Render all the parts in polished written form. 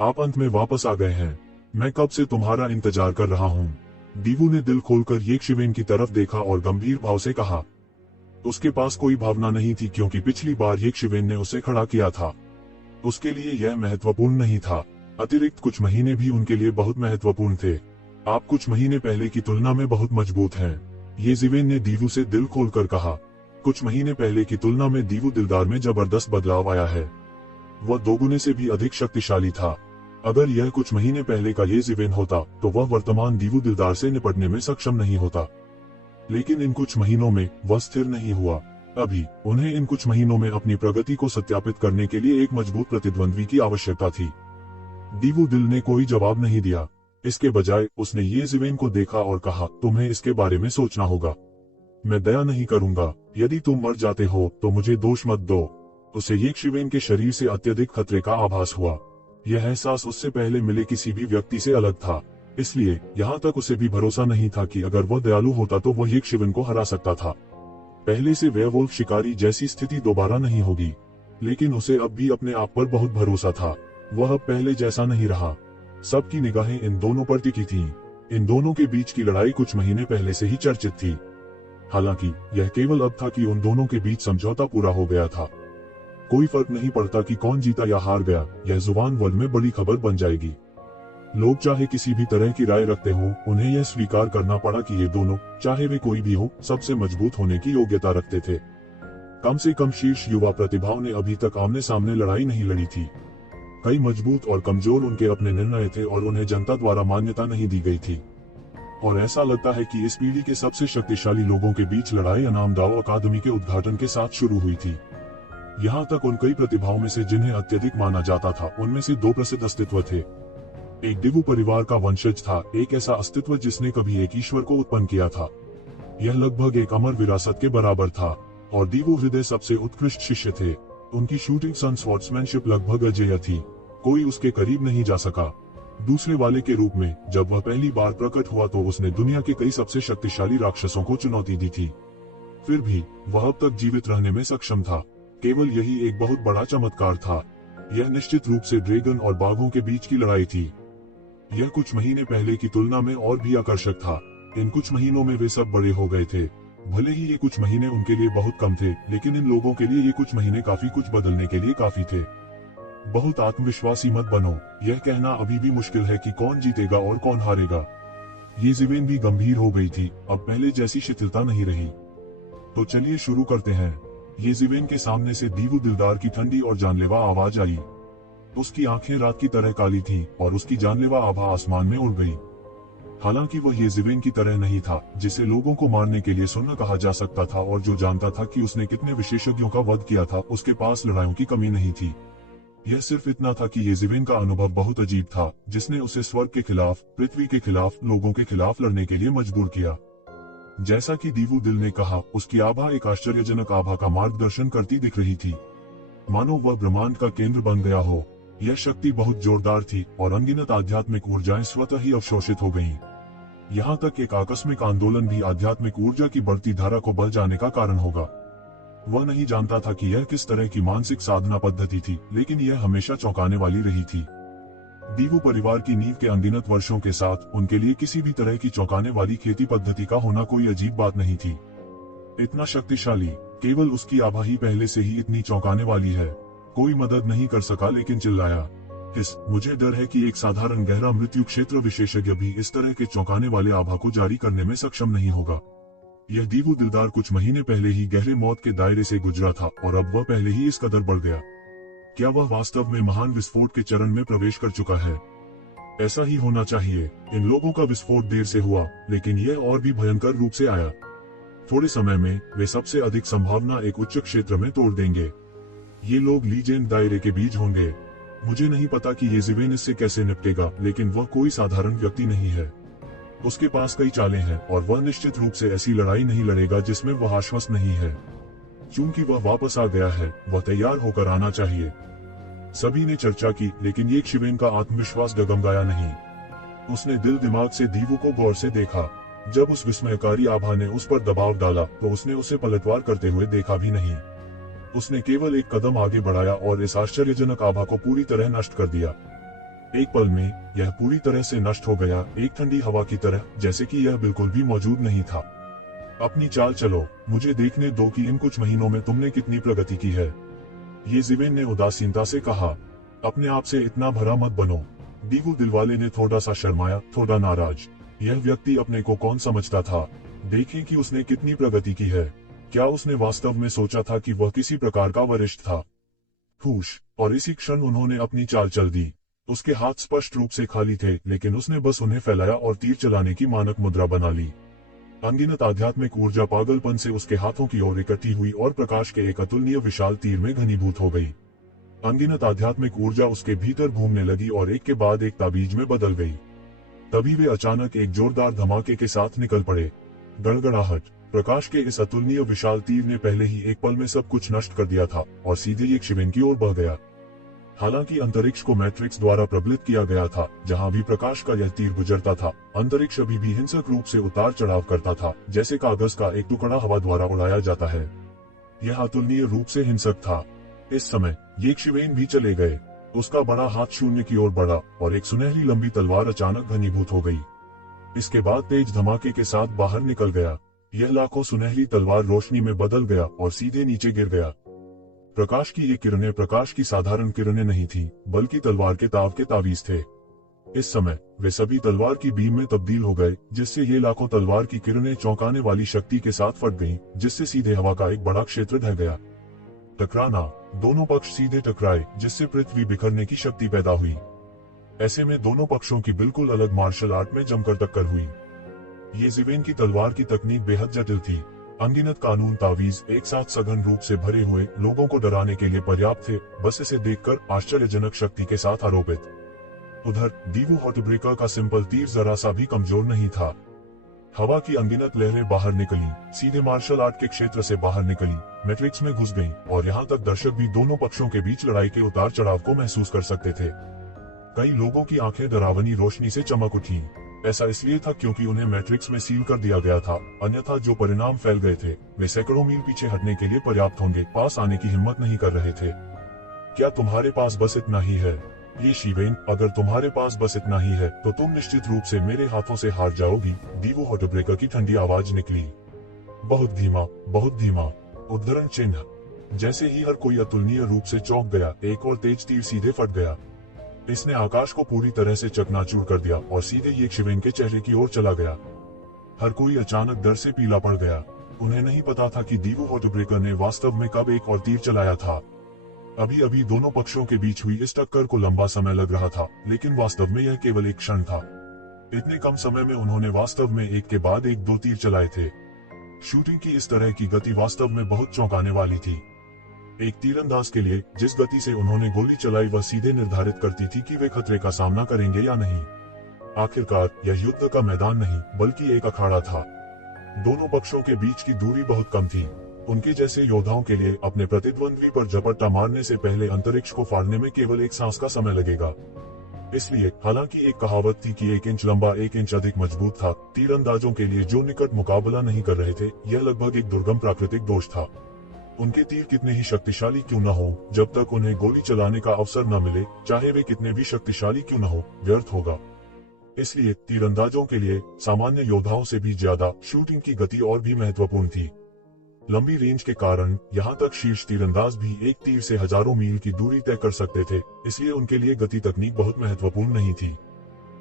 आप अंत में वापस आ गए हैं। मैं कब से तुम्हारा इंतजार कर रहा हूँ। दीवू ने दिल खोलकर यक्षविन की तरफ देखा और गंभीर भाव से कहा। उसके पास कोई भावना नहीं थी, क्योंकि पिछली बार यक्षविन ने उसे खड़ा किया था। उसके लिए यह महत्वपूर्ण नहीं था। अतिरिक्त कुछ महीने भी उनके लिए बहुत महत्वपूर्ण थे। आप कुछ महीने पहले की तुलना में बहुत मजबूत हैं। यक्षविन ने दीवू से दिल खोलकर कहा। कुछ महीने पहले की तुलना में दीवू दिलदार में जबरदस्त बदलाव आया है। वह दोगुने से भी अधिक शक्तिशाली था। अगर यह कुछ महीने पहले का यक्षविन होता तो वह वर्तमान दीवू दिलदार से निपटने में सक्षम नहीं होता। लेकिन इन कुछ महीनों में वह स्थिर नहीं हुआ। अभी उन्हें इन कुछ महीनों में अपनी प्रगति को सत्यापित करने के लिए एक मजबूत प्रतिद्वंद्वी की आवश्यकता थी। दीवू दिल ने कोई जवाब नहीं दिया। इसके बजाय उसने यक्षविन को देखा और कहा, तुम्हें इसके बारे में सोचना होगा। मैं दया नहीं करूंगा। यदि तुम मर जाते हो तो मुझे दोष मत दो। उसे यक्षविन के शरीर से अत्यधिक खतरे का आभास हुआ। यह एहसास उससे पहले मिले किसी भी व्यक्ति से अलग था। इसलिए यहाँ तक उसे भी भरोसा नहीं था कि अगर वह दयालु होता तो वह यक्षविन को हरा सकता था। पहले से वेयरवुल्फ शिकारी जैसी स्थिति दोबारा नहीं होगी। लेकिन उसे अब भी अपने आप पर बहुत भरोसा था। वह अब पहले जैसा नहीं रहा। सबकी निगाहें इन दोनों पर टिकी थीं। इन दोनों के बीच की लड़ाई कुछ महीने पहले से ही चर्चित थी। हालांकि यह केवल अब था कि उन दोनों के बीच समझौता पूरा हो गया था। कोई फर्क नहीं पड़ता कि कौन जीता या हार गया, यह जुबान वर्ल्ड में बड़ी खबर बन जाएगी। लोग चाहे किसी भी तरह की राय रखते हो, उन्हें यह स्वीकार करना पड़ा कि ये दोनों, चाहे वे कोई भी हो, सबसे मजबूत होने की योग्यता रखते थे। कम से कम शीर्ष युवा प्रतिभाओं ने अभी तक आमने सामने लड़ाई नहीं लड़ी थी। कई मजबूत और कमजोर उनके अपने निर्णय थे और उन्हें जनता द्वारा मान्यता नहीं दी गई थी। और ऐसा लगता है कि इस पीढ़ी के सबसे शक्तिशाली लोगों के बीच लड़ाई अनामदाव अकादमी के उद्घाटन के साथ शुरू हुई थी। यहाँ तक उन कई प्रतिभाओं में से जिन्हें अत्यधिक माना जाता था, उनमें से दो प्रसिद्ध अस्तित्व थे। एक दिवु परिवार का वंशज था, एक ऐसा अस्तित्व जिसने कभी एक ईश्वर को उत्पन्न किया था। यह लगभग एक अमर विरासत के बराबर था। और दिवु हृदय सबसे उत्कृष्ट शिष्य थे। उनकी शूटिंग सन स्वॉर्ड्समैनशिप लगभग अजेय थी। कोई उसके करीब नहीं जा सका। दूसरे वाले के रूप में जब वह पहली बार प्रकट हुआ तो उसने दुनिया के कई सबसे शक्तिशाली राक्षसों को चुनौती दी थी। फिर भी वह अब तक जीवित रहने में सक्षम था। केवल यही एक बहुत बड़ा चमत्कार था। यह निश्चित रूप से ड्रैगन और बाघों के बीच की लड़ाई थी। यह कुछ महीने पहले की तुलना में और भी आकर्षक था। इन कुछ महीनों में वे सब बड़े हो गए थे। भले ही ये कुछ महीने उनके लिए बहुत कम थे, लेकिन इन लोगों के लिए ये कुछ महीने काफी कुछ बदलने के लिए काफी थे। बहुत आत्मविश्वासी मत बनो। यह कहना अभी भी मुश्किल है कि कौन जीतेगा और कौन हारेगा। यक्षविन भी गंभीर हो गई थी। अब पहले जैसी शिथिलता नहीं रही। तो चलिए शुरू करते हैं। यक्षविन के सामने से दीवु दिलदार की ठंडी और जानलेवा आवाज आई। उसकी आंखें रात की तरह काली थीं और उसकी जानलेवा आभा आसमान में उड़ गई। हालांकि वह यक्षविन की तरह नहीं था, जिसे लोगों को मारने के लिए सुन्न कहा जा सकता था और जो जानता था कि उसने कितने विशेषज्ञों का वध किया था। उसके पास लड़ाइयों की कमी नहीं थी। यह सिर्फ इतना था कि यक्षविन का अनुभव बहुत अजीब था, जिसने उसे स्वर्ग के खिलाफ, पृथ्वी के खिलाफ, लोगों के खिलाफ लड़ने के लिए मजबूर किया। जैसा कि दीवु दिल ने कहा, उसकी आभा एक आश्चर्यजनक आभा का मार्गदर्शन करती दिख रही थी। मानो वह ब्रह्मांड का केंद्र बन गया हो। यह शक्ति बहुत जोरदार थी और अनगिनत आध्यात्मिक ऊर्जाएं स्वतः ही अवशोषित हो गईं। यहाँ तक एक आकस्मिक आंदोलन भी आध्यात्मिक ऊर्जा की बढ़ती धारा को बल जाने का कारण होगा। वह नहीं जानता था कि यह किस तरह की मानसिक साधना पद्धति थी, लेकिन यह हमेशा चौंकाने वाली रही थी। दीवु परिवार की नींव के अनगिनत वर्षों के साथ उनके लिए किसी भी तरह की चौंकाने वाली खेती पद्धति का होना कोई अजीब बात नहीं थी। इतना शक्तिशाली, केवल उसकी आभा ही पहले से ही इतनी चौंकाने वाली है। कोई मदद नहीं कर सका, लेकिन चिल्लाया, मुझे डर है कि एक साधारण गहरा मृत्यु क्षेत्र विशेषज्ञ भी इस तरह के चौंकाने वाले आभा को जारी करने में सक्षम नहीं होगा। यह दीवु दिलदार कुछ महीने पहले ही गहरे मौत के दायरे से गुजरा था और अब वह पहले ही इस कदर बढ़ गया। क्या वह वास्तव में महान विस्फोट के चरण में प्रवेश कर चुका है? ऐसा ही होना चाहिए। इन लोगों का विस्फोट देर से हुआ, लेकिन यह और भी भयंकर रूप से आया। थोड़े समय में वे सबसे अधिक संभावना एक उच्च क्षेत्र में तोड़ देंगे। ये लोग लीजेंड दायरे के बीज होंगे। मुझे नहीं पता कि यक्षविन इससे कैसे निपटेगा, लेकिन वह कोई साधारण व्यक्ति नहीं है। उसके पास कई चालें हैं और वह निश्चित रूप से ऐसी लड़ाई नहीं लड़ेगा जिसमें वह आश्वस्त नहीं है। क्योंकि वह वापस आ गया है, वह तैयार होकर आना चाहिए। सभी ने चर्चा की, लेकिन यक्षविन का आत्मविश्वास डगमगाया नहीं। उसने दिल दिमाग से दीवु को गौर से देखा। जब उस विस्मयकारी आभा ने उस पर दबाव डाला तो उसने उसे पलटवार करते हुए देखा भी नहीं। उसने केवल एक कदम आगे बढ़ाया और इस आश्चर्यजनक आभा को पूरी तरह नष्ट कर दिया। एक पल में यह पूरी तरह से नष्ट हो गया, एक ठंडी हवा की तरह, जैसे कि यह बिल्कुल भी मौजूद नहीं था। अपनी चाल चलो, मुझे देखने दो कि इन कुछ महीनों में तुमने कितनी प्रगति की है, ये जिवेन ने उदासीनता से कहा। अपने आप से इतना भरा मत बनो। दीवू दिलवाले ने थोड़ा सा शर्माया, थोड़ा नाराज। यह व्यक्ति अपने को कौन समझता था? देखें कि उसने कितनी प्रगति की है। क्या उसने वास्तव में सोचा था कि वह किसी प्रकार का वरिष्ठ था? हुश, और इसी क्षण उन्होंने अपनी चाल चल दी। उसके हाथ स्पष्ट रूप से खाली थे, लेकिन उसने बस उन्हें फैलाया और तीर चलाने की मानक मुद्रा बना ली। अनगिनत आध्यात्मिक ऊर्जा पागलपन से उसके हाथों की ओर इकट्ठी हुई और प्रकाश के एक अतुलनीय विशाल तीर में घनीभूत हो गई। अनगिनत आध्यात्मिक ऊर्जा उसके भीतर घूमने लगी और एक के बाद एक ताबीज में बदल गई। तभी वे अचानक एक जोरदार धमाके के साथ निकल पड़े। गड़गड़ाहट। प्रकाश के इस अतुलनीय विशाल तीर ने पहले ही एक पल में सब कुछ नष्ट कर दिया था और सीधे एक शिविन की ओर बह गया। हालांकि अंतरिक्ष को मैट्रिक्स द्वारा प्रबलित किया गया था, जहां भी प्रकाश का यह तीर गुजरता था, अंतरिक्ष अभी भी हिंसक रूप से उतार चढ़ाव करता था, जैसे कागज का एक टुकड़ा हवा द्वारा उड़ाया जाता है। यह अतुलनीय रूप से हिंसक था। इस समय ये शिवेन भी चले गए। उसका बड़ा हाथ शून्य की ओर बढ़ा और एक सुनहरी लंबी तलवार अचानक घनीभूत हो गई। इसके बाद तेज धमाके के साथ बाहर निकल गया। यह लाखों सुनहरी तलवार रोशनी में बदल गया और सीधे नीचे गिर गया। प्रकाश की ये किरणें प्रकाश की साधारण किरणें नहीं थीं, बल्कि तलवार के ताव के तावीज थे। इस समय वे सभी तलवार की बीम में तब्दील हो गए, जिससे ये लाखों तलवार की किरणें चौंकाने वाली शक्ति के साथ फट गईं, जिससे सीधे हवा का एक बड़ा क्षेत्र ढह गया। टकराना। दोनों पक्ष सीधे टकराए, जिससे पृथ्वी बिखरने की शक्ति पैदा हुई। ऐसे में दोनों पक्षों की बिल्कुल अलग मार्शल आर्ट में जमकर टक्कर हुई। ये जिवेन की तलवार की तकनीक बेहद जटिल थी। अनगिनत कानून तावीज एक साथ सघन रूप से भरे हुए लोगों को डराने के लिए पर्याप्त थे, बस इसे देखकर आश्चर्यजनक शक्ति के साथ आरोपित। उधर दीवू हॉटब्रेकर का सिंपल तीर जरा सा भी कमजोर नहीं था। हवा की अनगिनत लहरें बाहर निकली, सीधे मार्शल आर्ट के क्षेत्र से बाहर निकली, मैट्रिक्स में घुस गईं, और यहाँ तक दर्शक भी दोनों पक्षों के बीच लड़ाई के उतार चढ़ाव को महसूस कर सकते थे। कई लोगों की आंखें डरावनी रोशनी से चमक उठी। ऐसा इसलिए था क्योंकि उन्हें मैट्रिक्स में सील कर दिया गया था, अन्यथा जो परिणाम फैल गए थे वे सैकड़ों मील पीछे हटने के लिए पर्याप्त होंगे। पास आने की हिम्मत नहीं कर रहे थे। क्या तुम्हारे पास बस इतना ही है? ये शिवेन, अगर तुम्हारे पास बस इतना ही है तो तुम निश्चित रूप से मेरे हाथों से हार जाओगी। दीवू हॉटब्रेकर की ठंडी आवाज निकली। बहुत धीमा, बहुत धीमा। उद्धरण चिन्ह। जैसे ही हर कोई अतुलनीय रूप से चौंक गया, एक और तेज तीर सीधे फट गया। इसने आकाश को पूरी तरह से चकनाचूर कर दिया और सीधे ये शिवेन के चेहरे की ओर चला गया। हर कोई अचानक डर से पीला पड़ गया। उन्हें नहीं पता था कि दीवू हॉटब्रेकर ने वास्तव में कब एक और तीर चलाया था। अभी अभी दोनों पक्षों के बीच हुई इस टक्कर को लंबा समय लग रहा था, लेकिन वास्तव में यह केवल एक क्षण था। इतने कम समय में उन्होंने वास्तव में एक के बाद एक दो तीर चलाए थे। शूटिंग की इस तरह की गति वास्तव में बहुत चौंकाने वाली थी। एक तीरंदाज के लिए जिस गति से उन्होंने गोली चलाई वह सीधे निर्धारित करती थी कि वे खतरे का सामना करेंगे या नहीं। आखिरकार यह युद्ध का मैदान नहीं बल्कि एक अखाड़ा था। दोनों पक्षों के बीच की दूरी बहुत कम थी। उनके जैसे योद्धाओं के लिए अपने प्रतिद्वंद्वी पर झपट्टा मारने से पहले अंतरिक्ष को फाड़ने में केवल एक सांस का समय लगेगा। इसलिए हालांकि एक कहावत थी कि 1 इंच लंबा 1 इंच अधिक मजबूत था, तीरंदाजों के लिए जो निकट मुकाबला नहीं कर रहे थे यह लगभग एक दुर्गम प्राकृतिक दोष था। उनके तीर कितने ही शक्तिशाली क्यों न हो, जब तक उन्हें गोली चलाने का अवसर न मिले, चाहे वे कितने भी शक्तिशाली क्यों न हो, व्यर्थ होगा। इसलिए तीरंदाजों के लिए सामान्य योद्धाओं से भी ज्यादा शूटिंग की गति और भी महत्वपूर्ण थी। लंबी रेंज के कारण यहाँ तक शीर्ष तीरंदाज भी एक तीर से हजारों मील की दूरी तय कर सकते थे, इसलिए उनके लिए गति तकनीक बहुत महत्वपूर्ण नहीं थी।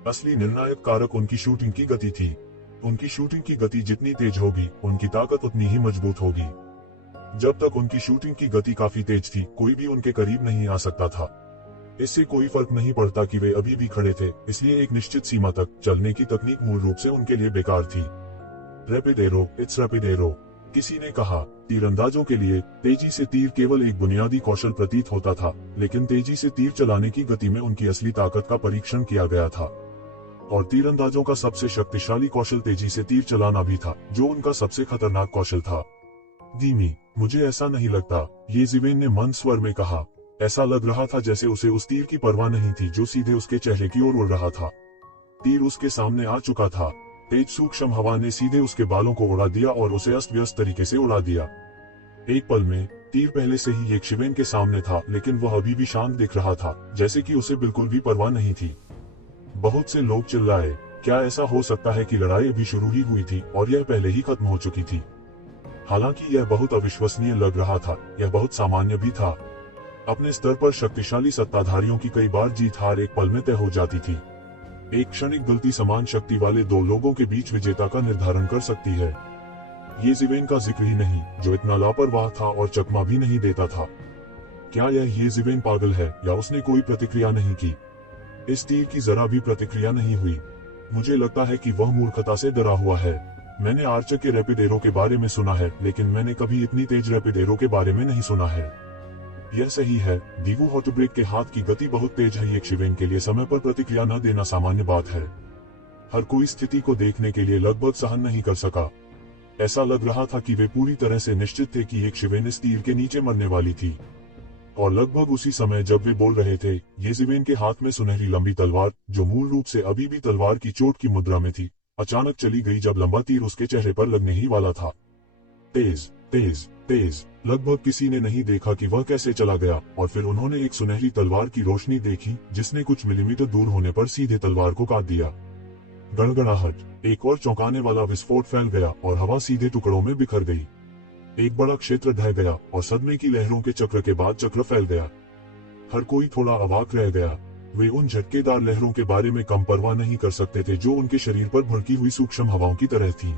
असली निर्णायक कारक उनकी शूटिंग की गति थी। उनकी शूटिंग की गति जितनी तेज होगी, उनकी ताकत उतनी ही मजबूत होगी। जब तक उनकी शूटिंग की गति काफी तेज थी, कोई भी उनके करीब नहीं आ सकता था। इससे कोई फर्क नहीं पड़ता कि वे अभी भी खड़े थे, इसलिए एक निश्चित सीमा तक चलने की तकनीक मूल रूप से उनके लिए बेकार थी। Rapid arrow, it's rapid arrow. किसी ने कहा, तीरंदाजों के लिए तेजी से तीर केवल एक बुनियादी कौशल प्रतीत होता था, लेकिन तेजी से तीर चलाने की गति में उनकी असली ताकत का परीक्षण किया गया था। और तीरंदाजों का सबसे शक्तिशाली कौशल तेजी से तीर चलाना भी था, जो उनका सबसे खतरनाक कौशल था। धीमी, मुझे ऐसा नहीं लगता, ये जिवेन ने मंद स्वर में कहा। ऐसा लग रहा था जैसे उसे उस तीर की परवाह नहीं थी जो सीधे उसके चेहरे की ओर उड़ रहा था। तीर उसके सामने आ चुका था। तेज सूक्ष्म हवा ने सीधे उसके बालों को उड़ा दिया और उसे अस्त व्यस्त तरीके से उड़ा दिया। एक पल में तीर पहले से ही एक शिवेन के सामने था, लेकिन वह अभी भी शांत दिख रहा था, जैसे कि उसे बिल्कुल भी परवाह नहीं थी। बहुत से लोग चिल्लाए, क्या ऐसा हो सकता है कि लड़ाई अभी शुरू ही हुई थी और यह पहले ही खत्म हो चुकी थी। हालांकि यह बहुत अविश्वसनीय लग रहा था, यह बहुत सामान्य भी था। अपने स्तर पर शक्तिशाली सत्ताधारियों की कई बार जीत हार एक पल में तय हो जाती थी। एक क्षणिक गलती समान शक्ति वाले दो लोगों के बीच विजेता का निर्धारण कर सकती है। येज़ेवेन का जिक्र ही नहीं, जो इतना लापरवाह था और चकमा भी नहीं देता था। क्या यह येज़ेवेन पागल है या उसने कोई प्रतिक्रिया नहीं की? इस तीर की जरा भी प्रतिक्रिया नहीं हुई। मुझे लगता है कि वह मूर्खता से डरा हुआ है। मैंने आर्चर के रैपिड एरो के बारे में सुना है, लेकिन मैंने कभी इतनी तेज रैपिड एरो के बारे में नहीं सुना है। यह सही है, दीवू हॉटब्रेक के हाथ की गति बहुत तेज है। येशिवेन के लिए समय पर प्रतिक्रिया न देना सामान्य बात है। हर कोई स्थिति को देखने के लिए लगभग सहन नहीं कर सका। ऐसा लग रहा था कि वे पूरी तरह से निश्चित थे कि येशिवेन इस तीर के नीचे मरने वाली थी। और लगभग उसी समय जब वे बोल रहे थे, येशिवेन के हाथ में सुनहरी लंबी तलवार, जो मूल रूप से अभी भी तलवार की चोट की मुद्रा में थी, अचानक चली गई जब लंबा तीर उसके चेहरे पर लगने ही वाला था। तेज तेज तेज, लगभग किसी ने नहीं देखा कि वह कैसे चला गया, और फिर उन्होंने एक सुनहरी तलवार की रोशनी देखी जिसने कुछ मिलीमीटर दूर होने पर सीधे तलवार को काट दिया। गड़गड़ाहट, एक और चौंकाने वाला विस्फोट फैल गया और हवा सीधे टुकड़ों में बिखर गई। एक बड़ा क्षेत्र ढह गया और सदमे की लहरों के चक्र के बाद चक्र फैल गया। हर कोई थोड़ा अवाक रह गया। वे उन झटकेदार लहरों के बारे में कम परवाह नहीं कर सकते थे जो उनके शरीर पर भड़की हुई सूक्ष्म हवाओं की तरह थीं।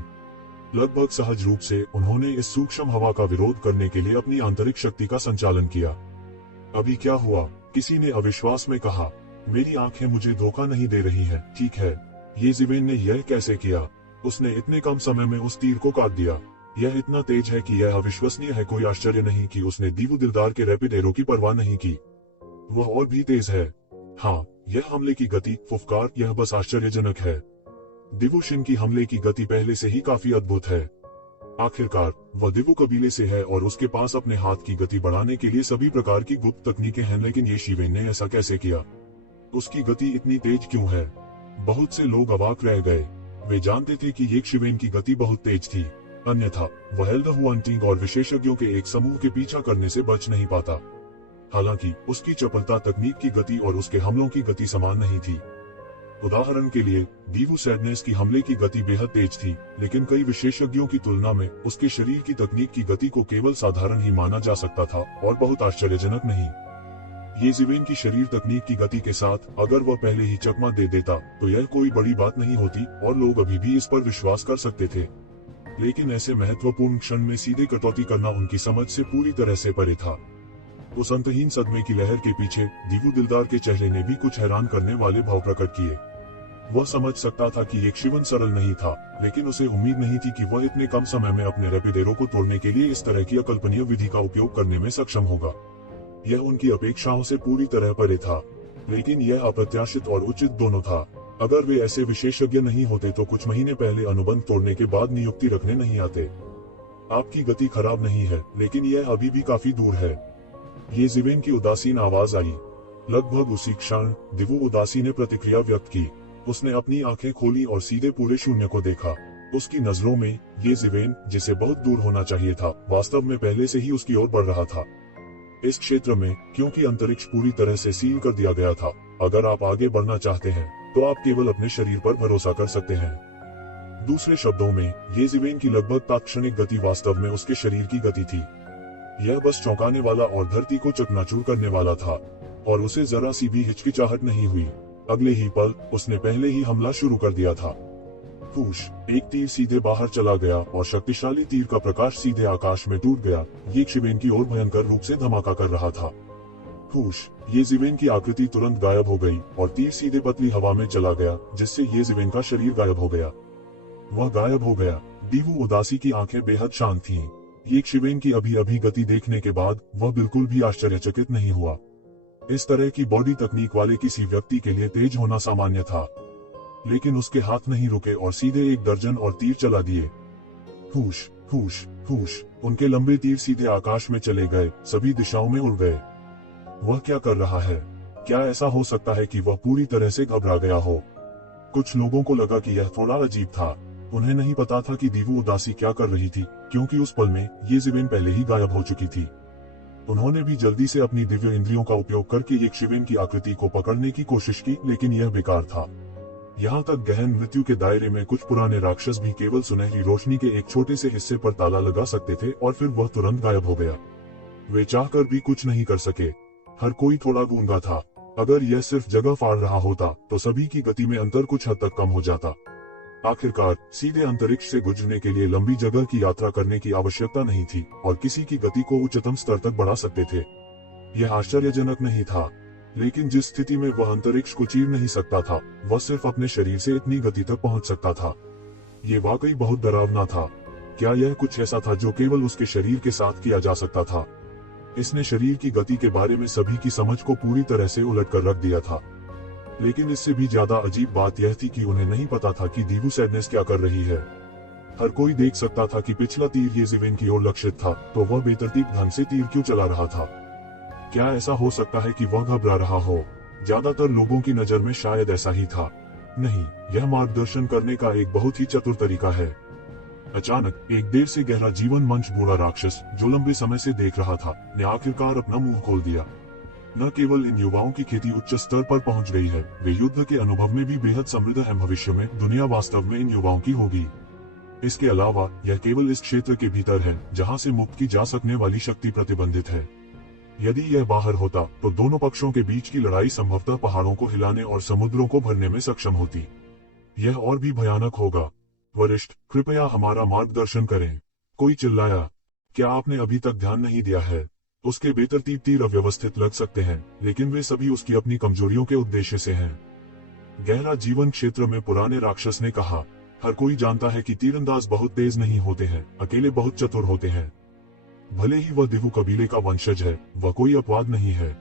लगभग सहज रूप से उन्होंने इस सूक्ष्म हवा का विरोध करने के लिए अपनी आंतरिक शक्ति का संचालन किया। अभी क्या हुआ? किसी ने अविश्वास में कहा। मेरी आंखें मुझे धोखा नहीं दे रही हैं। ठीक है, येज़ेवेन ने यह कैसे किया? उसने इतने कम समय में उस तीर को काट दिया। यह इतना तेज है कि यह अविश्वसनीय है। कोई आश्चर्य नहीं कि उसने दीवू दिलदार के रैपिड एरो की परवाह नहीं की। वह और भी तेज है। हाँ, यह हमले की गति, फुफकार, यह बस आश्चर्यजनक है। दिवुशिन की हमले की गति पहले से ही काफी अद्भुत है। आखिरकार वह दिवु कबीले से है और उसके पास अपने हाथ की गति बढ़ाने के लिए सभी प्रकार की गुप्त तकनीकें हैं, लेकिन येशिवेन ने ऐसा कैसे किया? उसकी गति इतनी तेज क्यों है? बहुत से लोग अवाक रह गए। वे जानते थे कि येशिवेन की गति बहुत तेज थी, अन्यथा वह एल्डहुआंटिंग और विशेषज्ञों के एक समूह के पीछा करने से बच नहीं पाता। हालांकि उसकी चपलता, तकनीक की गति और उसके हमलों की गति समान नहीं थी। उदाहरण के लिए, दीवू सैडनेस की हमले की गति बेहद तेज थी, लेकिन कई विशेषज्ञों की तुलना में उसके शरीर की तकनीक की गति को केवल साधारण ही माना जा सकता था और बहुत आश्चर्यजनक नहीं। येज़ेवेन की शरीर तकनीक की गति के साथ अगर वह पहले ही चकमा दे देता तो यह कोई बड़ी बात नहीं होती और लोग अभी भी इस पर विश्वास कर सकते थे। लेकिन ऐसे महत्वपूर्ण क्षण में सीधे कटौती करना उनकी समझ से पूरी तरह से परे था। उस अंतहीन सदमे की लहर के पीछे दीवू दिलदार के चेहरे ने भी कुछ हैरान करने वाले भाव प्रकट किए। वह समझ सकता था कि येशिवेन सरल नहीं था, लेकिन उसे उम्मीद नहीं थी कि वह इतने कम समय में अपने रैपिड एरो को तोड़ने के लिए इस तरह की अकल्पनीय विधि का उपयोग करने में सक्षम होगा। यह उनकी अपेक्षाओं से पूरी तरह परे था, लेकिन यह अप्रत्याशित और उचित दोनों था। अगर वे ऐसे विशेषज्ञ नहीं होते तो कुछ महीने पहले अनुबंध तोड़ने के बाद नियुक्ति रखने नहीं आते। आपकी गति खराब नहीं है, लेकिन यह अभी भी काफी दूर है। येज़ेवेन की उदासीन आवाज आई। लगभग उसी क्षण दिवु उदासी ने प्रतिक्रिया व्यक्त की। उसने अपनी आंखें खोली और सीधे पूरे शून्य को देखा। उसकी नजरों में येज़ेवेन, जिसे बहुत दूर होना चाहिए था, वास्तव में पहले से ही उसकी ओर बढ़ रहा था। इस क्षेत्र में, क्योंकि अंतरिक्ष पूरी तरह से सील कर दिया गया था, अगर आप आगे बढ़ना चाहते हैं तो आप केवल अपने शरीर पर भरोसा कर सकते हैं। दूसरे शब्दों में, येज़ेवेन की लगभग तात्क्षणिक गति वास्तव में उसके शरीर की गति थी। यह बस चौंकाने वाला और धरती को चकनाचूर करने वाला था, और उसे जरा सी भी हिचकिचाहट नहीं हुई। अगले ही पल उसने पहले ही हमला शुरू कर दिया था। फूश, एक तीर सीधे बाहर चला गया और शक्तिशाली तीर का प्रकाश सीधे आकाश में टूट गया। येशिवेन की ओर भयंकर रूप से धमाका कर रहा था। फूश, येज़ेवेन की आकृति तुरंत गायब हो गई और तीर सीधे पतली हवा में चला गया, जिससे येज़ेवेन का शरीर गायब हो गया। वह गायब हो गया। दीवू उदासी की आंखें बेहद शांत थीं। येशिवेन की अभी गति देखने के बाद वह बिल्कुल भी आश्चर्यचकित नहीं हुआ। इस तरह की बॉडी तकनीक वाले किसी व्यक्ति के लिए तेज होना सामान्य था, लेकिन उसके हाथ नहीं रुके और सीधे 1 दर्जन और तीर चला दिए। फूश फूश फूश, उनके लंबे तीर सीधे आकाश में चले गए, सभी दिशाओं में उड़ गए। वह क्या कर रहा है? क्या ऐसा हो सकता है कि वह पूरी तरह से घबरा गया हो? कुछ लोगों को लगा कि यह थोड़ा अजीब था। उन्हें नहीं पता था कि दीवू उदासी क्या कर रही थी, क्योंकि उस पल में येज़ेवेन पहले ही गायब हो चुकी थी। उन्होंने भी जल्दी से अपनी दिव्य इंद्रियों का उपयोग करके येशिवेन की आकृति को पकड़ने की कोशिश की, लेकिन यह बेकार था। यहाँ तक गहन मृत्यु के दायरे में कुछ पुराने राक्षस भी केवल सुनहरी रोशनी के एक छोटे से हिस्से पर ताला लगा सकते थे और फिर वह तुरंत गायब हो गया। वे चाहकर भी कुछ नहीं कर सके। हर कोई थोड़ा गूंगा था। अगर यह सिर्फ जगह फाड़ रहा होता तो सभी की गति में अंतर कुछ हद तक कम हो जाता। आखिरकार सीधे अंतरिक्ष से गुजरने के लिए लंबी जगह की यात्रा करने की आवश्यकता नहीं थी और किसी की गति को उच्चतम स्तर तक बढ़ा सकते थे। यह आश्चर्यजनक नहीं था, लेकिन जिस स्थिति में वह अंतरिक्ष को चीर नहीं सकता था, वह सिर्फ अपने शरीर से इतनी गति तक पहुंच सकता था। ये वाकई बहुत डरावना था। क्या यह कुछ ऐसा था जो केवल उसके शरीर के साथ किया जा सकता था? इसने शरीर की गति के बारे में सभी की समझ को पूरी तरह से उलट कर रख दिया था। लेकिन इससे भी ज्यादा अजीब बात यह थी कि उन्हें नहीं पता था कि दीवू सैडनेस क्या कर रही है। हर कोई देख सकता था कि पिछला तीर येज़िवेन की ओर लक्षित था, तो वह बेतरतीब ढंग से तीर क्यों चला रहा था? क्या ऐसा हो सकता है कि वह घबरा रहा हो? ज्यादातर लोगों की नजर में शायद ऐसा ही था। नहीं, यह मार्गदर्शन करने का एक बहुत ही चतुर तरीका है। अचानक एक देर से गहरा जीवन मंच बूढ़ा राक्षस, जो लंबे समय से देख रहा था, ने आखिरकार अपना मुंह खोल दिया। न केवल इन युवाओं की खेती उच्च स्तर पर पहुंच गई है, वे युद्ध के अनुभव में भी बेहद समृद्ध है। भविष्य में दुनिया वास्तव में इन युवाओं की होगी। इसके अलावा यह केवल इस क्षेत्र के भीतर है जहां से मुक्त की जा सकने वाली शक्ति प्रतिबंधित है। यदि यह बाहर होता तो दोनों पक्षों के बीच की लड़ाई संभवतः पहाड़ों को हिलाने और समुद्रों को भरने में सक्षम होती। यह और भी भयानक होगा। वरिष्ठ, कृपया हमारा मार्गदर्शन करें, कोई चिल्लाया। क्या आपने अभी तक ध्यान नहीं दिया है? उसके बेतरतीब तीर अव्यवस्थित लग सकते हैं, लेकिन वे सभी उसकी अपनी कमजोरियों के उद्देश्य से हैं। गहरा जीवन क्षेत्र में पुराने राक्षस ने कहा, हर कोई जानता है कि तीरंदाज बहुत तेज नहीं होते हैं, अकेले बहुत चतुर होते हैं। भले ही वह दिवु कबीले का वंशज है, वह कोई अपवाद नहीं है।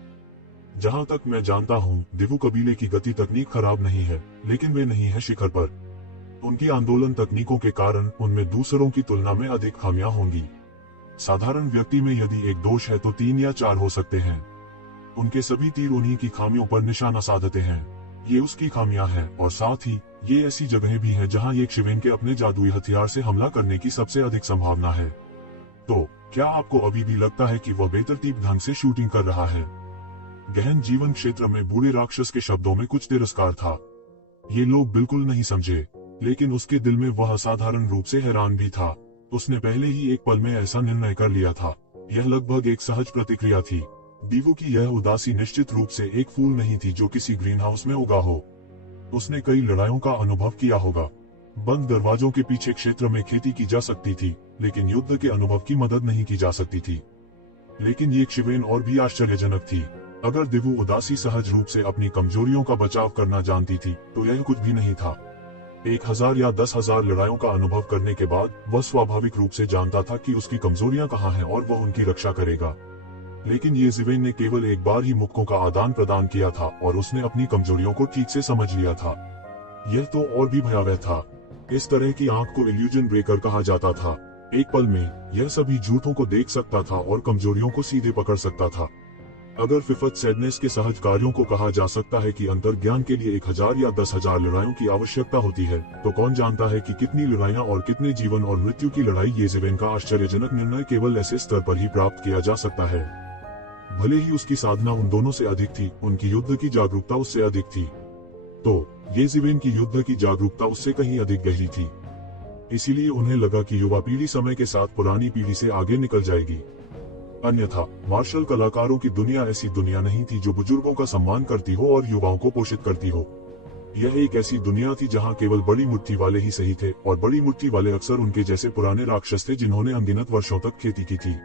जहां तक मैं जानता हूं, दिवु कबीले की गति तकनीक खराब नहीं है, लेकिन वे नहीं है शिखर पर। उनकी आंदोलन तकनीकों के कारण उनमें दूसरों की तुलना में अधिक खामियां होंगी। साधारण व्यक्ति में यदि एक दोष है तो 3 या 4 हो सकते हैं। उनके सभी तीर उन्हीं की खामियों पर निशाना साधते हैं। ये उसकी खामियां हैं, और साथ ही ये ऐसी जगहें भी हैं जहां येक्षवेन के अपने जादुई हथियार से हमला करने की सबसे अधिक संभावना है। तो क्या आपको अभी भी लगता है कि वह बेतरतीब ढंग से शूटिंग कर रहा है? गहन जीवन क्षेत्र में बूढ़े राक्षस के शब्दों में कुछ तिरस्कार था। ये लोग बिल्कुल नहीं समझे, लेकिन उसके दिल में वह असाधारण रूप से हैरान भी था। उसने पहले ही एक पल में ऐसा निर्णय कर लिया था। यह लगभग एक सहज प्रतिक्रिया थी। दीवू की यह उदासी निश्चित रूप से एक फूल नहीं थी जो किसी ग्रीन हाउस में उगा हो। उसने कई लड़ाइयों का अनुभव किया होगा। बंद दरवाजों के पीछे क्षेत्र में खेती की जा सकती थी, लेकिन युद्ध के अनुभव की मदद नहीं की जा सकती थी। लेकिन येक्षवेन और भी आश्चर्यजनक थी। अगर दिवु उदासी सहज रूप से अपनी कमजोरियों का बचाव करना जानती थी, तो यह कुछ भी नहीं था। 1000 या 10,000 लड़ाइयों का अनुभव करने के बाद वह स्वाभाविक रूप से जानता था कि उसकी कमजोरियां कहाँ हैं और वह उनकी रक्षा करेगा। लेकिन येज़िवेन ने केवल एक बार ही मुक्कों का आदान प्रदान किया था और उसने अपनी कमजोरियों को ठीक से समझ लिया था। यह तो और भी भयावह था। इस तरह की आंख को इल्यूजन ब्रेकर कहा जाता था। एक पल में यह सभी झूठों को देख सकता था और कमजोरियों को सीधे पकड़ सकता था। अगर फिफथ सैडनेस के सहज कार्यों को कहा जा सकता है कि अंतर्ज्ञान के लिए 1000 या 10,000 लड़ाइयों की आवश्यकता होती है, तो कौन जानता है कि कितनी लड़ाइयां और कितने जीवन और मृत्यु की लड़ाई येज़िवेन का आश्चर्यजनक निर्णय केवल ऐसे स्तर पर ही प्राप्त किया जा सकता है। भले ही उसकी साधना उन दोनों से अधिक थी, उनकी युद्ध की जागरूकता उससे अधिक थी, तो येज़िवेन की युद्ध की जागरूकता उससे कहीं अधिक गहरी थी। इसीलिए उन्हें लगा कि युवा पीढ़ी समय के साथ पुरानी पीढ़ी से आगे निकल जाएगी। अन्यथा मार्शल कलाकारों की दुनिया ऐसी दुनिया नहीं थी जो बुजुर्गों का सम्मान करती हो और युवाओं को पोषित करती हो। यह एक ऐसी दुनिया थी जहां केवल बड़ी मुट्ठी वाले ही सही थे, और बड़ी मुट्ठी वाले अक्सर उनके जैसे पुराने राक्षस थे जिन्होंने अनगिनत वर्षों तक खेती की थी।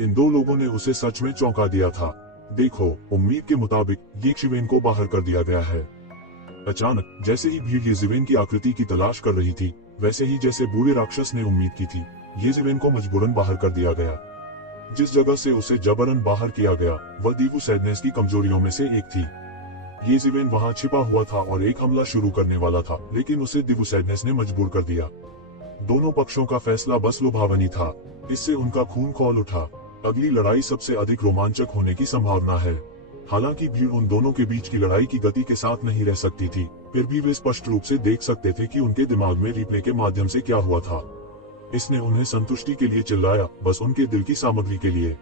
इन दो लोगों ने उसे सच में चौंका दिया था। देखो, उम्मीद के मुताबिक येक्षवेन को बाहर कर दिया गया है। अचानक जैसे ही भीड़ येज़िवेन की आकृति की तलाश कर रही थी, वैसे ही जैसे बूढ़े राक्षस ने उम्मीद की थी, येज़िवेन को मजबूरन बाहर कर दिया गया। जिस जगह से उसे जबरन बाहर किया गया, वह दीवू सैडनेस की कमजोरियों में से एक थी। येज़िवेन वहां छिपा हुआ था और एक हमला शुरू करने वाला था, लेकिन उसे दीवू सैडनेस ने मजबूर कर दिया। दोनों पक्षों का फैसला बस लुभावनी था। इससे उनका खून खौल उठा। अगली लड़ाई सबसे अधिक रोमांचक होने की संभावना है। हालांकि भीड़ उन दोनों के बीच की लड़ाई की गति के साथ नहीं रह सकती थी, फिर भी वे स्पष्ट रूप से देख सकते थे कि उनके दिमाग में रिप्ले के माध्यम से क्या हुआ था। इसने उन्हें संतुष्टि के लिए चिल्लाया, बस उनके दिल की सामग्री के लिए।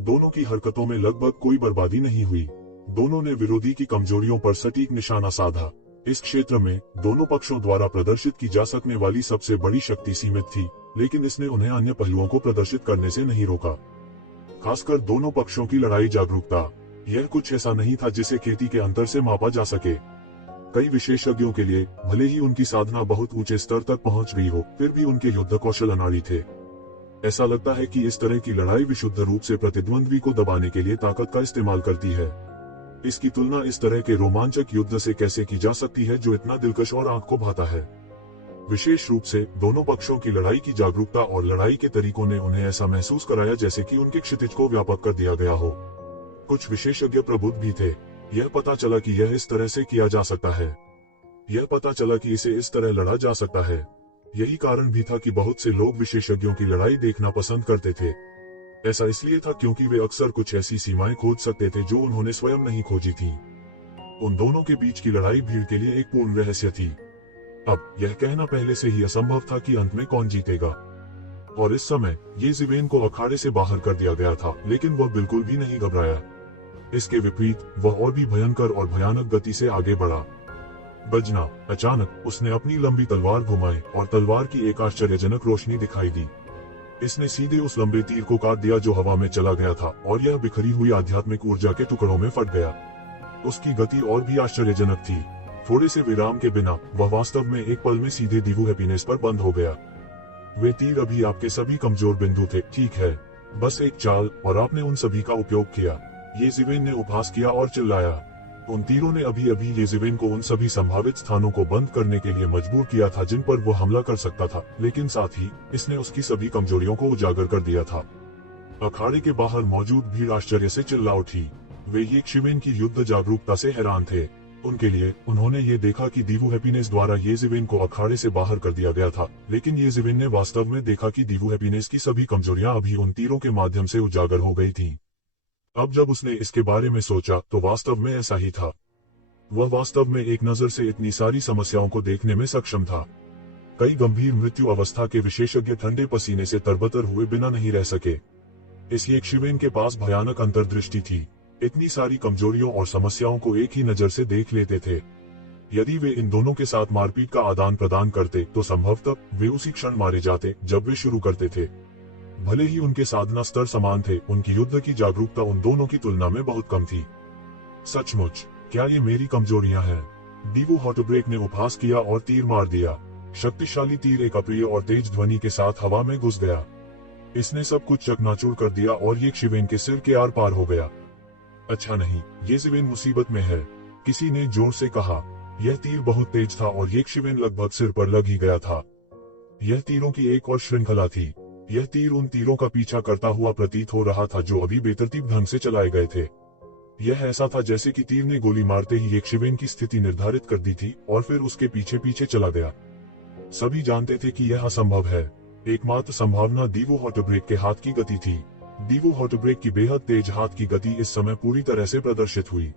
दोनों की हरकतों में लगभग कोई बर्बादी नहीं हुई। दोनों ने विरोधी की कमजोरियों पर सटीक निशाना साधा। इस क्षेत्र में दोनों पक्षों द्वारा प्रदर्शित की जा सकने वाली सबसे बड़ी शक्ति सीमित थी, लेकिन इसने उन्हें अन्य पहलुओं को प्रदर्शित करने से नहीं रोका। खासकर दोनों पक्षों की लड़ाई जागरूकता, यह कुछ ऐसा नहीं था जिसे खेती के अंतर से मापा जा सके। कई विशेषज्ञों के लिए भले ही उनकी साधना बहुत ऊंचे स्तर तक पहुंच गई हो, फिर भी उनके युद्ध कौशल अनाड़ी थे। ऐसा लगता है कि इस तरह की लड़ाई विशुद्ध रूप से प्रतिद्वंद्वी को दबाने के लिए ताकत का इस्तेमाल करती है। इसकी तुलना इस तरह के रोमांचक युद्ध से कैसे की जा सकती है जो इतना दिलकश और आंख को भाता है। विशेष रूप से दोनों पक्षों की लड़ाई की जागरूकता और लड़ाई के तरीकों ने उन्हें ऐसा महसूस कराया जैसे कि उनके क्षितिज को व्यापक कर दिया गया हो। कुछ विशेषज्ञ प्रबुद्ध भी थे। यह पता चला कि यह इस तरह से किया जा सकता है। यह पता चला कि इसे इस तरह लड़ा जा सकता है। यही कारण भी था कि बहुत से लोग विशेषज्ञों की लड़ाई देखना पसंद करते थे। ऐसा इसलिए था क्योंकि वे अक्सर कुछ ऐसी सीमाएं खोज सकते थे जो उन्होंने स्वयं नहीं खोजी थी। उन दोनों के बीच की लड़ाई भीड़ के लिए एक पूर्ण रहस्य थी। अब यह कहना पहले से ही असंभव था कि अंत में कौन जीतेगा। और इस समय येज़ेबेल को अखाड़े से बाहर कर दिया गया था, लेकिन वह बिल्कुल भी नहीं घबराया। इसके विपरीत वह और भी भयंकर और भयानक गति से आगे बढ़ा। बजना, अचानक उसने अपनी लंबी तलवार घुमाई और तलवार की एक आश्चर्यजनक रोशनी दिखाई दी। इसने सीधे उस लंबे तीर को काट दिया जो हवा में चला गया था और यह बिखरी हुई आध्यात्मिक ऊर्जा के टुकड़ों में फट गया। उसकी गति और भी आश्चर्यजनक थी। थोड़े से विराम के बिना वह वास्तव में एक पल में सीधे दीवू हैप्पीनेस पर बंद हो गया। वे तीर अभी आपके सभी कमजोर बिंदु थे, ठीक है, बस एक चाल, और आपने उन सभी का उपयोग किया। येज़ेबेल ने उपहास किया और चिल्लाया। उन तीरों ने अभी अभी येज़ेबेल को उन सभी संभावित स्थानों को बंद करने के लिए मजबूर किया था जिन पर वो हमला कर सकता था, लेकिन साथ ही इसने उसकी सभी कमजोरियों को उजागर कर दिया था। अखाड़े के बाहर मौजूद भीड़ आश्चर्य से चिल्ला उठी। वे येज़ेबेल की युद्ध जागरूकता से हैरान थे। उनके लिए उन्होंने ये देखा कि दीवू हैप्पीनेस द्वारा येज़ेबेल को अखाड़े से बाहर कर दिया गया था, लेकिन येज़ेबेल ने वास्तव में देखा कि दीवू हैप्पीनेस की सभी कमजोरियां अभी उन तीरों के माध्यम से उजागर हो गई थीं। अब जब उसने इसके बारे में सोचा तो वास्तव में ऐसा ही था। वह वास्तव में एक नजर से इतनी सारी समस्याओं को देखने में सक्षम था। कई गंभीर मृत्यु अवस्था के विशेषज्ञ ठंडे पसीने से तरबतर हुए बिना नहीं रह सके। इस येज़ेबेल के पास भयानक अंतर्दृष्टि थी। इतनी सारी कमजोरियों और समस्याओं को एक ही नजर से देख लेते थे। यदि वे इन दोनों के साथ मारपीट का आदान प्रदान करते तो संभवतः वे उसी क्षण मारे जाते जब वे शुरू करते थे। भले ही उनके साधना स्तर समान थे, उनकी युद्ध की जागरूकता उन दोनों की तुलना में बहुत कम थी। सचमुच, क्या ये मेरी कमजोरियां हैं? दीवू हॉटब्रेक ने उपहास किया और तीर मार दिया। शक्तिशाली तीर एक अप्रिय और तेज ध्वनि के साथ हवा में घुस गया। इसने सब कुछ चकनाचूर कर दिया और येज़ेबेल के सिर के आर पार हो गया। अच्छा नहीं, येज़ेबेल मुसीबत में है, किसी ने जोर से कहा। यह तीर बहुत तेज था और येज़ेबेल लगभग सिर पर लग ही गया था। यह तीरों की एक और श्रृंखला थी। यह तीर उन तीरों का पीछा करता हुआ प्रतीत हो रहा था जो अभी बेतरतीब ढंग से चलाए गए थे। यह ऐसा था जैसे कि तीर ने गोली मारते ही येज़ेबेल की स्थिति निर्धारित कर दी थी और फिर उसके पीछे पीछे चला गया। सभी जानते थे कि यह असंभव है। एकमात्र संभावना दीवू हॉटब्रेक के हाथ की गति थी। दीवू हॉटब्रेक की बेहद तेज हाथ की गति इस समय पूरी तरह से प्रदर्शित हुई।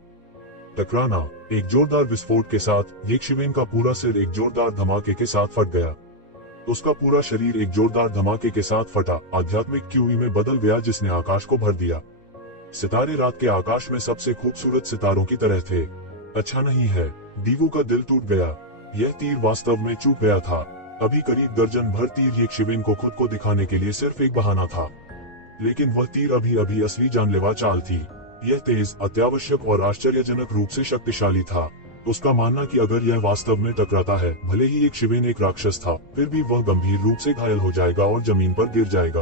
टकराना, एक जोरदार विस्फोट के साथ येज़ेबेल का पूरा सिर एक जोरदार धमाके के साथ फट गया। उसका पूरा शरीर एक जोरदार धमाके के साथ फटा, आध्यात्मिक क्यूई में बदल गया जिसने आकाश को भर दिया। सितारे रात के आकाश में सबसे खूबसूरत सितारों की तरह थे। अच्छा नहीं है, दीवू का दिल टूट गया। यह तीर वास्तव में चूक गया था। अभी करीब दर्जन भर तीर येज़ेबेल को खुद को दिखाने के लिए सिर्फ एक बहाना था, लेकिन वह तीर अभी अभी असली जानलेवा चाल थी। यह तेज, अत्यावश्यक और आश्चर्यजनक रूप से शक्तिशाली था। उसका मानना कि अगर यह वास्तव में टकराता है, भले ही येज़ेबेल एक राक्षस था, फिर भी वह गंभीर रूप से घायल हो जाएगा और जमीन पर गिर जाएगा।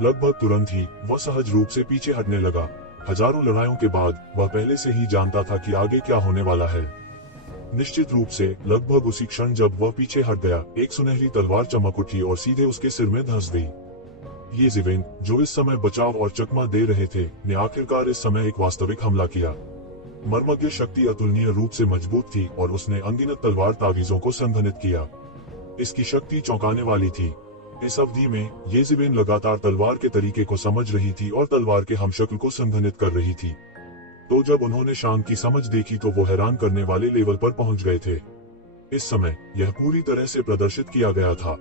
लगभग तुरंत ही वह सहज रूप से पीछे हटने लगा। हजारों लड़ाइयों के बाद वह पहले से ही जानता था कि आगे क्या होने वाला है। निश्चित रूप से लगभग उसी क्षण जब वह पीछे हट गया, एक सुनहरी तलवार चमक उठी और सीधे उसके सिर में धंस गई। येज़ेबेल, जो इस समय बचाव और चकमा दे रहे थे, ने आखिरकार इस समय एक वास्तविक हमला किया। मर्मज्ञ शक्ति अतुलनीय रूप से मजबूत थी और उसने अनगिनत तलवार तावीजों को संघनित किया। इसकी शक्ति चौंकाने वाली थी। इस अवधि में येज़ेबेल लगातार तलवार के तरीके को समझ रही थी और तलवार के हमशक्ल को संघनित कर रही थी। तो जब उन्होंने शांत की समझ देखी तो वो हैरान करने वाले लेवल पर पहुंच गए थे। इस समय यह पूरी तरह से प्रदर्शित किया गया था।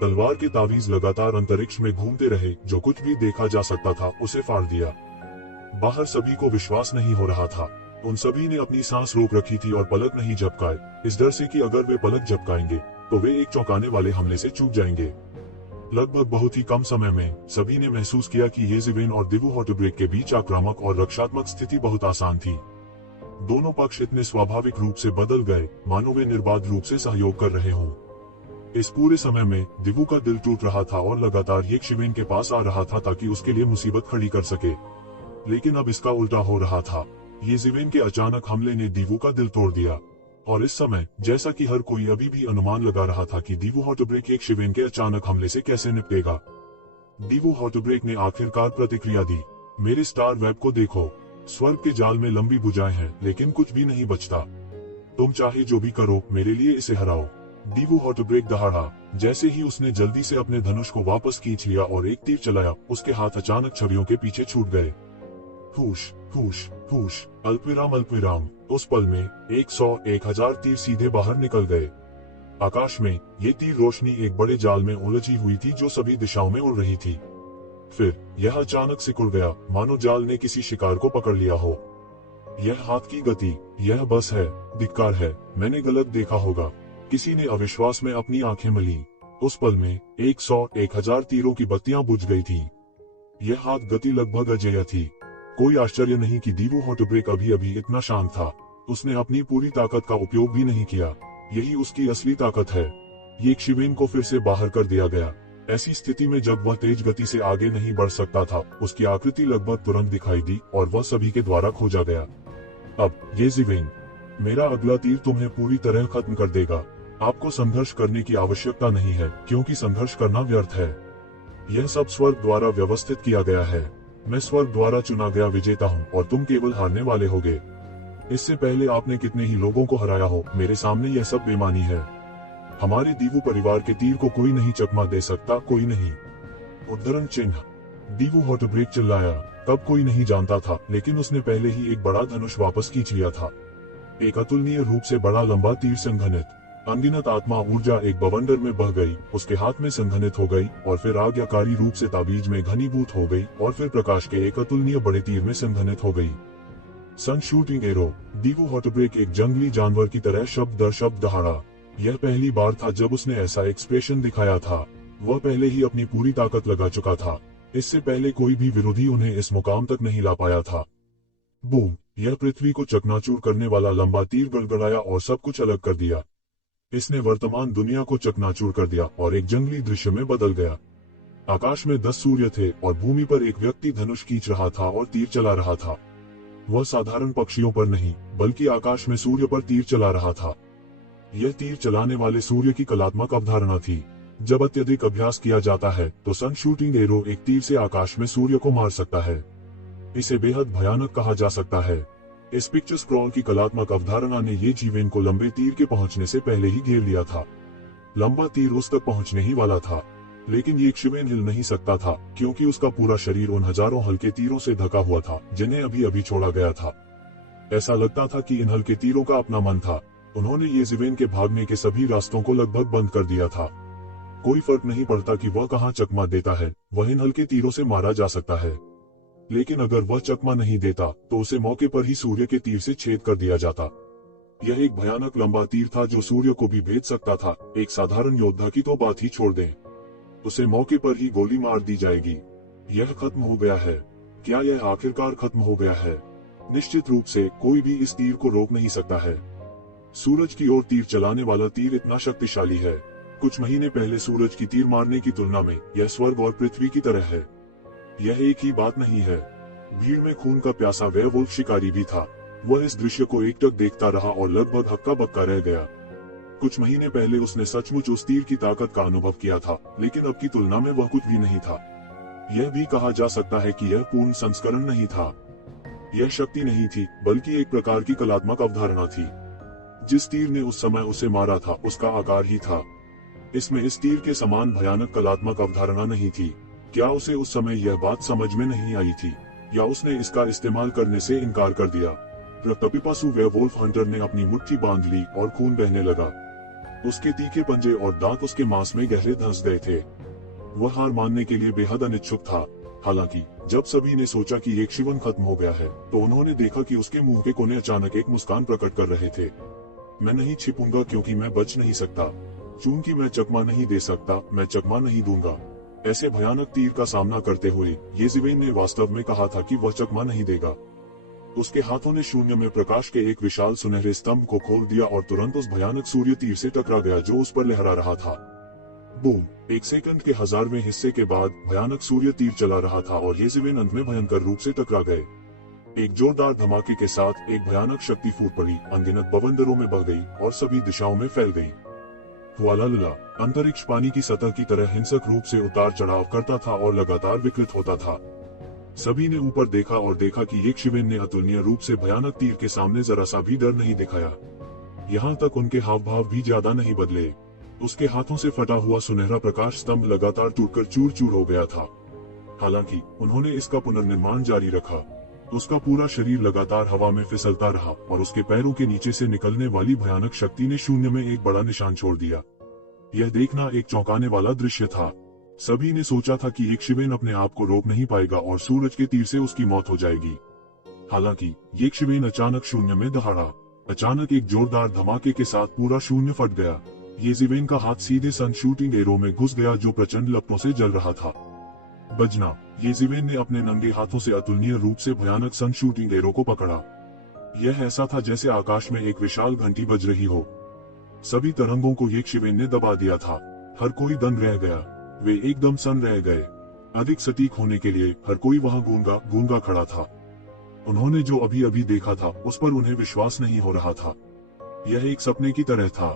तलवार के तावीज लगातार अंतरिक्ष में घूमते रहे, जो कुछ भी देखा जा सकता था उसे फाड़ दिया। बाहर सभी को विश्वास नहीं हो रहा था। उन सभी ने अपनी सांस रोक रखी थी और पलक नहीं झपकाए, इस डर से कि अगर वे पलक झपकाएंगे तो वे एक चौंकाने वाले हमले से चूक जाएंगे। लगभग बहुत ही कम समय में सभी ने महसूस किया कि येज़िवेन और दिवु हॉटब्रेक के बीच आक्रामक और रक्षात्मक स्थिति बहुत आसान थी। दोनों पक्ष इतने स्वाभाविक रूप से बदल गए मानो वे निर्बाध रूप से सहयोग कर रहे हों। इस पूरे समय में दिवु का दिल टूट रहा था और लगातार येज़िवेन के पास आ रहा था ताकि उसके लिए मुसीबत खड़ी कर सके। लेकिन अब इसका उल्टा हो रहा था। येज़िवेन के अचानक हमले ने दिवु का दिल तोड़ दिया, और इस समय जैसा कि हर कोई अभी भी अनुमान लगा रहा था कि दिवु हॉटब्रेक येज़िवेन के अचानक हमले से कैसे निपटेगा। दिवु हॉटब्रेक ने आखिरकार प्रतिक्रिया दी। मेरे स्टार वेब को देखो, स्वर्ग के जाल में लंबी भुजाएं हैं लेकिन कुछ भी नहीं बचता। तुम चाहे जो भी करो, मेरे लिए इसे हराओ। दिवु हॉटब्रेक दहाड़ा। जैसे ही उसने जल्दी से अपने धनुष को वापस खींच लिया और एक तीर चलाया, उसके हाथ अचानक छवियों के पीछे छूट गए। हुश हुश हुश, अल्पविराम अल्पविराम। उस पल में 100-1000 तीर सीधे बाहर निकल गए। आकाश में ये तीर रोशनी एक बड़े जाल में उलझी हुई थी जो सभी दिशाओं में उड़ रही थी। फिर यह अचानक सिकुड़ गया, मानो जाल ने किसी शिकार को पकड़ लिया हो। यह हाथ की गति, यह बस है, धिक्कार है, मैंने गलत देखा होगा। किसी ने अविश्वास में अपनी आंखें मली। उस पल में 100-1000 तीरों की बत्तियां बुझ गई थी। यह हाथ गति लगभग अजेय थी। कोई आश्चर्य नहीं कि दिवु हॉटब्रेक अभी अभी इतना शांत था। उसने अपनी पूरी ताकत का उपयोग भी नहीं किया। यही उसकी असली ताकत है। येज़िवेन को फिर से बाहर कर दिया गया। ऐसी स्थिति में जब वह तेज गति से आगे नहीं बढ़ सकता था, उसकी आकृति लगभग तुरंत दिखाई दी और वह सभी के द्वारा खोजा गया। अब येज़िवेन, मेरा अगला तीर तुम्हें पूरी तरह खत्म कर देगा। आपको संघर्ष करने की आवश्यकता नहीं है, क्योंकि संघर्ष करना व्यर्थ है। यह सब स्वर्ग द्वारा व्यवस्थित किया गया है। मैं स्वर्ग द्वारा चुना गया विजेता हूँ और तुम केवल हारने वाले होगे। इससे पहले आपने कितने ही लोगों को हराया हो, मेरे सामने यह सब बेमानी है। हमारे दिवु परिवार के तीर को कोई नहीं चकमा दे सकता, कोई नहीं। उद्धरण चिन्ह। दिवु हॉटब्रेक चिल्लाया। तब कोई नहीं जानता था, लेकिन उसने पहले ही एक बड़ा धनुष वापस खींच लिया था। एक अतुलनीय रूप से बड़ा लंबा तीर संघनित, अनगिनत आत्मा ऊर्जा एक बवंडर में बह गई, उसके हाथ में संघनित हो गई और फिर आज्ञाकारी रूप से ताबीज में घनीभूत हो गई और फिर प्रकाश के एक अतुलनीय बड़े तीर में संघनित हो गई। सन शूटिंग एरो। दिवु हॉटब्रेक एक जंगली जानवर की तरह शब्द दर शब्द दहाड़ा। यह पहली बार था जब उसने ऐसा एक्सप्रेशन दिखाया था। वह पहले ही अपनी पूरी ताकत लगा चुका था। इससे पहले कोई भी विरोधी उन्हें इस मुकाम तक नहीं ला पाया था। बूम! यह पृथ्वी को चकनाचूर करने वाला लंबा तीर गड़गड़ाया और सब कुछ अलग कर दिया। इसने वर्तमान दुनिया को चकनाचूर कर दिया और एक जंगली दृश्य में बदल गया। आकाश में 10 सूर्य थे और भूमि पर एक व्यक्ति धनुष खींच रहा था और तीर चला रहा था। वह साधारण पक्षियों पर नहीं, बल्कि आकाश में सूर्य पर तीर चला रहा था। यह तीर चलाने वाले सूर्य की कलात्मक अवधारणा थी। जब अत्यधिक अभ्यास किया जाता है तो सन शूटिंग एरो एक तीर से आकाश में सूर्य को मार सकता है। इसे बेहद भयानक कहा जा सकता है। इस पिक्चर स्क्रॉल की कलात्मक अवधारणा ने येज़िवेन को लंबे तीर के पहुंचने से पहले ही घेर लिया था। लंबा तीर उस तक पहुंचने ही वाला था, लेकिन येज़िवेन हिल नहीं सकता था क्योंकि उसका पूरा शरीर उन हजारों हल्के तीरों से ढका हुआ था जिन्हें अभी अभी छोड़ा गया था। ऐसा लगता था कि इन हल्के तीरों का अपना मन था। उन्होंने येज़िवेन के भागने के सभी रास्तों को लगभग बंद कर दिया था। कोई फर्क नहीं पड़ता कि वह कहां चकमा देता है, वह इन हल्के तीरों से मारा जा सकता है। लेकिन अगर वह चकमा नहीं देता तो उसे मौके पर ही सूर्य के तीर से छेद कर दिया जाता। यह एक भयानक लंबा तीर था जो सूर्य को भी भेद सकता था। एक साधारण योद्धा की तो बात ही छोड़ दें, उसे मौके पर ही गोली मार दी जाएगी। यह खत्म हो गया है। क्या यह आखिरकार खत्म हो गया है? निश्चित रूप से कोई भी इस तीर को रोक नहीं सकता है। सूरज की ओर तीर चलाने वाला तीर इतना शक्तिशाली है। कुछ महीने पहले सूरज की तीर मारने की तुलना में यह स्वर्ग और पृथ्वी की तरह है। यह एक ही बात नहीं है। भीड़ में खून का प्यासा वेयरवुल्फ शिकारी भी था। वह इस दृश्य को एकटक देखता रहा और लगभग हक्का बक्का रह गया। कुछ महीने पहले उसने सचमुच उस तीर की ताकत का अनुभव किया था, लेकिन अब की तुलना में वह कुछ भी नहीं था। यह भी कहा जा सकता है कि यह पूर्ण संस्करण नहीं था। यह शक्ति नहीं थी, बल्कि एक प्रकार की कलात्मक अवधारणा थी। जिस तीर ने उस समय उसे मारा था उसका आकार ही था। इसमें इस तीर के समान भयानक कलात्मक अवधारणा नहीं थी। क्या उसे उस समय यह बात समझ में नहीं आई थी, या उसने इसका इस्तेमाल करने से इनकार कर दिया? प्रतिपासु वेयरवुल्फ हंटर ने अपनी मुट्ठी बांध ली और खून बहने लगा। उसके तीखे पंजे और दांत उसके मांस में गहरे धंस गए थे। वह हार मानने के लिए बेहद अनिच्छुक था। हालांकि जब सभी ने सोचा कि एक शिवन खत्म हो गया है, तो उन्होंने देखा कि उसके मुंह के कोने अचानक एक मुस्कान प्रकट कर रहे थे। मैं नहीं छिपूंगा क्योंकि मैं बच नहीं सकता। चूंकि मैं चकमा नहीं दे सकता, मैं चकमा नहीं दूंगा। ऐसे भयानक तीर का सामना करते हुए येज़ेबेल ने वास्तव में कहा था कि वह चकमा नहीं देगा। उसके हाथों ने शून्य में प्रकाश के एक विशाल सुनहरे स्तंभ को खोल दिया और तुरंत उस भयानक सूर्य तीर से टकरा गया जो उस पर लहरा रहा था। बूम! एक सेकंड के 1000वें हिस्से के बाद भयानक सूर्य तीर चला रहा था और येज़ेबेल अंत में भयंकर रूप से टकरा गए। एक जोरदार धमाके के साथ एक भयानक शक्ति फूट पड़ी, अनगिनत बवंडरों में बह गई और सभी दिशाओं में फैल गई। हुआलाला! अंतरिक्ष पानी की सतह की तरह हिंसक रूप से उतार चढ़ाव करता था और लगातार विकृत होता था। सभी ने ऊपर देखा और देखा कि येक्षिवेन ने अतुलनीय रूप से भयानक तीर के सामने जरा सा भी डर नहीं दिखाया। यहाँ तक उनके हाव भाव भी ज्यादा नहीं बदले। उसके हाथों से फटा हुआ सुनहरा प्रकाश स्तंभ लगातार टूटकर चूर चूर हो गया था। हालांकि उन्होंने इसका पुनर्निर्माण जारी रखा। उसका पूरा शरीर लगातार हवा में फिसलता रहा और उसके पैरों के नीचे से निकलने वाली भयानक शक्ति ने शून्य में एक बड़ा निशान छोड़ दिया। यह देखना एक चौंकाने वाला दृश्य था। सभी ने सोचा था कि येक्षिवेन अपने आप को रोक नहीं पाएगा और सूरज के तीर से उसकी मौत हो जाएगी। हालांकि येक्षिवेन अचानक शून्य में दहाड़ा। अचानक एक जोरदार धमाके के साथ पूरा शून्य फट गया। येज़ेबेल का हाथ सीधे सन शूटिंग एरो में घुस गया जो प्रचंड लपटों से जल रहा था। बजना! येज़ेबेल ने अपने नंगे हाथों से अतुलनीय रूप से भयानक सन शूटिंग एरो को पकड़ा। यह ऐसा था जैसे आकाश में एक विशाल घंटी बज रही हो। सभी तरंगों को येक्षिवेन ने दबा दिया था। हर कोई दंग रह गया। वे एकदम सन्न रह गए। अधिक सटीक होने के लिए हर कोई वहां गूंगा गूंगा खड़ा था। उन्होंने जो अभी अभी देखा था उस पर उन्हें विश्वास नहीं हो रहा था। यह एक सपने की तरह था।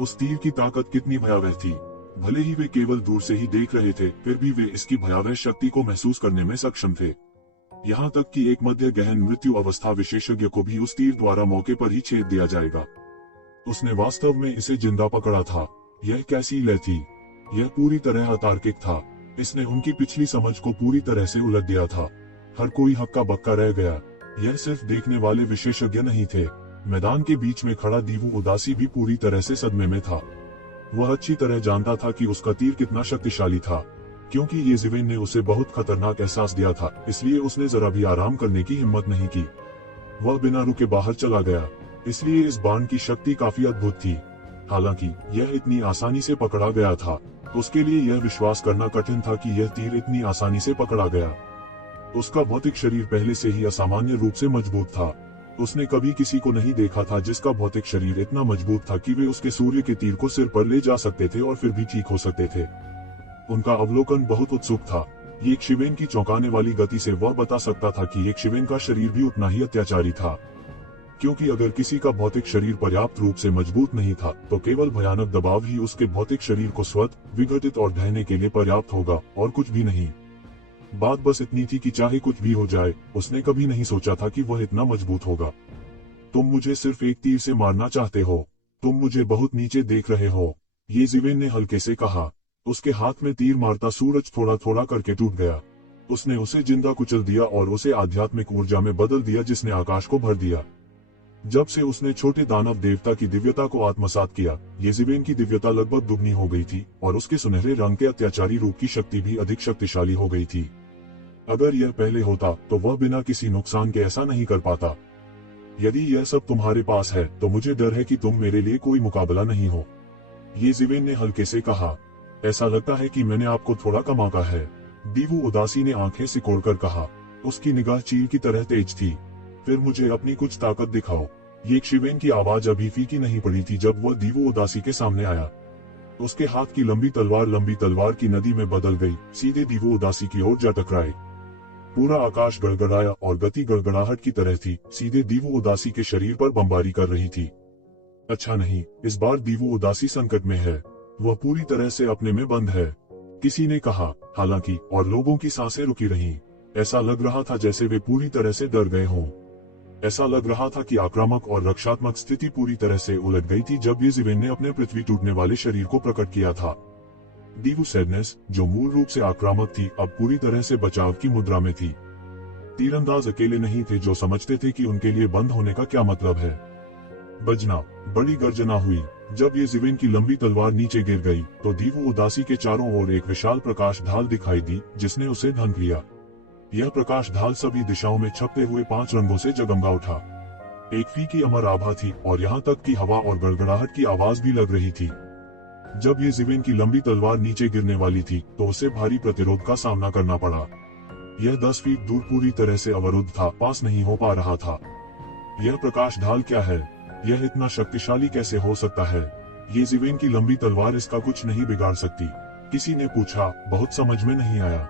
उस तीर की ताकत कितनी भयावह थी। भले ही वे केवल दूर से ही देख रहे थे, फिर भी वे इसकी भयावह शक्ति को महसूस करने में सक्षम थे। यहाँ तक कि एक मध्य गहन मृत्यु अवस्था विशेषज्ञ को भी उस तीर द्वारा मौके पर ही छेद दिया जाएगा। उसने वास्तव में इसे जिंदा पकड़ा था। यह कैसी लय थी। यह पूरी तरह अतार्किक था। इसने उनकी पिछली समझ को पूरी तरह से उलट दिया था। हर कोई हक्का बक्का रह गया। यह सिर्फ देखने वाले विशेषज्ञ नहीं थे। मैदान के बीच में खड़ा दीवू उदासी भी पूरी तरह से सदमे में था। वह अच्छी तरह जानता था कि उसका तीर कितना शक्तिशाली था। क्योंकि येज़ेबेल ने उसे बहुत खतरनाक एहसास दिया था, इसलिए उसने जरा भी आराम करने की हिम्मत नहीं की। वह बिना रुके बाहर चला गया। इसलिए इस बाण की शक्ति काफी अद्भुत थी। हालांकि यह इतनी आसानी से पकड़ा गया था, उसके लिए यह विश्वास करना कठिन था कि यह तीर इतनी आसानी से पकड़ा गया। उसका भौतिक शरीर पहले से ही असामान्य रूप से मजबूत था। उसने कभी किसी को नहीं देखा था जिसका भौतिक शरीर इतना मजबूत था कि वे उसके सूर्य के तीर को सिर पर ले जा सकते थे और फिर भी ठीक हो सकते थे। उनका अवलोकन बहुत उत्सुक था। येक्षिवेन की चौंकाने वाली गति से वह बता सकता था कि येक्षिवेन का शरीर भी उतना ही अत्याचारी था। क्योंकि अगर किसी का भौतिक शरीर पर्याप्त रूप से मजबूत नहीं था, तो केवल भयानक दबाव ही उसके भौतिक शरीर को स्वतः विघटित और ढहने के लिए पर्याप्त होगा, और कुछ भी नहीं। बात बस इतनी थी कि चाहे कुछ भी हो जाए, उसने कभी नहीं सोचा था कि वह इतना मजबूत होगा। तुम मुझे सिर्फ एक तीर से मारना चाहते हो। तुम मुझे बहुत नीचे देख रहे हो, येज़ेबेल ने हल्के से कहा। उसके हाथ में तीर मारता सूरज थोड़ा थोड़ा करके टूट गया। उसने उसे जिंदा कुचल दिया और उसे आध्यात्मिक ऊर्जा में बदल दिया जिसने आकाश को भर दिया। जब से उसने छोटे दानव देवता की दिव्यता को आत्मसात किया, येज़ेबेल की दिव्यता लगभग दुगनी हो गई थी और उसके सुनहरे रंग के अत्याचारी रूप की शक्ति भी अधिक शक्तिशाली हो गई थी। अगर यह पहले होता तो वह बिना किसी नुकसान के ऐसा नहीं कर पाता। यदि यह सब तुम्हारे पास है तो मुझे डर है कि तुम मेरे लिए कोई मुकाबला नहीं हो, येज़ेबेल ने हल्के से कहा। ऐसा लगता है कि मैंने आपको थोड़ा कम आंका है, दीवू उदासी ने आंखें सिकोड़कर कहा। उसकी निगाह चील की तरह तेज थी। फिर मुझे अपनी कुछ ताकत दिखाओ। येक्षिवेन की आवाज अभी फीकी नहीं पड़ी थी जब वह दीवू उदासी के सामने आया। उसके हाथ की लंबी तलवार की नदी में बदल गई, सीधे दीवू उदासी की ओर जा टकराए। पूरा आकाश गड़गड़ाया और गति गड़गड़ाहट की तरह थी, सीधे दीवू उदासी के शरीर पर बमबारी कर रही थी। अच्छा नहीं, इस बार दीवू उदासी संकट में है। वह पूरी तरह से अपने में बंद है, किसी ने कहा। हालांकि और लोगों की सांसें रुकी रहीं। ऐसा लग रहा था जैसे वे पूरी तरह से डर गए हों। ऐसा लग रहा था कि आक्रामक और रक्षात्मक स्थिति पूरी तरह से उलट गई थी जब येज़ेबेल ने अपने पृथ्वी टूटने वाले शरीर को प्रकट किया था। दीवू सैडनेस, जो मूल रूप से आक्रामक थी, अब पूरी तरह से बचाव की मुद्रा में थी। तीरंदाज अकेले नहीं थे जो समझते थे कि उनके लिए बंद होने का क्या मतलब है। बजना, बड़ी गर्जना हुई। जब येज़ेबेल की लंबी तलवार नीचे गिर गई, तो दीवू उदासी के चारों ओर एक विशाल प्रकाश ढाल दिखाई दी, जिसने उसे ढंक लिया। यह प्रकाश ढाल सभी दिशाओं में छपते हुए 5 रंगों से जगमगा उठा। एक फीकी अमर आभा थी और यहाँ तक कि हवा और गड़गड़ाहट की आवाज भी लग रही थी। जब ये ज़िवेन की लंबी तलवार नीचे गिरने वाली थी तो उसे भारी प्रतिरोध का सामना करना पड़ा। यह 10 फीट दूर पूरी तरह से अवरुद्ध था, पास नहीं हो पा रहा था। यह प्रकाश ढाल क्या है? यह इतना शक्तिशाली कैसे हो सकता है? ये ज़िवेन की लंबी तलवार इसका कुछ नहीं बिगाड़ सकती। किसी ने पूछा। बहुत समझ में नहीं आया।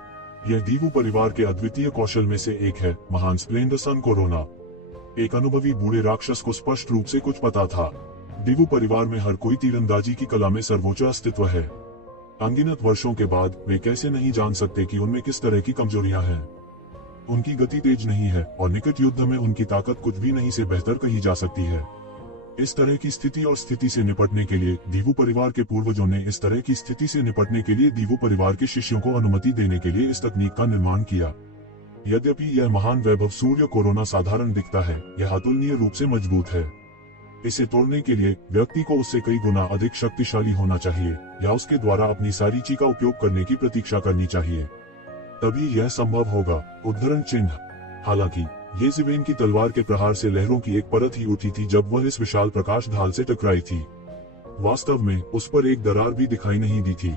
यह दीवू परिवार के अद्वितीय कौशल में से एक है, महान स्प्लेंडर सन कोरोना। एक अनुभवी बूढ़े राक्षस को स्पष्ट रूप से कुछ पता था। दीवू परिवार में हर कोई तीरंदाजी की कला में सर्वोच्च अस्तित्व है। अनगिनत वर्षों के बाद वे कैसे नहीं जान सकते कि उनमें किस तरह की कमजोरियां हैं। उनकी गति तेज नहीं है और निकट युद्ध में उनकी ताकत कुछ भी नहीं से बेहतर कही जा सकती है। इस तरह की स्थिति और स्थिति से निपटने के लिए दीवू परिवार के पूर्वजों ने इस तरह की स्थिति से निपटने के लिए दीवू परिवार के शिष्यों को अनुमति देने के लिए इस तकनीक का निर्माण किया। यद्यपि यह महान वैभव सूर्य कोरोना साधारण दिखता है, यह अतुलनीय रूप से मजबूत है। इसे तोड़ने के लिए व्यक्ति को उससे कई गुना अधिक शक्तिशाली होना चाहिए या उसके द्वारा अपनी सारी ची का उपयोग करने की प्रतीक्षा करनी चाहिए, तभी यह संभव होगा। उद्धरण चिन्ह। हालांकि ये ज़िवेन की तलवार के प्रहार से लहरों की एक परत ही उठी थी जब वह इस विशाल प्रकाश ढाल से टकराई थी। वास्तव में उस पर एक दरार भी दिखाई नहीं दी थी।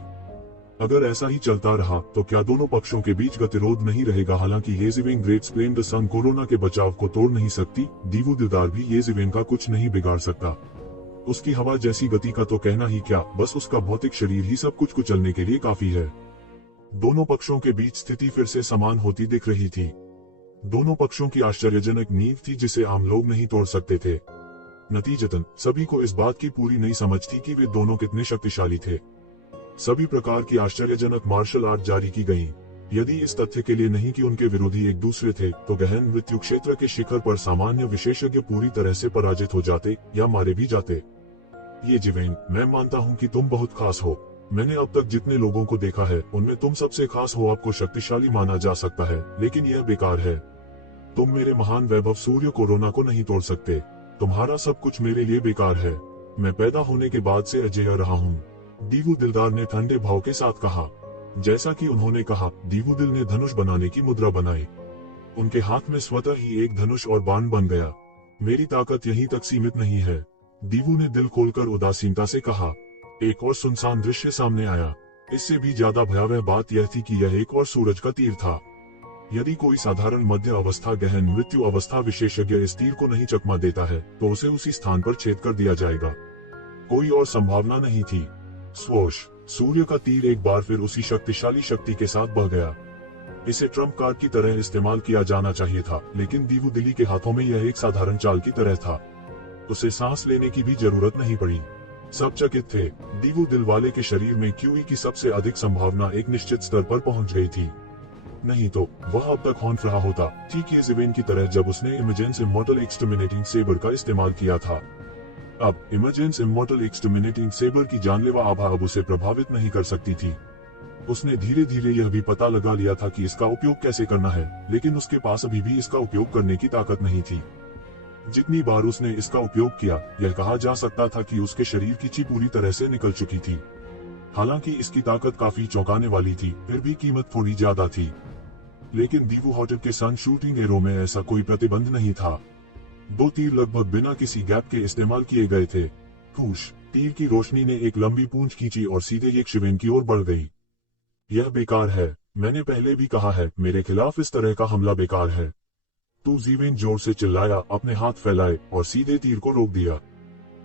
अगर ऐसा ही चलता रहा तो क्या दोनों पक्षों के बीच गतिरोध नहीं रहेगा? हालांकि ये ज़िवेन ग्रेट स्प्लेंडर सन कोरोना के बचाव को तोड़ नहीं सकती। दीवू दिलदार भी ये ज़िवेन का कुछ नहीं बिगाड़ सकता। उसकी हवा जैसी गति का तो कहना ही क्या, बस उसका भौतिक शरीर ही सब कुछ कुचलने के लिए काफी है। दोनों पक्षों के बीच स्थिति फिर से समान होती दिख रही थी। दोनों पक्षों की आश्चर्यजनक नींव थी जिसे आम लोग नहीं तोड़ सकते थे। नतीजतन सभी को इस बात की पूरी नहीं समझ थी कि वे दोनों कितने शक्तिशाली थे। सभी प्रकार की आश्चर्यजनक मार्शल आर्ट जारी की गईं। यदि इस तथ्य के लिए नहीं कि उनके विरोधी एक दूसरे थे तो गहन मृत्यु क्षेत्र के शिखर पर सामान्य विशेषज्ञ पूरी तरह से पराजित हो जाते या मारे भी जाते। ये ज़िवेन, मैं मानता हूँ कि तुम बहुत खास हो। मैंने अब तक जितने लोगों को देखा है उनमें तुम सबसे खास हो। आपको शक्तिशाली माना जा सकता है लेकिन यह बेकार है। तुम मेरे महान वैभव सूर्य कोरोना को नहीं तोड़ सकते। तुम्हारा सब कुछ मेरे लिए बेकार है। मैं पैदा होने के बाद से अजेय रहा हूँ, दीवू दिलदार ने ठंडे भाव के साथ कहा। जैसा कि उन्होंने कहा, दीवू दिल ने धनुष बनाने की मुद्रा बनाई। उनके हाथ में स्वतः ही एक धनुष और बाण बन गया। मेरी ताकत यहीं तक सीमित नहीं है, दीवू ने दिल खोलकर उदासीनता से कहा। एक और सुनसान दृश्य सामने आया। इससे भी ज्यादा भयावह बात यह थी कि यह एक और सूरज का तीर था। यदि कोई साधारण मध्य अवस्था गहन मृत्यु अवस्था विशेषज्ञ इस तीर को नहीं चकमा देता है तो उसे उसी स्थान पर छेद कर दिया जाएगा। कोई और संभावना नहीं थी। स्वोश, सूर्य का तीर एक बार फिर उसी शक्तिशाली शक्ति के साथ बह गया। इसे ट्रम्प कार्ड की तरह इस्तेमाल किया जाना चाहिए था, लेकिन दीवू दिली के हाथों में यह एक साधारण चाल की तरह था। उसे सांस लेने की भी जरूरत नहीं पड़ी। सब चकित थे। दीवू दिलवाले के शरीर में क्यूई की सबसे अधिक संभावना एक निश्चित स्तर पर पहुंच गई थी। नहीं तो वह अब तक हॉन्ट रहा होता, ठीक ये ज़िवेन की तरह जब उसने इमर्जेंस इमॉर्टल एक्सटर्मिनेटिंग सेबर का इस्तेमाल किया था। अब इमर्जेंस इमॉर्टल एक्सटर्मिनेटिंग सेबर की जानलेवा आभा अब उसे प्रभावित नहीं कर सकती थी। उसने धीरे धीरे यह भी पता लगा लिया था कि इसका उपयोग कैसे करना है, लेकिन उसके पास अभी भी इसका उपयोग करने की ताकत नहीं थी। जितनी बार उसने इसका उपयोग किया, यह कहा जा सकता था कि उसके शरीर की ची पूरी तरह से निकल चुकी थी। हालांकि इसकी ताकत काफी चौंकाने वाली थी, फिर भी कीमत थोड़ी ज्यादा थी। लेकिन दीवू हॉटर के सन शूटिंग एरो में ऐसा कोई प्रतिबंध नहीं था। 2 तीर लगभग बिना किसी गैप के इस्तेमाल किए गए थे। खूश, तीर की रोशनी ने एक लंबी पूंछ खींची और सीधे एक ज़िवेन की ओर बढ़ गई। यह बेकार है, मैंने पहले भी कहा है, मेरे खिलाफ इस तरह का हमला बेकार है। तू, ज़िवेन जोर से चिल्लाया, अपने हाथ फैलाए और सीधे तीर को रोक दिया।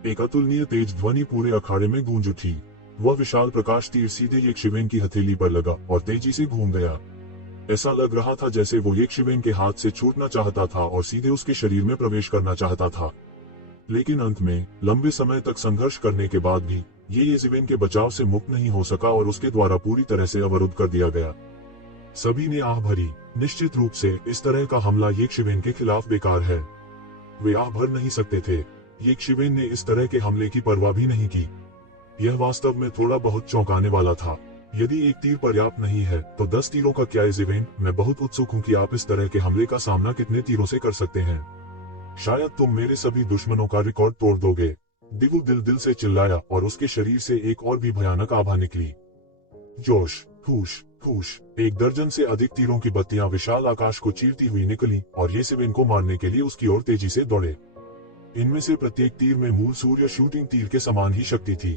एक अतुलनीय तेज ध्वनि पूरे अखाड़े में गूंज उठी। वह विशाल प्रकाश तीर सीधे एक ज़िवेन की हथेली पर लगा और तेजी से घूम गया। ऐसा लग रहा था जैसे वो एक ज़िवेन के हाथ से छूटना चाहता था और सीधे उसके शरीर में प्रवेश करना चाहता था। लेकिन अंत में लंबे समय तक संघर्ष करने के बाद भी ये ज़िवेन के बचाव से मुक्त नहीं हो सका और उसके द्वारा पूरी तरह से अवरुद्ध कर दिया गया। सभी ने आह भरी। निश्चित रूप से इस तरह का हमला ये ज़िवेन के खिलाफ बेकार है। वे आह भर नहीं सकते थे। ये ज़िवेन ने इस तरह के हमले की परवाह भी नहीं की। यह वास्तव में थोड़ा बहुत चौंकाने वाला था। यदि एक तीर पर्याप्त नहीं है तो 10 तीरों का क्या? ज़िवेन, मैं बहुत उत्सुक हूँ कि आप इस तरह के हमले का सामना कितने तीरों से कर सकते हैं। शायद तुम मेरे सभी दुश्मनों का रिकॉर्ड तोड़ दोगे। दीवू दिल से चिल्लाया और उसके शरीर से एक और भी भयानक आभा निकली। जोश, खूश खूश। एक दर्जन से अधिक तीरों की बत्तियां विशाल आकाश को चीरती हुई निकली और ये सिवेन को मारने के लिए उसकी ओर तेजी से दौड़े। इनमें से प्रत्येक तीर में मूल सूर्य शूटिंग तीर के समान ही शक्ति थी।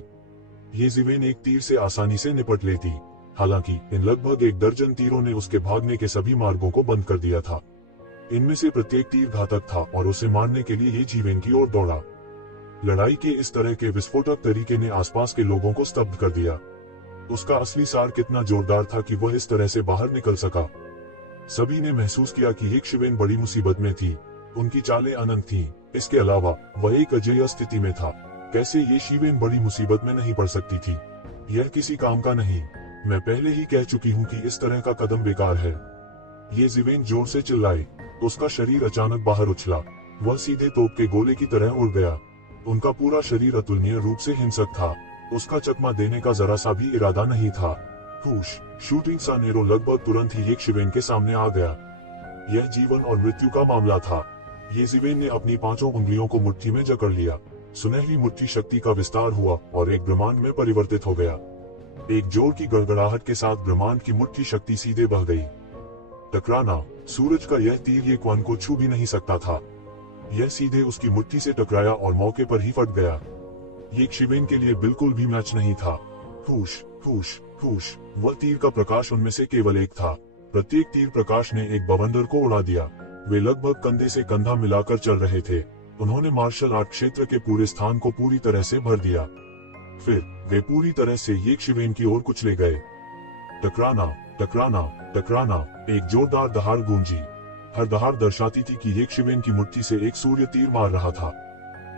ये जिवेन एक तीर से आसानी से निपट लेती। हालांकि इन लगभग एक दर्जन तीरों ने उसके भागने के सभी मार्गों को बंद कर दिया था। इनमें से प्रत्येक तीर घातक था और उसे मारने के लिए ये जिवेन की ओर दौड़ा। लड़ाई के इस तरह के विस्फोटक तरीके ने आसपास के लोगों को स्तब्ध कर दिया। उसका असली सार कितना जोरदार था कि वह इस तरह से बाहर निकल सका। सभी ने महसूस किया कि एक शिवेन बड़ी मुसीबत में थी। उनकी चालें अनंत थीं। इसके अलावा वह एक अजेय स्थिति में था। कैसे ये शिवेन बड़ी मुसीबत में नहीं पड़ सकती थी? यह किसी काम का नहीं। मैं पहले ही कह चुकी हूँ कि इस तरह का कदम बेकार है। ये जिवेन जोर से चिल्लाए। उसका शरीर अचानक बाहर उछला। वह सीधे तोप के गोले की तरह उड़ गया। उनका पूरा शरीर अतुलनीय रूप से हिंसक था। उसका चकमा देने का जरा सा भी इरादा नहीं था। खूश शूटिंग सा नेरो लगभग तुरंत ही एक शिवेन के सामने आ गया। यह जीवन और मृत्यु का मामला था। ये जिवेन ने अपनी 5 उंगलियों को मुट्ठी में जकड़ लिया। सुनहरी मुट्ठी शक्ति का विस्तार हुआ और एक ब्रह्मांड में परिवर्तित हो गया। एक जोर की गड़गड़ाहट के साथ ब्रह्मांड की मुट्ठी शक्ति सीधे बह गई। टकराना। सूरज का यह तीर ये क्वान को छू भी नहीं सकता था। यह सीधे उसकी मुट्ठी से टकराया और मौके पर ही फट गया। ये शिवेन के लिए बिल्कुल भी मैच नहीं था। खूश खूश खूश। वह तीर का प्रकाश उनमें से केवल एक था। प्रत्येक तीर प्रकाश ने एक बवंडर को उड़ा दिया। वे लगभग कंधे से कंधा मिलाकर चल रहे थे। उन्होंने मार्शल आर्ट क्षेत्र के पूरे स्थान को पूरी तरह से भर दिया। फिर वे पूरी तरह से ये शिवेन की ओर कुचले गए। टकराना टकराना टकराना। एक जोरदार दहाड़ गूंजी। हर दहाड़ दर्शाती थी कि एक शिवेन की मुट्ठी से एक सूर्य तीर मार रहा था।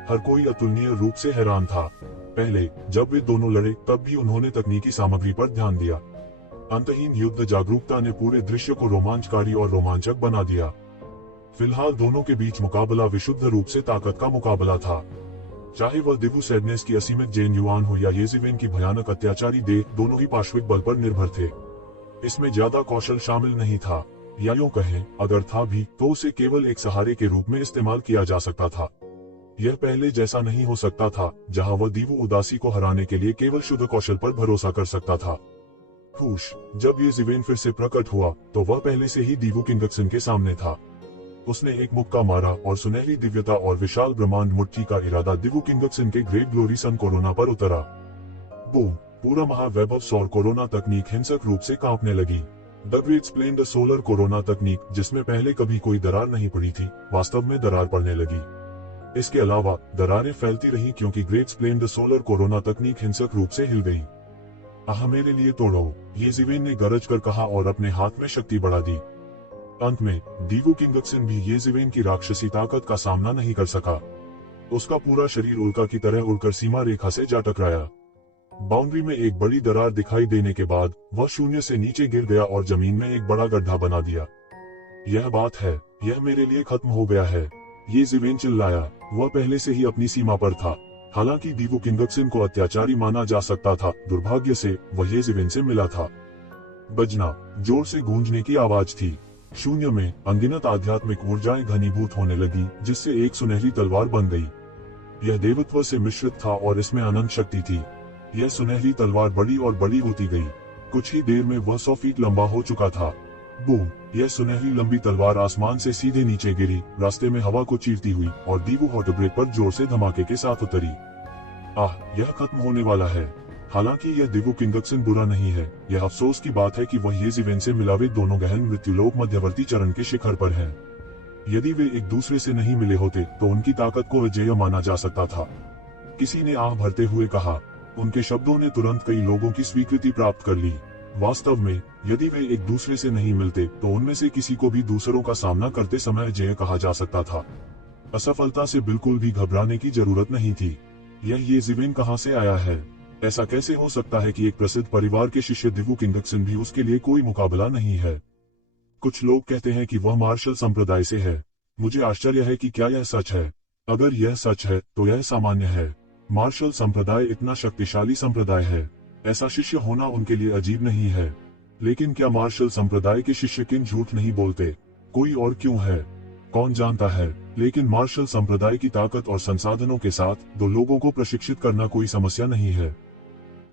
हर कोई अतुलनीय रूप से हैरान था। पहले जब वे दोनों लड़े तब भी उन्होंने तकनीकी सामग्री पर ध्यान दिया। अंतहीन युद्ध जागरूकता ने पूरे दृश्य को रोमांचकारी और रोमांचक बना दिया। फिलहाल दोनों के बीच मुकाबला विशुद्ध रूप से ताकत का मुकाबला था। चाहे वह दिव्य सैडनेस की असीमित जेन युआन हो या ये जिवेन की भयानक अत्याचारी देह, दोनों ही पार्श्विक बल पर निर्भर थे। इसमें ज्यादा कौशल शामिल नहीं था, या यूं कहें अगर था भी तो उसे केवल एक सहारे के रूप में इस्तेमाल किया जा सकता था। यह पहले जैसा नहीं हो सकता था जहां वह दीवु उदासी को हराने के लिए केवल शुद्ध कौशल पर भरोसा कर सकता था। खूश जब ये जिवेन फिर से प्रकट हुआ तो वह पहले से ही दीवु किंगक्सन के सामने था। उसने एक मुक्का मारा और सुनहरी दिव्यता और विशाल ब्रह्मांड मुट्ठी का इरादा दिवु किंगक्सन के ग्रेट ग्लोरी सन कोरोना पर उतरा। बूम। पूरा महावैभव सौर कोरोना तकनीक हिंसक रूप से कांपने लगी। The great Splendor solar corona तकनीक, जिसमें पहले कभी कोई दरार नहीं पड़ी थी, वास्तव में दरार पड़ने लगी। इसके अलावा दरारें फैलती रहीं क्योंकि ग्रेट स्प्लेंडर सोलर कोरोना तकनीक हिंसक रूप से हिल गई। आह मेरे लिए तोड़ो, ये जिवेन ने गरज कर कहा और अपने हाथ में शक्ति बढ़ा दी। अंत में दीवु किंगक्सन भी ये जिवेन की राक्षसी ताकत का सामना नहीं कर सका। उसका पूरा शरीर उल्का की तरह उड़कर सीमा रेखा से जा टकराया। बाउंड्री में एक बड़ी दरार दिखाई देने के बाद वह शून्य से नीचे गिर गया और जमीन में एक बड़ा गड्ढा बना दिया। यह बात है, यह मेरे लिए खत्म हो गया है, ये जिवेन चिल्लाया। वह पहले से ही अपनी सीमा पर था। हालांकि दीवु किंगक्सन को अत्याचारी माना जा सकता था, दुर्भाग्य से वह ये जिवेन से मिला था। बजना जोर से गूंजने की आवाज थी। शून्य में अनगिनत आध्यात्मिक ऊर्जाएं घनीभूत होने लगी, जिससे एक सुनहरी तलवार बन गई। यह देवत्व से मिश्रित था और इसमें अनंत शक्ति थी। यह सुनहरी तलवार बड़ी और बड़ी होती गई। कुछ ही देर में वह 100 फीट लंबा हो चुका था। बूम। यह सुनहरी लंबी तलवार आसमान से सीधे नीचे गिरी, रास्ते में हवा को चीरती हुई और दीवु हॉटब्रेक पर जोर से धमाके के साथ उतरी। आह, यह खत्म होने वाला है। हालांकि यह दीवु किंगक्सन बुरा नहीं है। यह अफसोस की बात है कि वह ये जिवेन से मिला वे दोनों गहन मृत्युलोक मध्यवर्ती चरण के शिखर पर हैं। यदि वे एक दूसरे से नहीं मिले होते तो उनकी ताकत को अजेय माना जा सकता था। किसी ने आह भरते हुए कहा। उनके शब्दों ने तुरंत कई लोगों की स्वीकृति प्राप्त कर ली। वास्तव में यदि वे एक दूसरे से नहीं मिलते तो उनमें से किसी को भी दूसरों का सामना करते समय अजेय कहा जा सकता था। असफलता से बिल्कुल भी घबराने की जरूरत नहीं थी। यह ये जिवेन कहां से आया है? ऐसा कैसे हो सकता है कि एक प्रसिद्ध परिवार के शिष्य दीवु किंगक्सन भी उसके लिए कोई मुकाबला नहीं है? कुछ लोग कहते हैं कि वह मार्शल संप्रदाय से है। मुझे आश्चर्य है कि क्या यह सच है। अगर यह सच है तो यह सामान्य है। मार्शल संप्रदाय इतना शक्तिशाली संप्रदाय है, ऐसा शिष्य होना उनके लिए अजीब नहीं है। लेकिन क्या मार्शल संप्रदाय के शिष्य किन झूठ नहीं बोलते? कोई और क्यों है, कौन जानता है। लेकिन मार्शल संप्रदाय की ताकत और संसाधनों के साथ 2 लोगों को प्रशिक्षित करना कोई समस्या नहीं है।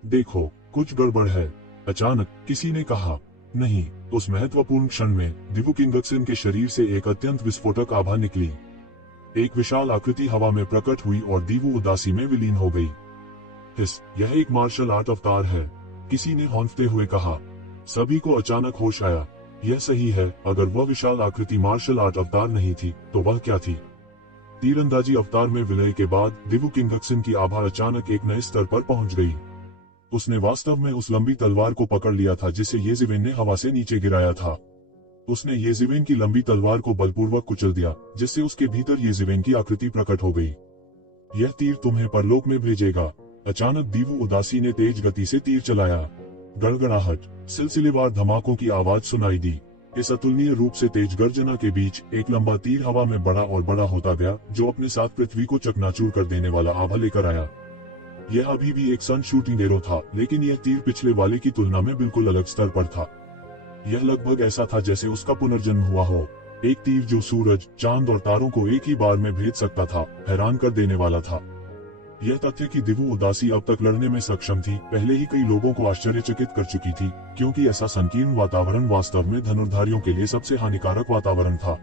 देखो, कुछ गड़बड़ है। अचानक किसी ने कहा, नहीं। उस महत्वपूर्ण क्षण में दिवु किंगक्सन के शरीर से एक अत्यंत विस्फोटक आभा निकली। एक विशाल आकृति हवा में प्रकट हुई और दिवु उदासी में विलीन हो गई। यह एक मार्शल आर्ट अवतार है, किसी ने हौंफते हुए कहा। सभी को अचानक होश आया। यह सही है, अगर वह विशाल आकृति मार्शल आर्ट अवतार नहीं थी तो वह क्या थी? तीरंदाजी अवतार में विलय के बाद दिवु किंगक्सन की आभा अचानक एक नए स्तर पर पहुंच गई। उसने वास्तव में उस लंबी तलवार को पकड़ लिया था जिसे येज़िवेन ने हवा से नीचे गिराया था। उसने येज़िवेन की लंबी तलवार को बलपूर्वक कुचल दिया, जिससे उसके भीतर येज़िवेन की आकृति प्रकट हो गई। यह तीर तुम्हें परलोक में भेजेगा। अचानक दिवु उदासी ने तेज गति से तीर चलाया। गड़गड़ाहट, सिलसिलेवार धमाकों की आवाज सुनाई दी। इस अतुलनीय रूप से तेज गर्जना के बीच एक लंबा तीर हवा में बड़ा और बड़ा होता गया, जो अपने साथ पृथ्वी को चकनाचूर कर देने वाला आभा लेकर आया। यह अभी भी एक सन शूटिंग एरो था, लेकिन यह तीर पिछले वाले की तुलना में बिल्कुल अलग स्तर पर था। यह लगभग ऐसा था जैसे उसका पुनर्जन्म हुआ हो। एक तीर जो सूरज, चांद और तारों को एक ही बार में भेद सकता था, हैरान कर देने वाला था। यह तथ्य कि दिवु उदासी अब तक लड़ने में सक्षम थी, पहले ही कई लोगों को आश्चर्यचकित कर चुकी थी, क्योंकि ऐसा संकीर्ण वातावरण वास्तव में धनुर्धारियों के लिए सबसे हानिकारक वातावरण था।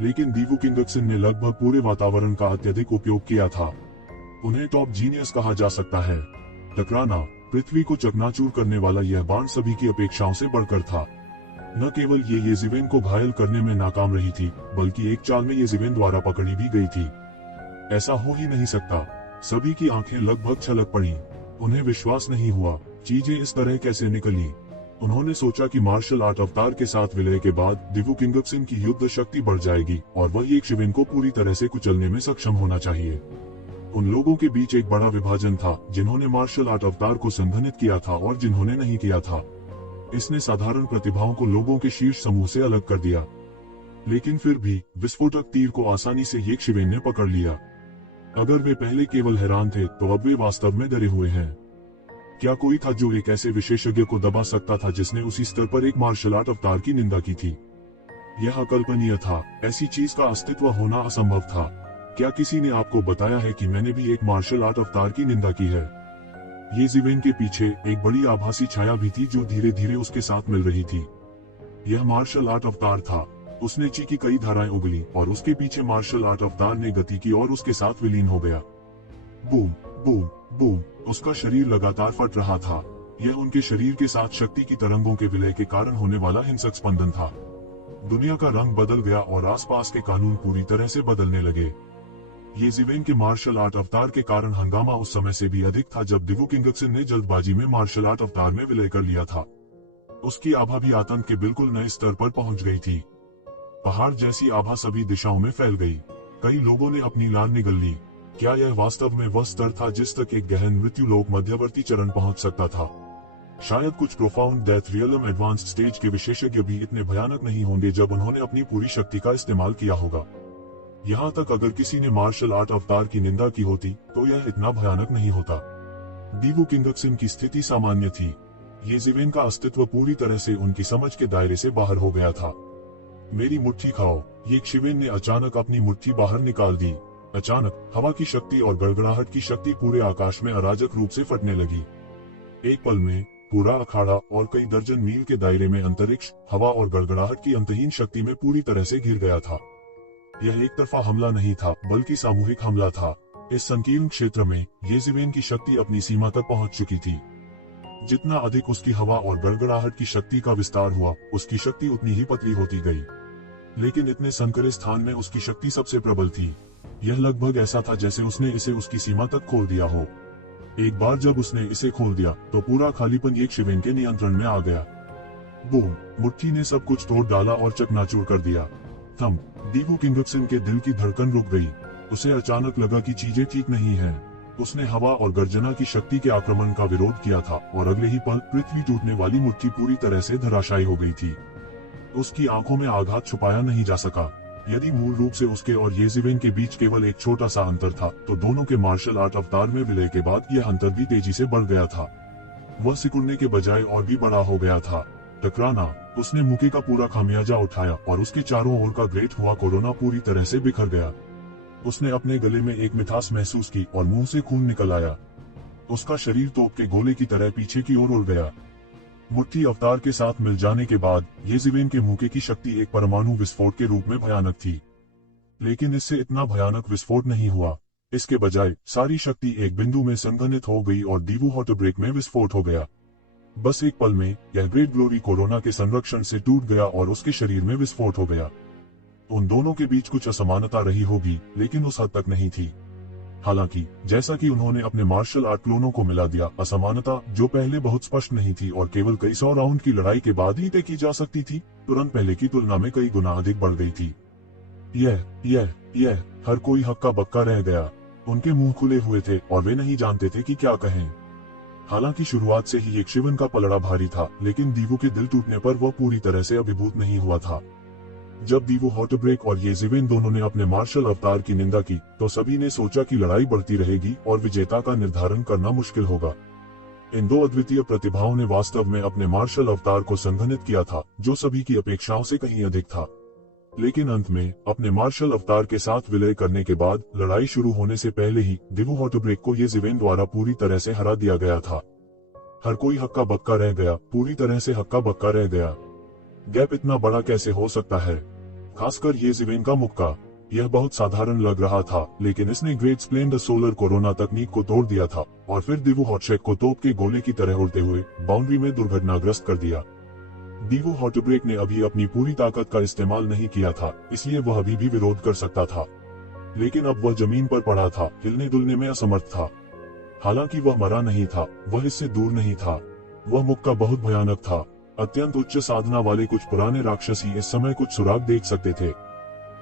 लेकिन दिवु किंगक्सन ने लगभग पूरे वातावरण का अत्यधिक उपयोग किया था। उन्हें टॉप जीनियस कहा जा सकता है। टकराना, पृथ्वी को चकनाचूर करने वाला यह बाण सभी की अपेक्षाओं से बढ़कर था। न केवल ये येज़िवेन को घायल करने में नाकाम रही थी, बल्कि एक चाल में येज़िवेन द्वारा पकड़ी भी गई थी। ऐसा हो ही नहीं सकता। सभी की आंखें लगभग छलक पड़ी। उन्हें विश्वास नहीं हुआ, चीजें इस तरह कैसे निकली। उन्होंने सोचा कि मार्शल आर्ट अवतार के साथ विलय के बाद दिवु किंगक्सन की युद्ध शक्ति बढ़ जाएगी और वह एक शिवेन को पूरी तरह से कुचलने में सक्षम होना चाहिए। उन लोगों के बीच एक बड़ा विभाजन था, जिन्होंने मार्शल आर्ट अवतार को संघनित किया था और जिन्होंने नहीं किया था। इसने साधारण प्रतिभाओं को लोगों के शीर्ष समूह से अलग कर दिया। लेकिन फिर भी विस्फोटक तीर को आसानी से एक शिवेन ने पकड़ लिया। अगर वे पहले केवल हैरान थे, तो अब वे वास्तव में डरे हुए हैं। क्या कोई था जो एक ऐसे विशेषज्ञ को दबा सकता था जिसने उसी स्तर पर एक मार्शल आर्ट अवतार की निंदा की थी? यह अकल्पनीय था। ऐसी चीज का अस्तित्व होना असंभव था। क्या किसी ने आपको बताया है कि मैंने भी एक मार्शल आर्ट अवतार की निंदा की है? येज़िवेन के पीछे एक बड़ी आभासी छाया भी थी जो धीरे धीरे उसके साथ मिल रही थी। यह मार्शल आर्ट अवतार था। उसने ची की कई धाराएं उगली और उसके पीछे मार्शल आर्ट अवतार ने गति की और उसके साथ विलीन हो गया। बूम बूम बूम, उसका शरीर लगातार फट रहा था। यह उनके शरीर के साथ शक्ति की तरंगों के विलय के कारण होने वाला हिंसक स्पंदन था। दुनिया का रंग बदल गया और आसपास के कानून पूरी तरह से बदलने लगे। येज़िवेन के मार्शल आर्ट अवतार के कारण हंगामा उस समय से भी अधिक था जब दिवु किंगक्सन ने जल्दबाजी में मार्शल आर्ट अवतार में विलय कर लिया था। उसकी आभा भी आतंक के बिल्कुल नए स्तर पर पहुंच गई थी। पहाड़ जैसी आभा सभी दिशाओं में फैल गई। कई लोगों ने अपनी लार निगल ली। क्या यह वास्तव में वह स्तर था जिस तक एक गहन मृत्यु लोक मध्यवर्ती चरण पहुंच सकता था? शायद कुछ profound death realm advanced stage के विशेषज्ञ भी इतने भयानक नहीं होंगे जब उन्होंने अपनी पूरी शक्ति का इस्तेमाल किया होगा। यहाँ तक अगर किसी ने मार्शल आर्ट अवतार की निंदा की होती तो यह इतना भयानक नहीं होता। दिवु किंगक्सन की स्थिति सामान्य थी। येज़िवेन का अस्तित्व पूरी तरह से उनकी समझ के दायरे से बाहर हो गया था। मेरी मुट्ठी खाओ, ये शिवेन ने अचानक अपनी मुट्ठी बाहर निकाल दी। अचानक हवा की शक्ति और गड़गड़ाहट की शक्ति पूरे आकाश में अराजक रूप से फटने लगी। एक पल में पूरा अखाड़ा और कई दर्जन मील के दायरे में अंतरिक्ष, हवा और गड़गड़ाहट की अंतहीन शक्ति में पूरी तरह से घिर गया था। यह एक तरफा हमला नहीं था, बल्कि सामूहिक हमला था। इस संकीर्ण क्षेत्र में येज़िवेन की शक्ति अपनी सीमा तक पहुंच चुकी थी। जितना अधिक उसकी हवा और गड़गड़ाहट की शक्ति का विस्तार हुआ, उसकी शक्ति उतनी ही पतली होती गई। लेकिन इतने संकरे स्थान में उसकी शक्ति सबसे प्रबल थी। यह लगभग ऐसा था जैसे उसने इसे उसकी सीमा तक खोल दिया हो। एक बार जब उसने इसे खोल दिया तो पूरा खालीपन एक शिवेन के नियंत्रण में आ गया। बूम, मुट्ठी ने सब कुछ तोड़ डाला और चकनाचूर कर दिया। थम, दिवु किंगक्सन के दिल की धड़कन रुक गई। उसे अचानक लगा कि चीजें ठीक नहीं हैं। उसने हवा और गर्जना की शक्ति के आक्रमण का विरोध किया था और अगले ही पल पृथ्वी टूटने वाली मुट्ठी पूरी तरह से धराशायी हो गई थी। उसकी आंखों में आघात छुपाया नहीं जा सका। यदि मूल रूप से उसके और येज़िवेन के बीच केवल एक छोटा सा अंतर था, तो दोनों के मार्शल आर्ट अवतार में विलय के बाद यह अंतर भी तेजी से बढ़ गया था। वह सिकुड़ने के बजाय और भी बड़ा हो गया था। टकराना, उसने मुके का पूरा खामियाजा उठाया और उसके चारों ओर का ग्रेट हुआ कोरोना पूरी तरह से बिखर गया। उसने अपने गले में एक मिठास महसूस की और मुंह से खून निकल आया। उसका शरीर तोप के गोले की तरह पीछे की ओर उड़ गया। मुट्ठी अवतार के साथ मिल जाने के बाद येजिवेन के मूके की शक्ति एक परमाणु विस्फोट के रूप में भयानक थी, लेकिन इससे इतना भयानक विस्फोट नहीं हुआ। इसके बजाय सारी शक्ति एक बिंदु में संघनित हो गई और दीवू हॉटब्रेक में विस्फोट हो गया। बस एक पल में यह ग्रेट ग्लोरी कोरोना के संरक्षण से टूट गया और उसके शरीर में विस्फोट हो गया। उन दोनों के बीच कुछ असमानता रही होगी, लेकिन उस हद तक नहीं थी। हालांकि जैसा कि उन्होंने अपने मार्शल आर्ट क्लोनों को मिला दिया, असमानता जो पहले बहुत स्पष्ट नहीं थी और केवल कई सौ राउंड की लड़ाई के बाद ही तय की जा सकती थी, तुरंत पहले की तुलना में कई गुना अधिक बढ़ गई थी। यह हर कोई हक्का बक्का रह गया। उनके मुंह खुले हुए थे और वे नहीं जानते थे कि क्या कहें। हालांकि शुरुआत से ही एक शिवन का पलड़ा भारी था, लेकिन दीवू के दिल टूटने पर वह पूरी तरह से अभिभूत नहीं हुआ था। जब दीवू हॉटब्रेक और येजिवेन दोनों ने अपने मार्शल अवतार की निंदा की, तो सभी ने सोचा कि लड़ाई बढ़ती रहेगी और विजेता का निर्धारण करना मुश्किल होगा। इन दो अद्वितीय प्रतिभाओं ने वास्तव में अपने मार्शल अवतार को संघनित किया था, जो सभी की अपेक्षाओं से कहीं अधिक था। लेकिन अंत में अपने मार्शल अवतार के साथ विलय करने के बाद लड़ाई शुरू होने से पहले ही दीवू हॉटब्रेक को येजिवेन द्वारा पूरी तरह से हरा दिया गया था। हर कोई हक्का बक्का रह गया, पूरी तरह से हक्का बक्का रह गया। गैप इतना बड़ा कैसे हो सकता है, खासकर येजिवेन का मुक्का। यह बहुत साधारण लग रहा था, लेकिन इसने ग्रेट स्प्लेंडर सोलर कोरोना तकनीक को तोड़ दिया था और फिर दीवू हॉटशेक को तोप के गोले की तरह उड़ते हुए बाउंड्री में दुर्घटनाग्रस्त कर दिया। दीवू हॉटब्रेक ने अभी अपनी पूरी ताकत का इस्तेमाल नहीं किया था, इसलिए वह अभी भी विरोध कर सकता था, लेकिन अब वह जमीन पर पड़ा था, हिलने डुलने में असमर्थ था। हालांकि वह मरा नहीं था, वह इससे दूर नहीं था। वह मुक्का बहुत भयानक था। अत्यंत उच्च साधना वाले कुछ पुराने राक्षस ही इस समय कुछ सुराग देख सकते थे।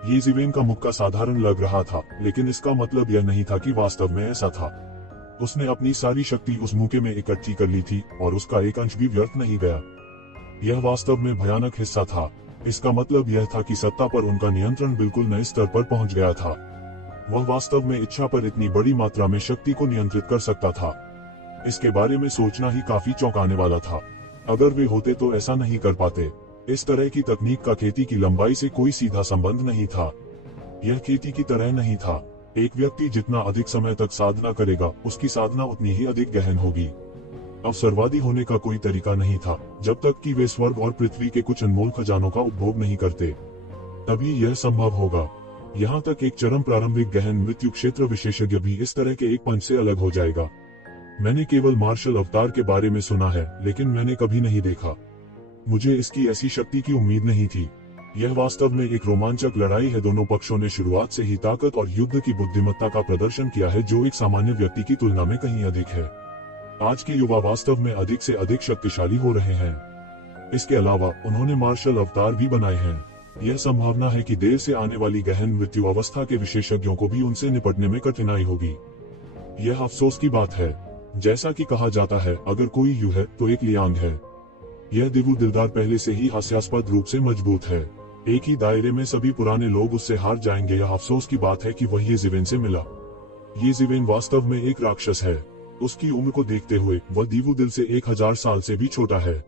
येजिवेन का मुक्का साधारण लग रहा था, लेकिन इसका मतलब यह नहीं था कि वास्तव में ऐसा था। उसने अपनी सारी शक्ति उस मुक्के में इकट्ठी कर ली थी और उसका एक अंश भी व्यर्थ नहीं गया। यह वास्तव में भयानक हिस्सा था। इसका मतलब यह था कि सत्ता पर उनका नियंत्रण बिल्कुल नए स्तर पर पहुंच गया था। वह वास्तव में इच्छा पर इतनी बड़ी मात्रा में शक्ति को नियंत्रित कर सकता था। इसके बारे में सोचना ही काफी चौंकाने वाला था। अगर वे होते तो ऐसा नहीं कर पाते। इस तरह की तकनीक का खेती की लंबाई से कोई सीधा संबंध नहीं था। यह खेती की तरह नहीं था। एक व्यक्ति जितना अधिक समय तक साधना करेगा, उसकी साधना उतनी ही अधिक गहन होगी। अवसरवादी होने का कोई तरीका नहीं था, जब तक कि वे स्वर्ग और पृथ्वी के कुछ अनमोल खजानों का उपभोग नहीं करते। तभी यह संभव होगा। यहाँ तक एक चरम प्रारंभिक गहन मृत्यु क्षेत्र विशेषज्ञ भी इस तरह के एक पंच से अलग हो जाएगा। मैंने केवल मार्शल अवतार के बारे में सुना है, लेकिन मैंने कभी नहीं देखा। मुझे इसकी ऐसी शक्ति की उम्मीद नहीं थी। यह वास्तव में एक रोमांचक लड़ाई है। दोनों पक्षों ने शुरुआत से ही ताकत और युद्ध की बुद्धिमत्ता का प्रदर्शन किया है, जो एक सामान्य व्यक्ति की तुलना में कहीं अधिक है। आज के युवा वास्तव में अधिक से अधिक शक्तिशाली हो रहे हैं। इसके अलावा उन्होंने मार्शल अवतार भी बनाए हैं। यह संभावना है कि देर से आने वाली गहन मृत्यु अवस्था के विशेषज्ञों को भी उनसे निपटने में कठिनाई होगी। यह अफसोस की बात है। जैसा कि कहा जाता है, अगर कोई यू है तो एक लियांग है। यह दिवू दिलदार पहले से ही हास्यास्पद रूप से मजबूत है। एक ही दायरे में सभी पुराने लोग उससे हार जाएंगे। यह अफसोस की बात है कि वह येजिवेन से मिला। येजिवेन वास्तव में एक राक्षस है। उसकी उम्र को देखते हुए वह दीवू दिल से 1000 साल से भी छोटा है।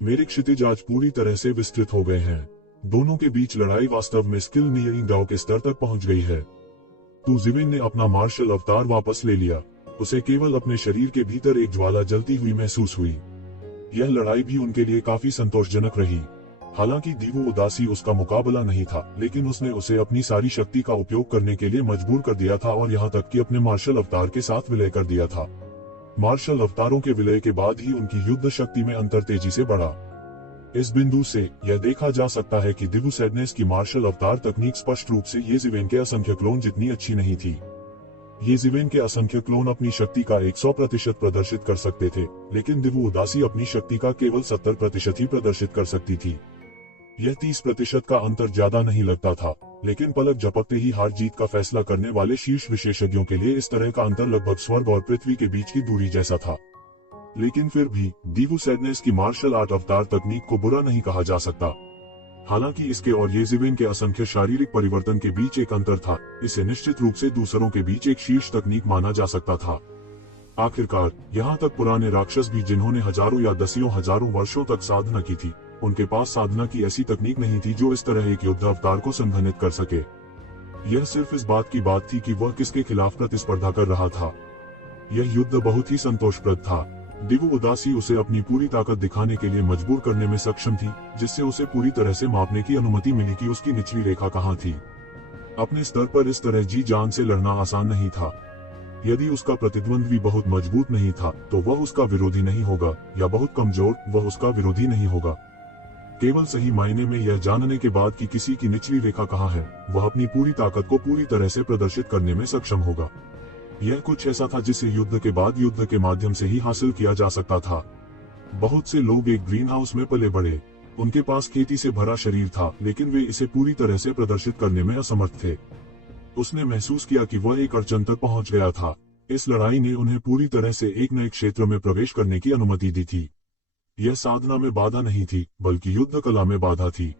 मेरे क्षितिज आज पूरी तरह से विस्तृत हो गए हैं। दोनों के बीच लड़ाई वास्तव में स्किल नियरिंग डाउ के स्तर तक पहुंच गई है। येजिवेन ने अपना मार्शल अवतार वापस ले लिया। उसे केवल अपने शरीर के भीतर एक ज्वाला जलती हुई महसूस हुई। यह लड़ाई भी उनके लिए काफी संतोषजनक रही। हालांकि दीवू उदासी उसका मुकाबला नहीं था, लेकिन उसने उसे अपनी सारी शक्ति का उपयोग करने के लिए मजबूर कर दिया था और यहाँ तक कि अपने मार्शल अवतार के साथ विलय कर दिया था। मार्शल अवतारों के विलय के बाद ही उनकी युद्ध शक्ति में अंतर तेजी से बढ़ा। इस बिंदु से यह देखा जा सकता है कि दिवू सैडनेस की मार्शल अवतार तकनीक स्पष्ट रूप से येजिवेन के असंख्य क्लोन जितनी अच्छी नहीं थी। येजिवेन के असंख्य क्लोन अपनी शक्ति का 100% प्रदर्शित कर सकते थे, लेकिन दिवू उदासी अपनी शक्ति का केवल 70% ही प्रदर्शित कर सकती थी। यह 30% का अंतर ज्यादा नहीं लगता था, लेकिन पलक झपकते ही हार जीत का फैसला करने वाले शीर्ष विशेषज्ञों के लिए इस तरह का अंतर लगभग स्वर्ग और पृथ्वी के बीच की दूरी जैसा था। लेकिन फिर भी दीवू सैडनेस की मार्शल आर्ट अवतार तकनीक को बुरा नहीं कहा जा सकता। हालांकि इसके और येजिवेन के असंख्य शारीरिक परिवर्तन के बीच एक अंतर था, इसे निश्चित रूप से दूसरों के बीच एक शीर्ष तकनीक माना जा सकता था। आखिरकार यहाँ तक पुराने राक्षस भी, जिन्होंने हजारों या दसियों हजारों वर्षों तक साधना की थी, उनके पास साधना की ऐसी तकनीक नहीं थी जो इस तरह एक युद्ध अवतार को संघनित कर सके। यह सिर्फ इस बात की बात थी कि वह किसके खिलाफ प्रतिस्पर्धा कर रहा था। यह युद्ध बहुत ही संतोषप्रद था। दिवु उदासी उसे अपनी पूरी ताकत दिखाने के लिए मजबूर करने में सक्षम थी, जिससे उसे पूरी तरह से मापने की अनुमति मिली कि उसकी निचली रेखा कहाँ थी। अपने स्तर पर इस तरह जी जान से लड़ना आसान नहीं था। यदि उसका प्रतिद्वंद्वी बहुत मजबूत नहीं था तो वह उसका विरोधी नहीं होगा, या बहुत कमजोर वह उसका विरोधी नहीं होगा। केवल सही मायने में यह जानने के बाद कि किसी की निचली रेखा कहाँ है, वह अपनी पूरी ताकत को पूरी तरह से प्रदर्शित करने में सक्षम होगा। यह कुछ ऐसा था जिसे युद्ध के बाद युद्ध के माध्यम से ही हासिल किया जा सकता था। बहुत से लोग एक ग्रीन हाउस में पले बढ़े, उनके पास खेती से भरा शरीर था, लेकिन वे इसे पूरी तरह से प्रदर्शित करने में असमर्थ थे। उसने महसूस किया कि वह एक अड़चन तक पहुंच गया था। इस लड़ाई ने उन्हें पूरी तरह से एक नए क्षेत्र में प्रवेश करने की अनुमति दी थी। यह साधना में बाधा नहीं थी, बल्कि युद्ध कला में बाधा थी।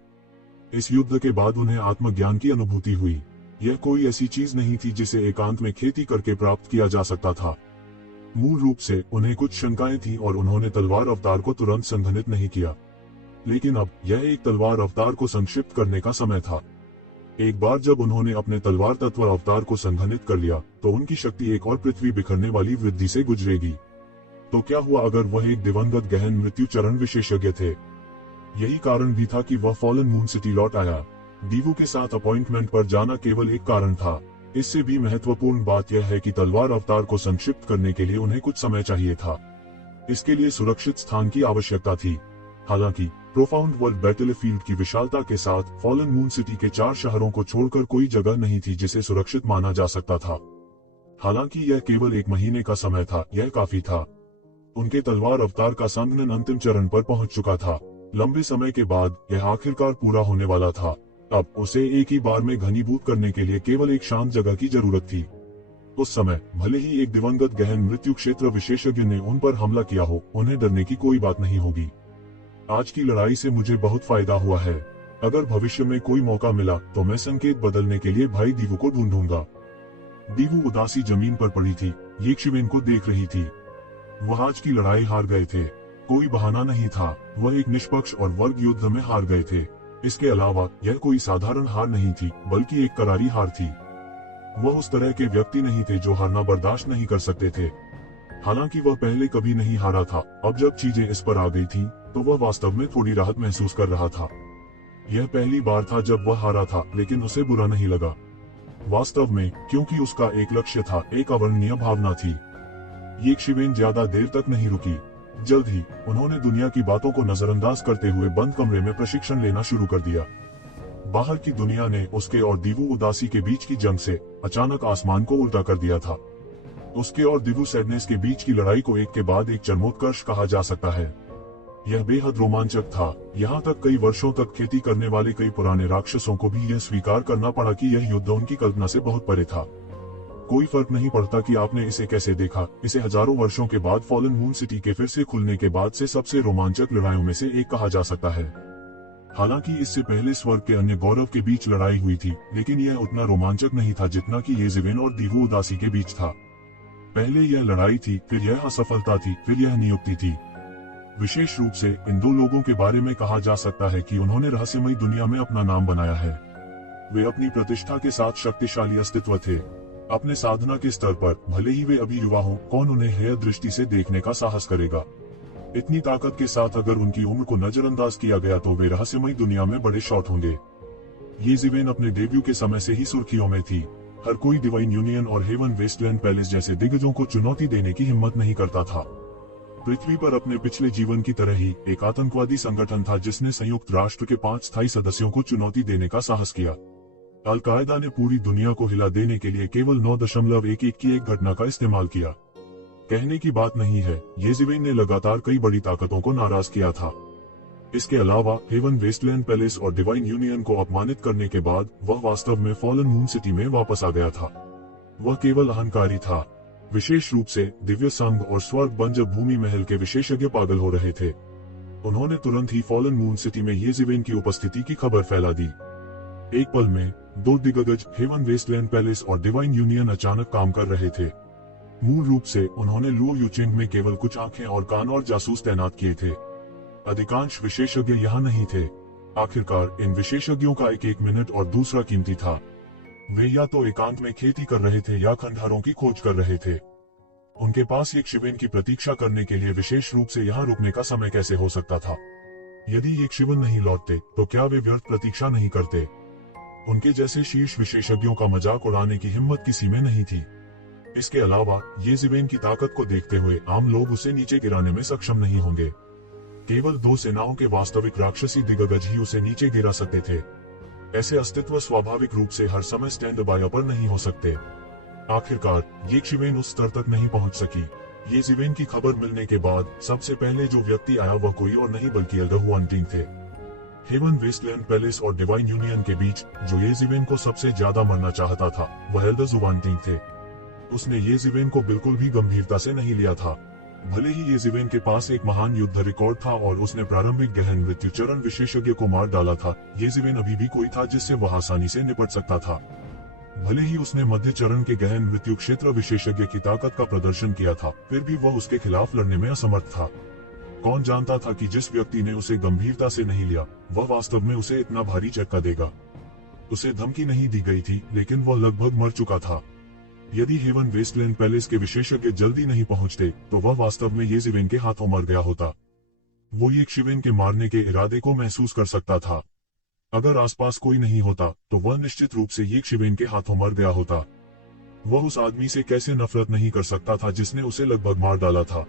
इस युद्ध के बाद उन्हें आत्मज्ञान की अनुभूति हुई। यह कोई ऐसी चीज नहीं थी जिसे एकांत में खेती करके प्राप्त किया जा सकता था। मूल रूप से उन्हें कुछ शंकाएं थी और उन्होंने तलवार अवतार को तुरंत संघनित नहीं किया। लेकिन अब यह एक तलवार अवतार को संक्षिप्त करने का समय था। एक बार जब उन्होंने अपने तलवार तत्व अवतार को संघनित कर लिया, तो उनकी शक्ति एक और पृथ्वी बिखरने वाली वृद्धि से गुजरेगी। तो क्या हुआ अगर वह एक दिवंगत गहन मृत्यु चरण विशेषज्ञ थे? यही कारण भी था कि वह फॉलन मून सिटी लौट आया। दीवू के साथ अपॉइंटमेंट पर जाना केवल एक कारण था। इससे भी महत्वपूर्ण बात यह है कि तलवार अवतार को संक्षिप्त करने के लिए उन्हें कुछ समय चाहिए था। इसके लिए सुरक्षित स्थान की आवश्यकता थी। हालांकि प्रोफाउंड वर्ल्ड बैटलफील्ड की विशालता के साथ फॉलन मून सिटी के 4 शहरों को छोड़कर कोई जगह नहीं थी जिसे सुरक्षित माना जा सकता था। हालांकि यह केवल 1 महीने का समय था, यह काफी था। उनके तलवार अवतार का संघनन अंतिम चरण पर पहुंच चुका था। लंबे समय के बाद यह आखिरकार पूरा होने वाला था। अब उसे एक ही बार में घनीभूत करने के लिए केवल एक शांत जगह की जरूरत थी। उस समय भले ही एक दिवंगत गहन मृत्यु क्षेत्र विशेषज्ञ ने उन पर हमला किया हो, उन्हें डरने की कोई बात नहीं होगी। आज की लड़ाई से मुझे बहुत फायदा हुआ है। अगर भविष्य में कोई मौका मिला तो मैं संकेत बदलने के लिए भाई दीवू को ढूंढूंगा। दीवू उदासी जमीन पर पड़ी थी, येक्षिवेन को देख रही थी। वह आज की लड़ाई हार गए थे। कोई बहाना नहीं था, वह एक निष्पक्ष और वर्ग युद्ध में हार गए थे। इसके अलावा यह कोई साधारण हार नहीं थी, बल्कि एक करारी हार थी। वह उस तरह के व्यक्ति नहीं थे जो हारना बर्दाश्त नहीं कर सकते थे। हालांकि वह पहले कभी नहीं हारा था। अब जब चीजें इस पर आ गई थी, तो वह वास्तव में थोड़ी राहत महसूस कर रहा था। यह पहली बार था जब वह हारा था, लेकिन उसे बुरा नहीं लगा। वास्तव में, क्योंकि उसका एक लक्ष्य था, एक अवर्णनीय भावना थी। येक्षिवेन ज्यादा देर तक नहीं रुकी। जल्द ही उन्होंने दुनिया की बातों को नजरअंदाज करते हुए बंद कमरे में प्रशिक्षण लेना शुरू कर दिया। बाहर की दुनिया ने उसके और दीवू उदासी के बीच की जंग से अचानक आसमान को उल्टा कर दिया था। उसके और दीवू सैडनेस के बीच की लड़ाई को एक के बाद एक चरमोत्कर्ष कहा जा सकता है। यह बेहद रोमांचक था। यहाँ तक कई वर्षों तक खेती करने वाले कई पुराने राक्षसों को भी यह स्वीकार करना पड़ा कि यह युद्ध उनकी कल्पना से बहुत परे था। कोई फर्क नहीं पड़ता कि आपने इसे कैसे देखा, इसे हजारों वर्षों के बाद फॉलन मून सिटी के फिर से खुलने के बाद से सबसे रोमांचक लड़ाइयों में से एक कहा जा सकता है। हालांकि इससे पहले स्वर्ग के अन्य गौरव के बीच लड़ाई हुई थी, लेकिन यह उतना रोमांचक नहीं था जितना कि येज़िवेन और दीवू उदासी के बीच था। पहले यह लड़ाई थी, फिर यह असफलता थी, फिर यह नियुक्ति थी। विशेष रूप से इन 2 लोगों के बारे में कहा जा सकता है कि उन्होंने रहस्यमयी दुनिया में अपना नाम बनाया है। वे अपनी प्रतिष्ठा के साथ शक्तिशाली अस्तित्व थे। अपने साधना के स्तर पर भले ही वे अभी युवा हों, कौन उन्हें हेय दृष्टि से देखने का साहस करेगा। इतनी ताकत के साथ अगर उनकी उम्र को नजरअंदाज किया गया तो वे रहस्यमयी दुनिया में बड़े शॉट होंगे। येज़िवेन अपने डेब्यू के समय से ही सुर्खियों में थी। हर कोई डिवाइन यूनियन और हेवन वेस्टलैंड पैलेस जैसे दिग्गजों को चुनौती देने की हिम्मत नहीं करता था। पृथ्वी पर अपने पिछले जीवन की तरह ही एक आतंकवादी संगठन था जिसने संयुक्त राष्ट्र के 5 स्थायी सदस्यों को चुनौती देने का साहस किया। अल-कायदा ने पूरी दुनिया को हिला देने के लिए केवल 9.11 की एक घटना का इस्तेमाल किया। कहने की बात नहीं है, येज़िवेन ने लगातार कई बड़ी ताकतों को नाराज किया था। इसके अलावा हेवन वेस्टलैंड पैलेस और डिवाइन यूनियन को अपमानित करने के बाद वह वास्तव में फॉलन मून सिटी में वापस आ गया था। वह केवल अहंकारी था। विशेष रूप से दिव्य संघ और स्वर्ग बंजर भूमि महल के विशेषज्ञ पागल हो रहे थे। उन्होंने तुरंत ही फॉलन मून सिटी में येज़िवेन की उपस्थिति की खबर फैला दी। एक पल में 2 दिग्गज हेवन वेस्टलैंड पैलेस और डिवाइन यूनियन अचानक काम कर रहे थे। मूल रूप से उन्होंने लू यूचेंग में केवल कुछ आंखें और कान और जासूस तैनात किए थे। अधिकांश विशेषज्ञ यहाँ नहीं थे। आखिरकार इन विशेषज्ञों का एक मिनट और दूसरा कीमती था। वे या तो एकांत में खेती कर रहे थे या खंडहरों की खोज कर रहे थे। उनके पास यक्षविन की प्रतीक्षा करने के लिए विशेष रूप से यहाँ रुकने का समय कैसे हो सकता था? यदि यक्षविन नहीं लौटते तो क्या वे व्यर्थ प्रतीक्षा नहीं करते? उनके जैसे शीर्ष विशेषज्ञों का मजाक उड़ाने की हिम्मत किसी में नहीं थी। इसके अलावा येज़िवेन की ताकत को देखते हुए आम लोग उसे नीचे गिराने में सक्षम नहीं होंगे। केवल 2 सेनाओं के वास्तविक राक्षसी दिग्गज ही उसे नीचे गिरा सकते थे। ऐसे अस्तित्व स्वाभाविक रूप से हर समय स्टैंड बाय पर नहीं हो सकते। आखिरकार यक्षविन उस स्तर तक नहीं पहुंच सकी। येज़िवेन की खबर मिलने के बाद सबसे पहले जो व्यक्ति आया वह कोई और नहीं बल्कि एल्डर हुआनटिंग थे। हेवन वेस्टलैंड पैलेस और डिवाइन यूनियन के बीच जो येज़िवेन को सबसे ज्यादा मरना चाहता था वह एल्डर हुआनटिंग थे। उसने येज़िवेन को बिल्कुल भी गंभीरता से नहीं लिया था। भले ही येज़िवेन के पास एक महान युद्ध रिकॉर्ड था और उसने प्रारंभिक गहन मृत्यु चरण विशेषज्ञ को मार डाला था, येज़िवेन अभी भी कोई था जिससे वह आसानी से निपट सकता था। भले ही उसने मध्य चरण के गहन मृत्यु क्षेत्र विशेषज्ञ की ताकत का प्रदर्शन किया था, फिर भी वह उसके खिलाफ लड़ने में असमर्थ था। कौन जानता था कि जिस व्यक्ति ने उसे गंभीरता से नहीं लिया वह वास्तव में उसे इतना भारी झटका देगा। उसे धमकी नहीं दी गई थी, लेकिन वह लगभग मर चुका था। यदि हेवन वेस्टलैंड पैलेस के विशेषज्ञ जल्दी नहीं पहुंचते तो वह वास्तव में येज़िवेन के हाथों मर गया होता। वो यक्षविन के मारने के इरादे को महसूस कर सकता था। अगर आसपास कोई नहीं होता तो वह निश्चित रूप से यक्षविन के हाथों मर गया होता। वह उस आदमी से कैसे नफरत नहीं कर सकता था जिसने उसे लगभग मार डाला था।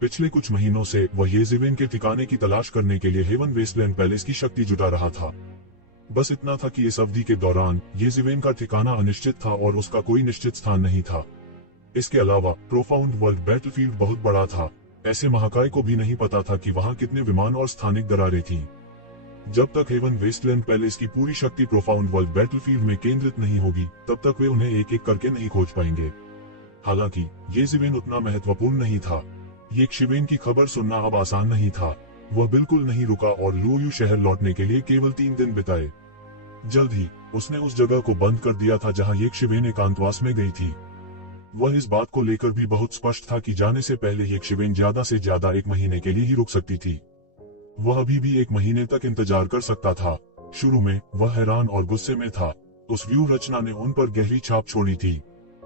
पिछले कुछ महीनों से वह येज़िवेन के ठिकाने की तलाश करने के लिए हेवन वेस्टलैंड पैलेस की शक्ति जुटा रहा था। बस इतना था कि इस अवधि के दौरान येज़िवेन का ठिकाना अनिश्चित था और उसका कोई निश्चित स्थान नहीं था। इसके अलावा प्रोफाउंड वर्ल्ड बैटलफील्ड बहुत बड़ा था। ऐसे महाकाय को भी नहीं पता था कि वहां कितने विमान और स्थानिक दरारें थीं। जब तक हेवन वेस्टलैंड पैलेस की पूरी शक्ति प्रोफाउंड वर्ल्ड बैटलफील्ड में केंद्रित नहीं होगी तब तक वे उन्हें एक एक करके नहीं खोज पाएंगे। हालांकि येज़िवेन उतना महत्वपूर्ण नहीं था। यक्षविन की खबर सुनना अब आसान नहीं था। वह बिल्कुल नहीं रुका और लुओयू शहर लौटने के लिए केवल 3 दिन बिताए। जल्द ही उसने उस जगह को बंद कर दिया था जहां यक्षविन एकांतवास में गई थी। वह इस बात को लेकर भी बहुत स्पष्ट था कि जाने से पहले यक्षविन ज्यादा से ज्यादा 1 महीने के लिए ही रुक सकती थी। वह अभी भी 1 महीने तक इंतजार कर सकता था। शुरू में वह हैरान और गुस्से में था। उस व्यू रचना ने उन पर गहरी छाप छोड़ी थी।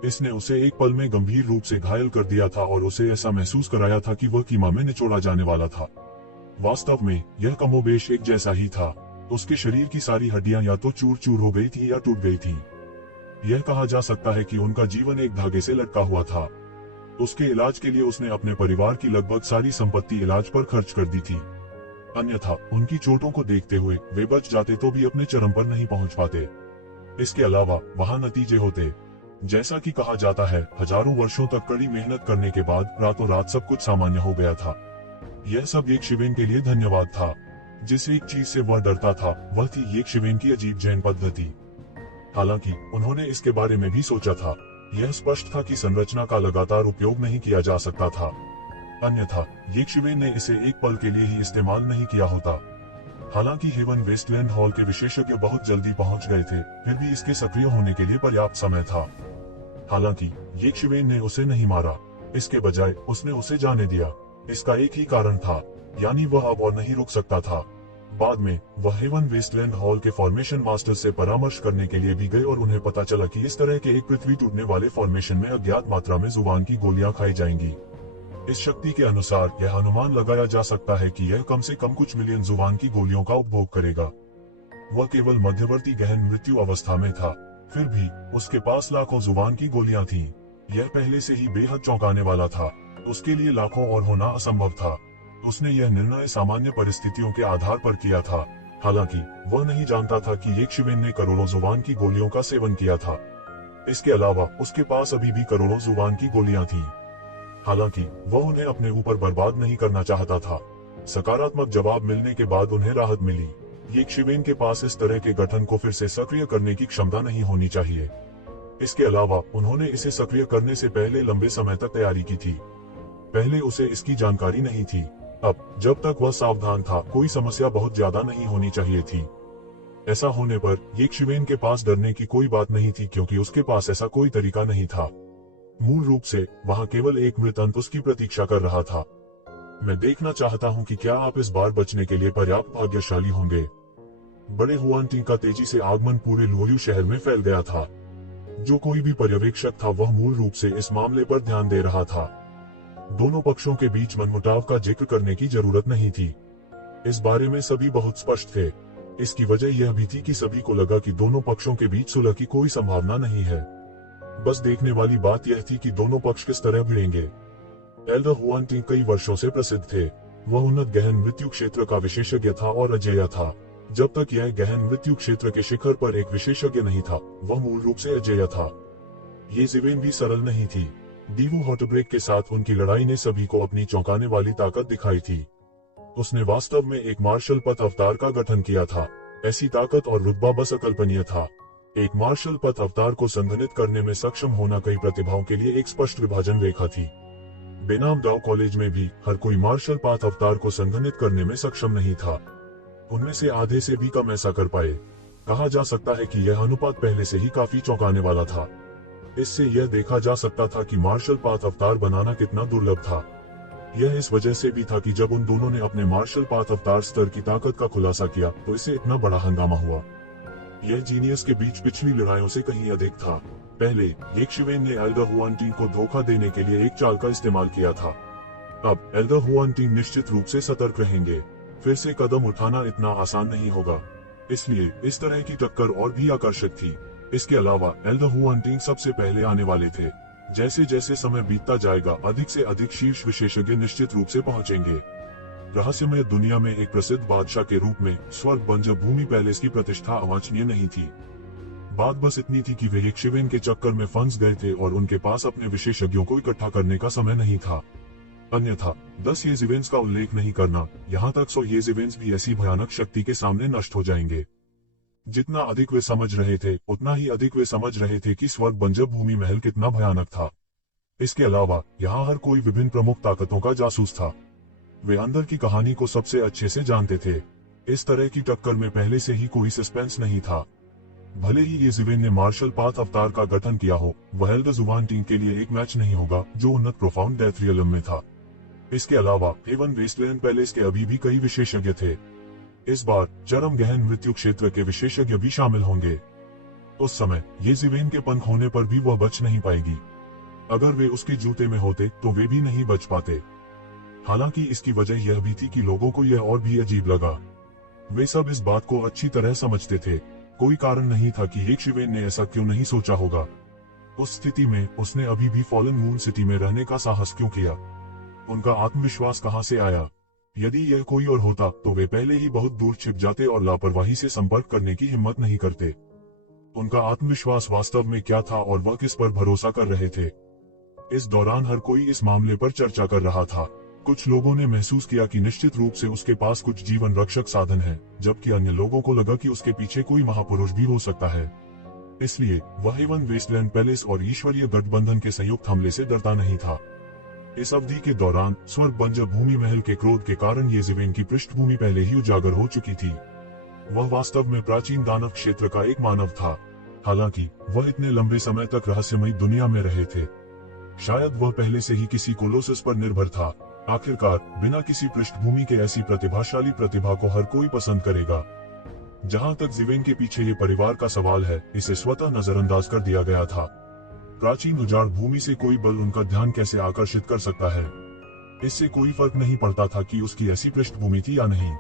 इसने उसे एक पल में गंभीर रूप से घायल कर दिया था और उसे ऐसा महसूस कराया था कि वह कीमा में निचोड़ा जाने वाला था। वास्तव में यह कमोबेश एक जैसा ही था। उसके शरीर की सारी हड्डियां या तो चूर चूर हो गई थी या टूट गई थी। यह कहा जा सकता है कि उनका जीवन एक धागे से लटका हुआ था। उसके इलाज के लिए उसने अपने परिवार की लगभग सारी संपत्ति इलाज पर खर्च कर दी थी। अन्यथा उनकी चोटों को देखते हुए वे बच जाते तो भी अपने चरम पर नहीं पहुंच पाते। इसके अलावा वहां नतीजे होते। जैसा कि कहा जाता है, हजारों वर्षों तक कड़ी मेहनत करने के बाद रातों रात सब कुछ सामान्य हो गया था। यह सब यक्षविन के लिए धन्यवाद था। जिस एक चीज से वह डरता था वह थी यक्षविन की अजीब जैन पद्धति। हालांकि उन्होंने इसके बारे में भी सोचा था। यह स्पष्ट था कि संरचना का लगातार उपयोग नहीं किया जा सकता था, अन्यथा यक्षविन ने इसे एक पल के लिए ही इस्तेमाल नहीं किया होता। हालांकि हेवन वेस्टलैंड हॉल के विशेषज्ञ बहुत जल्दी पहुंच गए थे, फिर भी इसके सक्रिय होने के लिए पर्याप्त समय था। हालांकि यक्षविन ने उसे नहीं मारा, इसके बजाय उसने उसे जाने दिया। इसका एक ही कारण था, यानी वह अब और नहीं रुक सकता था। बाद में वह हेवन वेस्टलैंड हॉल के फॉर्मेशन मास्टर से परामर्श करने के लिए भी गए और उन्हें पता चला कि इस तरह के एक पृथ्वी टूटने वाले फॉर्मेशन में अज्ञात मात्रा में जुबान की गोलियां खाई जाएंगी। इस शक्ति के अनुसार यह अनुमान लगाया जा सकता है कि यह कम से कम कुछ मिलियन जुबान की गोलियों का उपभोग करेगा। वह केवल मध्यवर्ती गहन मृत्यु अवस्था में था, फिर भी उसके पास लाखों जुबान की गोलियां थीं। यह पहले से ही बेहद चौंकाने वाला था। उसके लिए लाखों और होना असंभव था। उसने यह निर्णय सामान्य परिस्थितियों के आधार पर किया था। हालांकि वह नहीं जानता था कि यक्षविन ने करोड़ों जुबान की गोलियों का सेवन किया था। इसके अलावा उसके पास अभी भी करोड़ों जुबान की गोलियां थीं। हालांकि वह उन्हें अपने ऊपर बर्बाद नहीं करना चाहता था। सकारात्मक जवाब मिलने के बाद उन्हें राहत मिली। यक्षविन के पास इस तरह के गठन को फिर से सक्रिय करने की क्षमता नहीं होनी चाहिए। इसके अलावा उन्होंने इसे सक्रिय करने से पहले लंबे समय तक तैयारी की थी। पहले उसे इसकी जानकारी नहीं थी। अब जब तक वह सावधान था, कोई समस्या बहुत ज्यादा नहीं होनी चाहिए थी। ऐसा होने पर यक्षविन के पास डरने की कोई बात नहीं थी, क्योंकि उसके पास ऐसा कोई तरीका नहीं था। मूल रूप से वहां केवल एक मृत अंत उसकी प्रतीक्षा कर रहा था। मैं देखना चाहता हूं कि क्या आप इस बार बचने के लिए पर्याप्त भाग्यशाली होंगे। बड़े हुआनटिंग का तेजी से आगमन पूरे लुओयू शहर में फैल गया था। जो कोई भी पर्यवेक्षक था वह मूल रूप से इस मामले पर ध्यान दे रहा था। दोनों पक्षों के बीच मनमुटाव का जिक्र करने की जरूरत नहीं थी। इस बारे में सभी बहुत स्पष्ट थे। इसकी वजह यह भी थी कि सभी को लगा कि दोनों पक्षों के बीच सुलह की कोई संभावना नहीं है। बस देखने वाली बात यह थी कि दोनों पक्ष किस तरह भिड़ेंगे। एल्डर हुआन टिंग कई वर्षों से प्रसिद्ध थे। वह उन्नत गहन मृत्यु क्षेत्र का विशेषज्ञ था और अजेय था। जब तक यह गहन मृत्यु क्षेत्र के शिखर पर एक विशेषज्ञ नहीं था, वह मूल रूप से अजेय था। ये ज़िवेन भी सरल नहीं थी। डीवू हॉटब्रेक के साथ उनकी लड़ाई ने सभी को अपनी चौंकाने वाली ताकत दिखाई थी। उसने वास्तव में एक मार्शल पथ अवतार का गठन किया था। ऐसी ताकत और रुतबा बस अकल्पनीय था। एक मार्शल पथ अवतार को संघनित करने में सक्षम होना कई प्रतिभाओं के लिए एक स्पष्ट विभाजन रेखा थी। बेनाम डाउ कॉलेज में भी हर कोई मार्शल पाथ अवतार को संघनित करने में सक्षम नहीं था। उनमें से आधे से भी कम ऐसा कर पाए। कहा जा सकता है कि यह अनुपात पहले से ही काफी चौंकाने वाला था। इससे यह देखा जा सकता था कि मार्शल पाथ अवतार बनाना कितना दुर्लभ था। यह इस वजह से भी था कि जब उन दोनों ने अपने मार्शल पाथ अवतार स्तर की ताकत का खुलासा किया तो इसे इतना बड़ा हंगामा हुआ। यह जीनियस के बीच पिछली लड़ाइयों से कहीं अधिक था। पहले येक शिवेन ने एल्डर हुआन टिंग को धोखा देने के लिए एक चाल का इस्तेमाल किया था। अब एल्डर हुआन टिंग निश्चित रूप से सतर्क रहेंगे। फिर से कदम उठाना इतना आसान नहीं होगा। इसलिए इस तरह की टक्कर और भी आकर्षक थी। इसके अलावा एल्डर हुआन टिंग सबसे पहले आने वाले थे। जैसे जैसे समय बीतता जाएगा, अधिक से अधिक शीर्ष विशेषज्ञ निश्चित रूप से पहुंचेंगे। रहस्यमय दुनिया में एक प्रसिद्ध बादशाह के रूप में स्वर्ग बंजर भूमि पैलेस की प्रतिष्ठा अवांछनीय नहीं थी। बात बस इतनी थी कि वे येक शिवेन के चक्कर में फंस गए थे और उनके पास अपने विशेषज्ञों को इकट्ठा करने का समय नहीं था। अन्यथा 10 येज़िवेन्स का उल्लेख नहीं करना, यहाँ तक 100 येज़िवेन्स भी ऐसी भयानक शक्ति के सामने नष्ट हो जाएंगे। जितना अधिक वे समझ रहे थे, उतना ही अधिक वे समझ रहे थे कि स्वर्ग बंजर भूमि महल कितना भयानक था। इसके अलावा यहाँ हर कोई विभिन्न प्रमुख ताकतों का जासूस था। वे अंदर की कहानी को सबसे अच्छे से जानते थे। इस तरह की टक्कर में पहले से ही कोई सस्पेंस नहीं था। भले ही येज़िवेन ने मार्शल पाथ अवतार का गठन किया हो, वह एल्डर हुआन टिंग के लिए एक मैच नहीं होगा जो उन्नत प्रोफाउंड डेथ रियलम में था। इसके अलावा हेवन वेस्टलैंड पैलेस के अभी भी कई विशेषज्ञ थे। इस बार चरम गहन मृत्यु क्षेत्र के विशेषज्ञ भी शामिल होंगे। उस समय येज़िवेन के पंख होने पर भी वह बच नहीं पाएगी। अगर वे उसके जूते में होते तो वे भी नहीं बच पाते। हालांकि इसकी वजह यह भी थी कि लोगों को यह और भी अजीब लगा। वे सब इस बात को अच्छी तरह समझते थे। कोई कारण नहीं था कि येक शिवेन ने ऐसा क्यों नहीं सोचा होगा। उस स्थिति में उसने अभी भी फॉलन मून सिटी में रहने का साहस क्यों किया? उनका आत्मविश्वास कहां से आया? यदि यह कोई और होता तो वे पहले ही बहुत दूर छिप जाते और लापरवाही से संपर्क करने की हिम्मत नहीं करते। उनका आत्मविश्वास वास्तव में क्या था और वह किस पर भरोसा कर रहे थे? इस दौरान हर कोई इस मामले पर चर्चा कर रहा था। कुछ लोगों ने महसूस किया कि निश्चित रूप से उसके पास कुछ जीवन रक्षक साधन है, जबकि अन्य लोगों को लगा कि उसके पीछे कोई महापुरुष भी हो सकता है। इसलिए वह हेवन वेस्टलैंड पैलेस और ईश्वरीय गठबंधन के संयुक्त हमले से डरता नहीं था। इस अवधि के दौरान स्वर्ग बंजर भूमि महल के क्रोध के कारण येज़िवेन की पृष्ठभूमि पहले ही उजागर हो चुकी थी। वह वास्तव में प्राचीन दानव क्षेत्र का एक मानव था। हालांकि वह इतने लंबे समय तक रहस्यमयी दुनिया में रहे थे। शायद वह पहले से ही किसी कोलोसस पर निर्भर था। आखिरकार बिना किसी पृष्ठभूमि के ऐसी प्रतिभाशाली प्रतिभा को हर कोई पसंद करेगा। जहां तक ज़िवेन के पीछे ये परिवार का सवाल है, इसे स्वतः नजरअंदाज कर दिया गया था। प्राचीन उजाड़ भूमि से कोई बल उनका ध्यान कैसे आकर्षित कर सकता है? इससे कोई फर्क नहीं पड़ता था कि उसकी ऐसी पृष्ठभूमि थी या नहीं।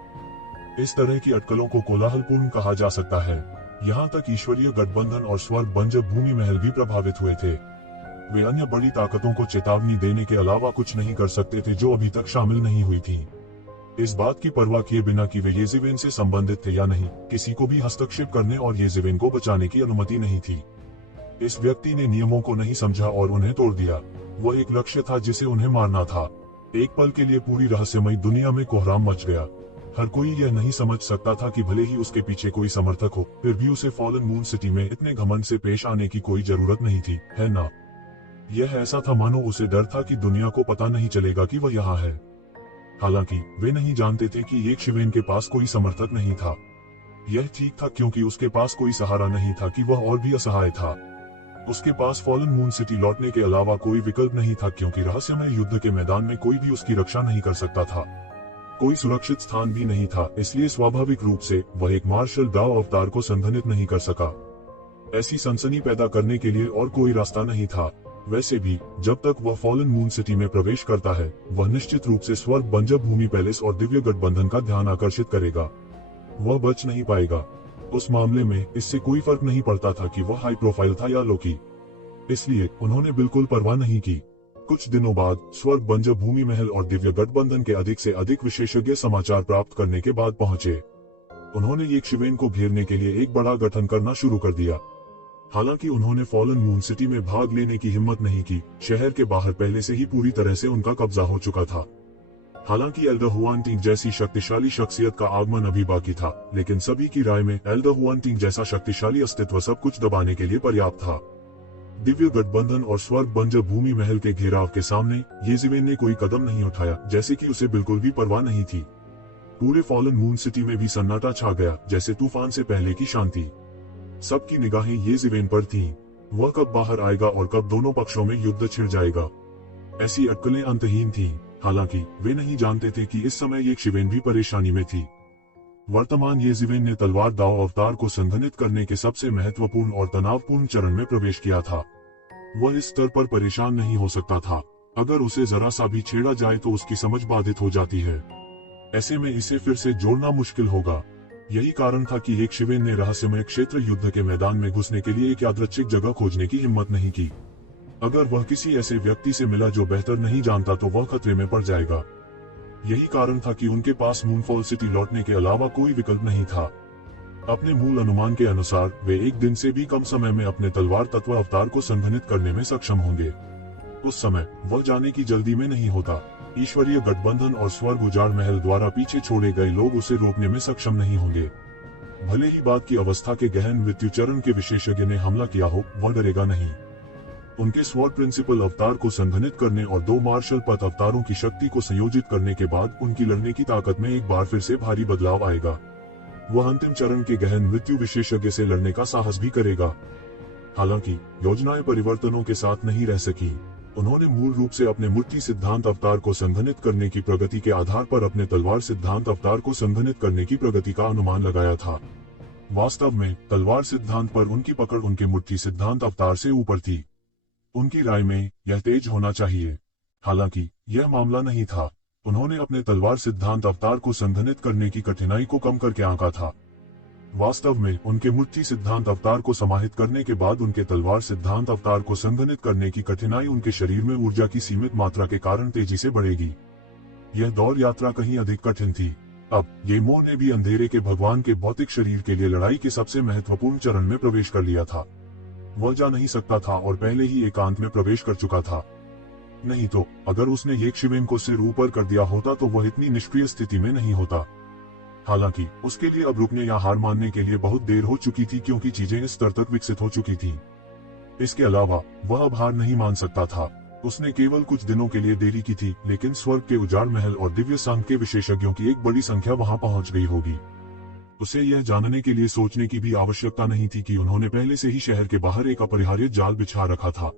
इस तरह की अटकलों को कोलाहलपूर्ण कहा जा सकता है। यहाँ तक ईश्वरीय गठबंधन और स्वर्ग बंजर भूमि महल भी प्रभावित हुए थे। वे अन्य बड़ी ताकतों को चेतावनी देने के अलावा कुछ नहीं कर सकते थे जो अभी तक शामिल नहीं हुई थी। इस बात की परवाह किए बिना कि वे येज़िवेन से संबंधित थे या नहीं, किसी को भी हस्तक्षेप करने और येज़िवेन को बचाने की अनुमति नहीं थी। इस व्यक्ति ने नियमों को नहीं समझा और उन्हें तोड़ दिया। वह एक लक्ष्य था जिसे उन्हें मारना था। एक पल के लिए पूरी रहस्यमयी दुनिया में कोहराम मच गया। हर कोई यह नहीं समझ सकता था कि भले ही उसके पीछे कोई समर्थक हो, फिर भी उसे फॉलन मून सिटी में इतने घमंड से पेश आने की कोई जरूरत नहीं थी, है ना? यह ऐसा था मानो उसे डर था कि दुनिया को पता नहीं चलेगा कि वह यहाँ है। हालांकि वे नहीं जानते थे कि येक शिवेन के पास कोई समर्थक नहीं था। यह ठीक था क्योंकि उसके पास कोई सहारा नहीं था कि वह और भी असहाय था। उसके पास फॉलन मून सिटी लौटने के अलावा कोई विकल्प नहीं था क्योंकि रहस्यमय युद्ध के मैदान में कोई भी उसकी रक्षा नहीं कर सकता था। कोई सुरक्षित स्थान भी नहीं था, इसलिए स्वाभाविक रूप से वह एक मार्शल दाव अवतार को संघनित नहीं कर सका। ऐसी सनसनी पैदा करने के लिए और कोई रास्ता नहीं था। वैसे भी जब तक वह फॉलन मून सिटी में प्रवेश करता है, वह निश्चित रूप से स्वर्ग बंजर भूमि पैलेस और दिव्य गठबंधन का ध्यान आकर्षित करेगा। वह बच नहीं पाएगा। उस मामले में इससे कोई फर्क नहीं पड़ता था कि वह हाई प्रोफाइल था या लोकी। इसलिए उन्होंने बिल्कुल परवाह नहीं की। कुछ दिनों बाद स्वर्ग बंजर भूमि महल और दिव्य गठबंधन के अधिक से अधिक विशेषज्ञ समाचार प्राप्त करने के बाद पहुंचे। उन्होंने येशिवेन को घेरने के लिए एक बड़ा गठन करना शुरू कर दिया। हालांकि उन्होंने फॉलन मून सिटी में भाग लेने की हिम्मत नहीं की। शहर के बाहर पहले से ही पूरी तरह से उनका कब्जा हो चुका था। हालांकि एल्डर हुआनटिंग जैसी शक्तिशाली शख्सियत का आगमन अभी बाकी था, लेकिन सभी की राय में एल्डर हुआनटिंग जैसा शक्तिशाली अस्तित्व सब कुछ दबाने के लिए पर्याप्त था। दिव्य गठबंधन और स्वर्ग बंजर भूमि महल के घेराव के सामने येशिवेन ने कोई कदम नहीं उठाया, जैसे कि उसे बिल्कुल भी परवाह नहीं थी। पूरे फॉलन मून सिटी में भी सन्नाटा छा गया, जैसे तूफान से पहले की शांति। सबकी निगाहें येशिवेन पर थीं। वह कब बाहर आएगा और कब दोनों पक्षों में युद्ध छिड़ जाएगा। ऐसी अटकलें अंतहीन थीं। हालांकि वे नहीं जानते थे कि इस समय येशिवेन भी परेशानी में थी। वर्तमान येशिवेन ने तलवार दाव अवतार को संघनित करने के सबसे महत्वपूर्ण और तनावपूर्ण चरण में प्रवेश किया था। वह इस स्तर पर परेशान नहीं हो सकता था। अगर उसे जरा सा भी छेड़ा जाए तो उसकी समझ बाधित हो जाती है। ऐसे में इसे फिर से जोड़ना मुश्किल होगा। यही कारण था कि येशिवेन ने रहस्यमय क्षेत्र युद्ध के मैदान में घुसने के लिए एक यादृच्छिक जगह खोजने की हिम्मत नहीं की। अगर वह किसी ऐसे व्यक्ति से मिला जो बेहतर नहीं जानता तो वह खतरे में पड़ जाएगा। यही कारण था कि उनके पास मूनफॉल सिटी लौटने के अलावा कोई विकल्प नहीं था। अपने मूल अनुमान के अनुसार वे एक दिन से भी कम समय में अपने तलवार तत्व अवतार को संघनित करने में सक्षम होंगे। उस समय वह जाने की जल्दी में नहीं होता। ईश्वरीय गठबंधन और स्वर्ग उजाड़ महल द्वारा पीछे छोड़े गए लोग उसे रोकने में सक्षम नहीं होंगे। भले ही बात की अवस्था के गहन मृत्यु चरण के विशेषज्ञ ने हमला किया हो, वह डरेगा नहीं। उनके स्वॉर्ड प्रिंसिपल अवतार को संघनित करने और 2 मार्शल पथ अवतारों की शक्ति को संयोजित करने के बाद उनकी लड़ने की ताकत में एक बार फिर से भारी बदलाव आएगा। वह अंतिम चरण के गहन मृत्यु विशेषज्ञ से लड़ने का साहस भी करेगा। हालांकि योजनाएं परिवर्तनों के साथ नहीं रह सकी। उन्होंने मूल रूप से अपने मूर्ति सिद्धांत अवतार को संघनित करने की प्रगति के आधार पर अपने तलवार सिद्धांत अवतार को संघनित करने की प्रगति का अनुमान लगाया था। वास्तव में तलवार सिद्धांत पर उनकी पकड़ उनके मूर्ति सिद्धांत अवतार से ऊपर थी। उनकी राय में यह तेज होना चाहिए। हालांकि यह मामला नहीं था। उन्होंने अपने तलवार सिद्धांत अवतार को संघनित करने की कठिनाई को कम करके आंका था। वास्तव में उनके मूर्ति सिद्धांत अवतार को समाहित करने के बाद उनके तलवार सिद्धांत अवतार को संघनित करने की कठिनाई उनके शरीर में ऊर्जा की सीमित मात्रा के कारण तेजी से बढ़ेगी। यह दौड़ यात्रा कहीं अधिक कठिन थी। अब येमो ने भी अंधेरे के भगवान के भौतिक शरीर के लिए लड़ाई के सबसे महत्वपूर्ण चरण में प्रवेश कर लिया था। वह जा नहीं सकता था और पहले ही एकांत में प्रवेश कर चुका था। नहीं तो अगर उसने येशिवेन को सिर ऊपर कर दिया होता तो वह इतनी निष्क्रिय स्थिति में नहीं होता। हालांकि उसके लिए अब रुकने या हार मानने के लिए बहुत देर हो चुकी थी, क्योंकि चीजें इस स्तर तक विकसित हो चुकी थीं। इसके अलावा वह अब हार नहीं मान सकता था। उसने केवल कुछ दिनों के लिए देरी की थी, लेकिन स्वर्ग के उजाड़ महल और दिव्य संघ के विशेषज्ञों की एक बड़ी संख्या वहां पहुंच गई होगी। उसे यह जानने के लिए सोचने की भी आवश्यकता नहीं थी कि उन्होंने पहले से ही शहर के बाहर एक अपरिहार्य जाल बिछा रखा था।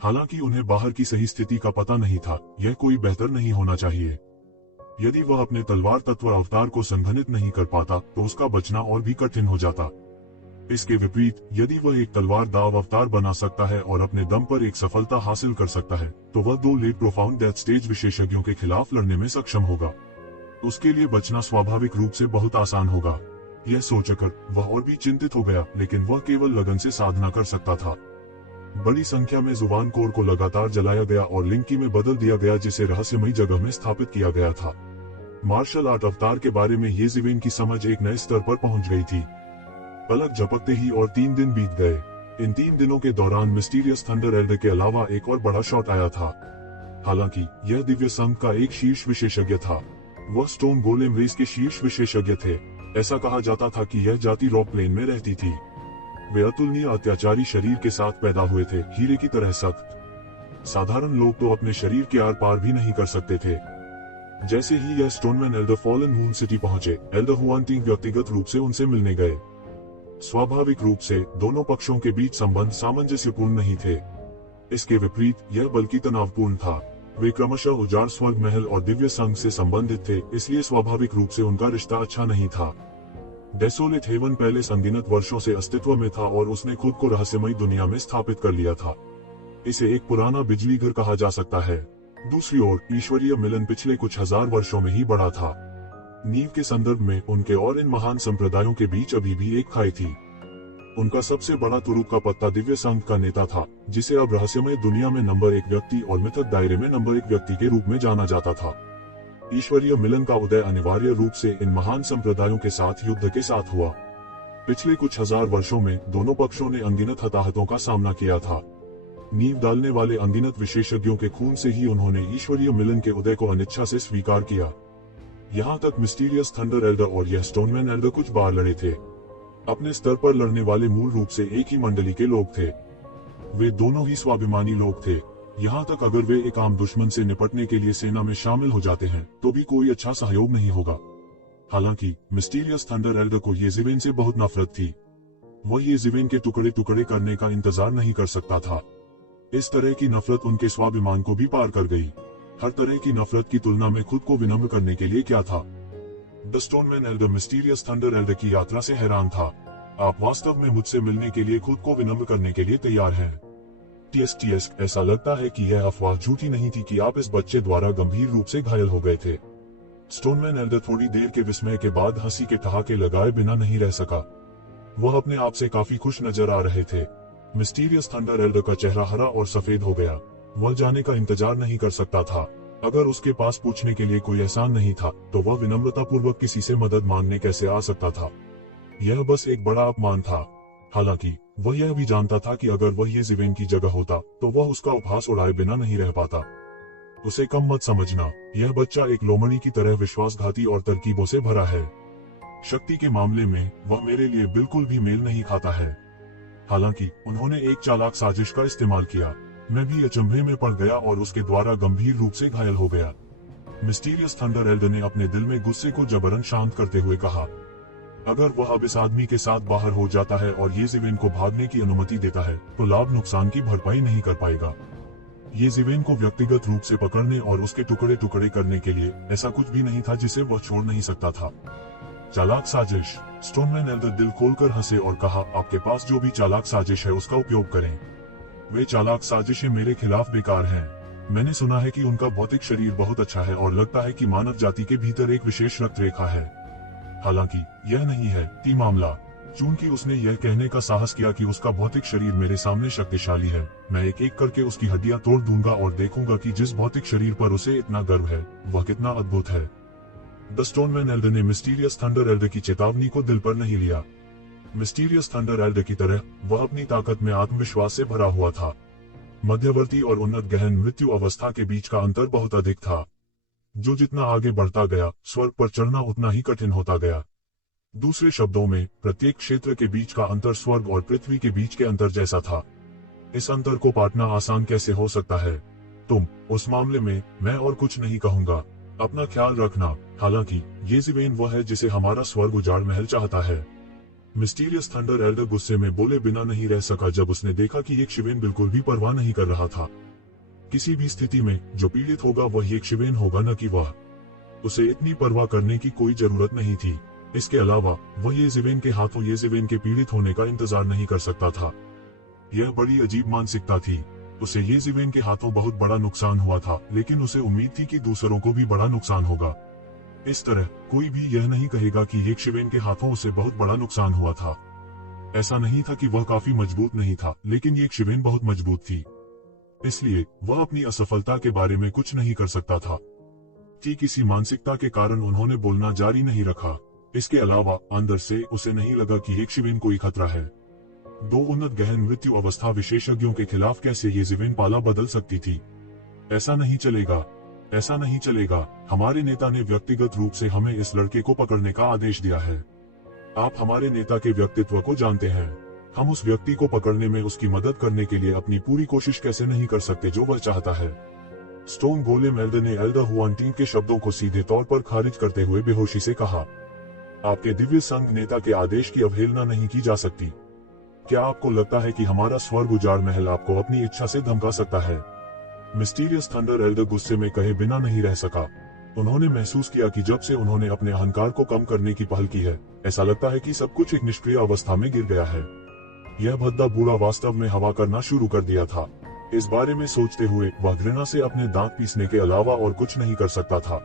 हालांकि उन्हें बाहर की सही स्थिति का पता नहीं था। यह कोई बेहतर नहीं होना चाहिए। यदि वह अपने तलवार तत्व अवतार को संघनित नहीं कर पाता तो उसका बचना और भी कठिन हो जाता। इसके विपरीत यदि वह एक तलवार दाव अवतार बना सकता है और अपने दम पर एक सफलता हासिल कर सकता है, तो वह 2 लेट प्रोफाउंड डेथ स्टेज विशेषज्ञों के खिलाफ लड़ने में सक्षम होगा। उसके लिए बचना स्वाभाविक रूप से बहुत आसान होगा। यह सोचकर वह और भी चिंतित हो गया, लेकिन वह केवल लगन से साधना कर सकता था। बड़ी संख्या में जुबान कोर को लगातार जलाया गया और लिंकी में बदल दिया गया, जिसे रहस्यमयी जगह में स्थापित किया गया था। मार्शल आर्ट अवतार के बारे में येशिवेन की समझ एक नए स्तर पर पहुंच गई थी। पलक झपकते ही और 3 दिन बीत गए। इन 3 दिनों के दौरान मिस्टीरियस थंडर एल्डर के अलावा एक और बड़ा शॉट आया था। हालांकि यह दिव्य संघ का एक शीर्ष विशेषज्ञ था। वह स्टोन गोलेम रेस के शीर्ष विशेषज्ञ थे। ऐसा कहा जाता था कि यह जाति रॉक प्लेन में रहती थी। वे अतुलनीय अत्याचारी शरीर के साथ पैदा हुए थे, हीरे की तरह सख्त। साधारण लोग तो अपने शरीर के आर पार भी नहीं कर सकते थे। जैसे ही यह Stoneman Elder fallen moon city पहुंचे, एल्डर हुआनटिंग व्यक्तिगत रूप से उनसे मिलने गए। स्वाभाविक रूप से दोनों पक्षों के बीच संबंध सामंजस्यपूर्ण नहीं थे। इसके विपरीत यह बल्कि तनावपूर्ण था। वे क्रमशः उजाड़ स्वर्ग महल और दिव्य संघ से संबंधित थे, इसलिए स्वाभाविक रूप से उनका रिश्ता अच्छा नहीं था। डेसोलेट हेवन पैलेस अनगिनत वर्षों से अस्तित्व में था और उसने खुद को रहस्यमयी दुनिया में स्थापित कर लिया था। इसे एक पुराना बिजली घर कहा जा सकता है। दूसरी ओर ईश्वरीय मिलन पिछले कुछ हजार वर्षों में ही बढ़ा था। नींव के संदर्भ में उनके और इन महान संप्रदायों के बीच अभी भी एक खाई थी। उनका सबसे बड़ा तुरुप का पत्ता दिव्य संघ का नेता था, जिसे अब रहस्यमय दुनिया में नंबर 1 व्यक्ति और मिथक दायरे में नंबर 1 व्यक्ति के रूप में जाना जाता था। ईश्वरीय मिलन का उदय अनिवार्य रूप से इन महान संप्रदायों के साथ युद्ध के साथ हुआ। पिछले कुछ हजार वर्षों में दोनों पक्षों ने अनगिनत हताहतों का सामना किया था। नींव डालने वाले अनगिनत विशेषज्ञों के खून से ही उन्होंने ईश्वरीय मिलन के उदय को अनिच्छा से स्वीकार किया। यहाँ तक मिस्टीरियस थंडर एल्डर और यह स्टोनमैन एल्डर कुछ बार लड़े थे। अपने स्तर पर लड़ने वाले मूल रूप से एक ही मंडली के लोग थे। वे दोनों ही स्वाभिमानी लोग थे। यहाँ तक अगर वे एक आम दुश्मन से निपटने के लिए सेना में शामिल हो जाते हैं तो भी कोई अच्छा सहयोग नहीं होगा। हालांकि मिस्टीरियस थंडर एल्डर को येज़ेबेल से बहुत नफरत थी। वह येज़ेबेल के टुकड़े टुकड़े करने का इंतजार नहीं कर सकता था। इस तरह की नफरत उनके स्वाभिमान को भी पार कर गई। हर तरह की नफरत की तुलना में खुद को विनम्र करने के लिए क्या था। The Stoneman Elder mysterious thunder Elder की यात्रा से हैरान था। आप वास्तव में मुझसे मिलने के लिए खुद को विनम्र करने के लिए तैयार हैं। टीएस ऐसा लगता है कि यह अफवाह झूठी नहीं थी कि आप इस बच्चे द्वारा गंभीर रूप से घायल हो गए थे। स्टोनमैन एल्डर थोड़ी देर के विस्मय के बाद हंसी के ठहाके लगाए बिना नहीं रह सका। वह अपने आप से काफी खुश नजर आ रहे थे। मिस्टीरियस थंडर एल्डर का चेहरा हरा और सफेद हो गया। वह जाने का इंतजार नहीं कर सकता था। अगर उसके पास पूछने के लिए कोई एहसान नहीं था तो वह विनम्रतापूर्वक किसी से मदद मांगने कैसे आ सकता था। यह बस एक बड़ा अपमान था। हालांकि वह यह भी जानता था कि अगर वह येज़ेबेल की जगह होता तो वह उसका उपहास उड़ाए बिना नहीं रह पाता। उसे कम मत समझना, यह बच्चा एक लोमड़ी की तरह विश्वासघाती और तरकीबों से भरा है। शक्ति के मामले में वह मेरे लिए बिल्कुल भी मेल नहीं खाता है। हालांकि उन्होंने एक चालाक साजिश का इस्तेमाल किया। मैं भी अचंभे में पड़ गया और उसके द्वारा गंभीर रूप से घायल हो गया। मिस्टीरियस थंडर एल्डर ने अपने दिल में गुस्से को जबरन शांत करते हुए कहा, अगर वह अब इस आदमी के साथ बाहर हो जाता है और येज़ेबेल को भागने की अनुमति देता है तो लाभ नुकसान की भरपाई नहीं कर पाएगा। येज़ेबेल को व्यक्तिगत रूप से पकड़ने और उसके टुकड़े टुकड़े करने के लिए ऐसा कुछ भी नहीं था जिसे वह छोड़ नहीं सकता था। चालाक साजिश। स्टोनमैन एल्डर दिल खोलकर हंसे और कहा, आपके पास जो भी चालाक साजिश है उसका उपयोग करें। वे चालाक साजिशें मेरे खिलाफ बेकार हैं। मैंने सुना है कि उनका भौतिक शरीर बहुत अच्छा है और लगता है कि मानव जाति के भीतर एक विशेष रक्त रेखा है। हालांकि यह नहीं है ती मामला। चूंकि उसने यह कहने का साहस किया कि उसका भौतिक शरीर मेरे सामने शक्तिशाली है, मैं एक एक करके उसकी हड्डियां तोड़ दूंगा और देखूंगा कि जिस भौतिक शरीर पर उसे इतना गर्व है वह कितना अद्भुत है। द स्टोनमैन एल्डर ने मिस्टीरियस थंडर एल्डर की चेतावनी को दिल पर नहीं लिया। मिस्टीरियस थंडर एल्डर की तरह वह अपनी ताकत में आत्मविश्वास से भरा हुआ था। मध्यवर्ती और उन्नत गहन मृत्यु अवस्था के बीच का अंतर बहुत अधिक था। जो जितना आगे बढ़ता गया, स्वर्ग पर चढ़ना उतना ही कठिन होता गया। दूसरे शब्दों में, प्रत्येक क्षेत्र के बीच का अंतर स्वर्ग और पृथ्वी के बीच के अंतर जैसा था। इस अंतर को पाटना आसान कैसे हो सकता है? उस मामले में मैं और कुछ नहीं कहूंगा। अपना ख्याल रखना। हालांकि येज़ेबेल वह है जिसे हमारा स्वर्ग उजाड़ महल चाहता है। मिस्टीरियस थंडर एल्डर गुस्से में बोले बिना नहीं रह सका जब उसने देखा कि येज़ेबेल बिल्कुल भी परवाह नहीं कर रहा था। किसी भी स्थिति में जो पीड़ित होगा वह येज़ेबेल होगा, न कि वह। उसे इतनी परवाह करने की कोई जरूरत नहीं थी। इसके अलावा वह येज़ेबेल के हाथों येज़ेबेल के पीड़ित होने का इंतजार नहीं कर सकता था। यह बड़ी अजीब मानसिकता थी। उसे येज़ेबेल के हाथों बहुत बड़ा नुकसान हुआ था, लेकिन उसे उम्मीद थी कि दूसरों को भी बड़ा नुकसान होगा। इस तरह कोई भी यह नहीं कहेगा कि येज़ेबेल के हाथों उसे बहुत बड़ा नुकसान हुआ था। ऐसा नहीं था कि वह काफी मजबूत नहीं था, लेकिन येज़ेबेल बहुत मजबूत थी। इसलिए वह अपनी असफलता के बारे में कुछ नहीं कर सकता था। किसी मानसिकता के कारण उन्होंने बोलना जारी नहीं रखा। इसके अलावा अंदर से उसे नहीं लगा कि येज़ेबेल कोई खतरा है। दो उन्नत गहन मृत्यु अवस्था विशेषज्ञों के खिलाफ कैसे येज़ेबेल पाला बदल सकती थी? ऐसा नहीं चलेगा, ऐसा नहीं चलेगा। हमारे नेता ने व्यक्तिगत रूप से हमें इस लड़के को पकड़ने का आदेश दिया है। आप हमारे नेता के व्यक्तित्व को जानते हैं। हम उस व्यक्ति को पकड़ने में उसकी मदद करने के लिए अपनी पूरी कोशिश कैसे नहीं कर सकते जो वह चाहता है। स्टोन गोलेम एल्डर ने एल्डर हुआनटीन के शब्दों को सीधे तौर पर खारिज करते हुए बेहोशी से कहा, आपके दिव्य संघ नेता के आदेश की अवहेलना नहीं की जा सकती। क्या आपको लगता है कि हमारा स्वर्ग उजाड़ महल आपको अपनी इच्छा से धमका सकता है? मिस्टीरियस थंडर एल्डर गुस्से में कहे बिना नहीं रह सका। उन्होंने महसूस किया कि जब से उन्होंने अपने अहंकार को कम करने की पहल की है ऐसा लगता है कि सब कुछ एक निष्क्रिय अवस्था में गिर गया है। यह भद्दा बूढ़ा वास्तव में हवा करना शुरू कर दिया था। इस बारे में सोचते हुए वह घृणा से अपने दांत पीसने के अलावा और कुछ नहीं कर सकता था।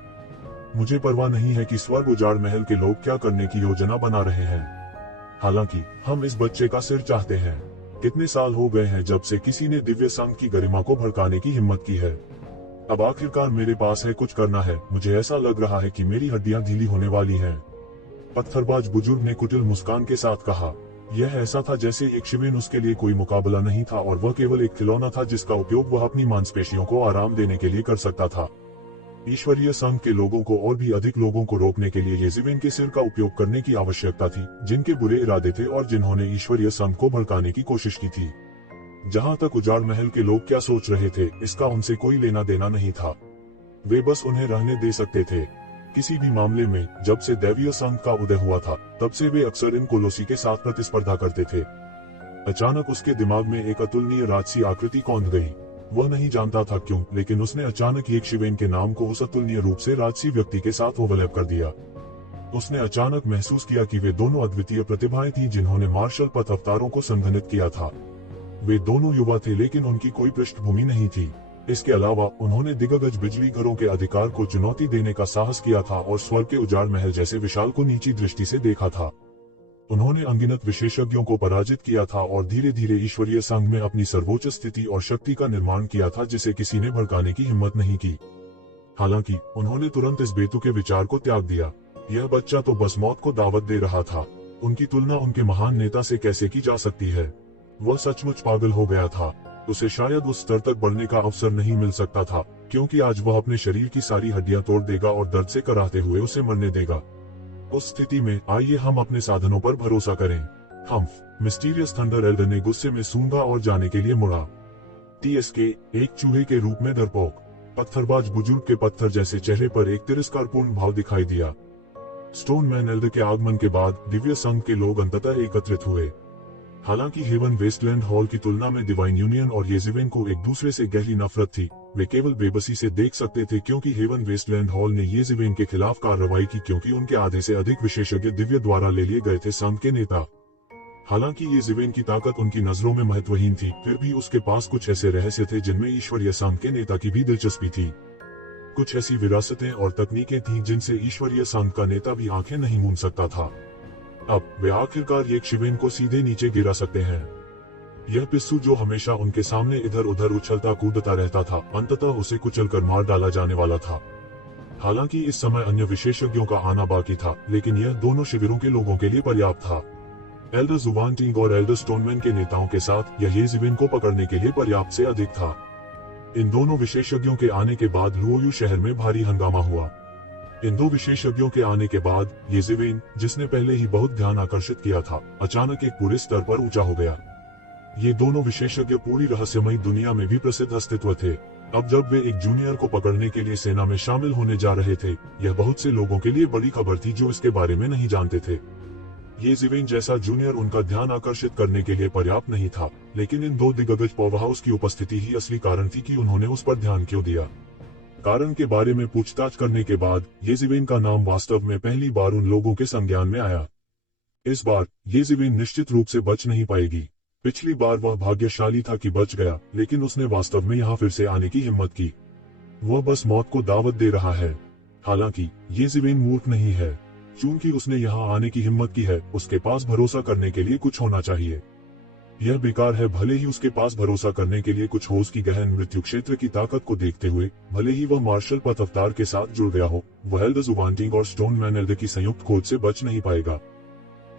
मुझे परवाह नहीं है कि स्वर्ग उजाड़ महल के लोग क्या करने की योजना बना रहे हैं। हालांकि हम इस बच्चे का सिर चाहते हैं। कितने साल हो गए हैं जब से किसी ने दिव्य संघ की गरिमा को भड़काने की हिम्मत की है। अब आखिरकार मेरे पास है, कुछ करना है। मुझे ऐसा लग रहा है कि मेरी हड्डियां ढीली होने वाली हैं। पत्थरबाज बुजुर्ग ने कुटिल मुस्कान के साथ कहा। यह ऐसा था जैसे एक शिविन उसके लिए कोई मुकाबला नहीं था और वह केवल एक खिलौना था जिसका उपयोग वह अपनी मांसपेशियों को आराम देने के लिए कर सकता था। ईश्वरीय संघ के लोगों को और भी अधिक लोगों को रोकने के लिए येज़िवेन के सिर का उपयोग करने की आवश्यकता थी, जिनके बुरे इरादे थे और जिन्होंने ईश्वरीय संघ को भड़काने की कोशिश की थी। जहां तक उजाड़ महल के लोग क्या सोच रहे थे, इसका उनसे कोई लेना देना नहीं था। वे बस उन्हें रहने दे सकते थे। किसी भी मामले में जब से दैवीय संघ का उदय हुआ था, तब से वे अक्सर इन कोलोसी के साथ प्रतिस्पर्धा करते थे। अचानक उसके दिमाग में एक अतुलनीय राजसी आकृति कौंध गई। वह नहीं जानता था क्यों, लेकिन उसने अचानक येकशिवेन के नाम को उस अतुलनीय रूप से राजसी व्यक्ति के साथ ओवरलैप कर दिया। उसने अचानक महसूस किया कि वे दोनों अद्वितीय प्रतिभाएं थीं जिन्होंने मार्शल पथ अवतारों को संघनित किया था। वे दोनों युवा थे, लेकिन उनकी कोई पृष्ठभूमि नहीं थी। इसके अलावा उन्होंने दिग्गज बिजली घरों के अधिकार को चुनौती देने का साहस किया था और स्वर्ग के उजाड़ महल जैसे विशाल को नीची दृष्टि से देखा था। उन्होंने अनगिनत विशेषज्ञों को पराजित किया था और धीरे धीरे ईश्वरीय संघ में अपनी सर्वोच्च स्थिति और शक्ति का निर्माण किया था जिसे किसी ने भड़काने की हिम्मत नहीं की। हालांकि उन्होंने तुरंत इस बेतुके विचार को त्याग दिया। यह बच्चा तो बस मौत को दावत दे रहा था। उनकी तुलना उनके महान नेता से कैसे की जा सकती है। वह सचमुच पागल हो गया था। उसे शायद उस स्तर तक बढ़ने का अवसर नहीं मिल सकता था, क्योंकि आज वह अपने शरीर की सारी हड्डियां तोड़ देगा और दर्द से कराहते हुए उसे मरने देगा। उस स्थिति में आइए हम अपने साधनों पर भरोसा करें। हम्फ, मिस्टीरियस थंडर एल्डर ने गुस्से में सूंघा और जाने के लिए मुड़ा। TSK, एक चूहे के रूप में डरपोक। पत्थरबाज बुजुर्ग के पत्थर जैसे चेहरे पर एक तिरस्कारपूर्ण भाव दिखाई दिया। स्टोनमैन एल्डर के आगमन के बाद दिव्य संघ के लोग अंततः एकत्रित हुए। हालांकि हेवन वेस्टलैंड हॉल की तुलना में डिवाइन यूनियन और येज़िवेन को एक दूसरे से गहरी नफरत थी। वे केवल बेबसी से देख सकते थे क्योंकि हेवन वेस्टलैंड हॉल ने येज़िवेन के खिलाफ कार्रवाई की, क्योंकि उनके आधे से अधिक विशेषज्ञ दिव्य द्वारा ले लिए गए थे संघ के नेता। हालांकि येज़िवेन की ताकत उनकी नजरों में महत्वहीन थी, फिर भी उसके पास कुछ ऐसे रहस्य थे जिनमें ईश्वरीय संघ के नेता की भी दिलचस्पी थी। कुछ ऐसी विरासतें और तकनीकें थीं जिनसे ईश्वरीय संघ का नेता भी आंखें नहीं मूंद सकता था। अब वे आखिरकार येकशिवेन को सीधे नीचे गिरा सकते हैं। यह पिस्सू जो हमेशा उनके सामने इधर उधर उछलता कूदता रहता था, अंततः उसे कुचलकर मार डाला जाने वाला था। हालांकि इस समय अन्य विशेषज्ञों का आना बाकी था, लेकिन यह दोनों शिविरों के लोगों के लिए पर्याप्त था। एल्डर जुवानटिंग और एल्डर स्टोनमैन के नेताओं के साथ यह येज़िवेन को पकड़ने के लिए पर्याप्त से अधिक था। इन दोनों विशेषज्ञों के आने के बाद लुओयू शहर में भारी हंगामा हुआ। इन दो विशेषज्ञों के आने के बाद येज़िवेन, जिसने पहले ही बहुत ध्यान आकर्षित किया था, अचानक एक पूरे स्तर पर ऊंचा हो गया। ये दोनों विशेषज्ञ पूरी रहस्यमयी दुनिया में भी प्रसिद्ध अस्तित्व थे। अब जब वे एक जूनियर को पकड़ने के लिए सेना में शामिल होने जा रहे थे, यह बहुत से लोगों के लिए बड़ी खबर थी जो इसके बारे में नहीं जानते थे। येज़िवेन जैसा जूनियर उनका ध्यान आकर्षित करने के लिए पर्याप्त नहीं था, लेकिन इन दो दिग्गज पावरहाउस की उपस्थिति ही असली कारण थी कि उन्होंने उस पर ध्यान क्यों दिया। कारण के बारे में पूछताछ करने के बाद येज़िवेन का नाम वास्तव में पहली बार उन लोगों के संज्ञान में आया। इस बार येज़िवेन निश्चित रूप से बच नहीं पाएगी। पिछली बार वह भाग्यशाली था कि बच गया, लेकिन उसने वास्तव में यहाँ फिर से आने की हिम्मत की। वह बस मौत को दावत दे रहा है। हालांकि येज़िवेन मूर्ख नहीं है। चूंकि उसने यहाँ आने की हिम्मत की है, उसके पास भरोसा करने के लिए कुछ होना चाहिए। यह बेकार है, भले ही उसके पास भरोसा करने के लिए कुछ हो। उसकी गहन मृत्यु क्षेत्र की ताकत को देखते हुए, भले ही वह मार्शल पथ अवतार के साथ जुड़ गया हो, वह एल्डर जुवानटिंग और स्टोनमैन एल्डर की संयुक्त खोज से बच नहीं पाएगा।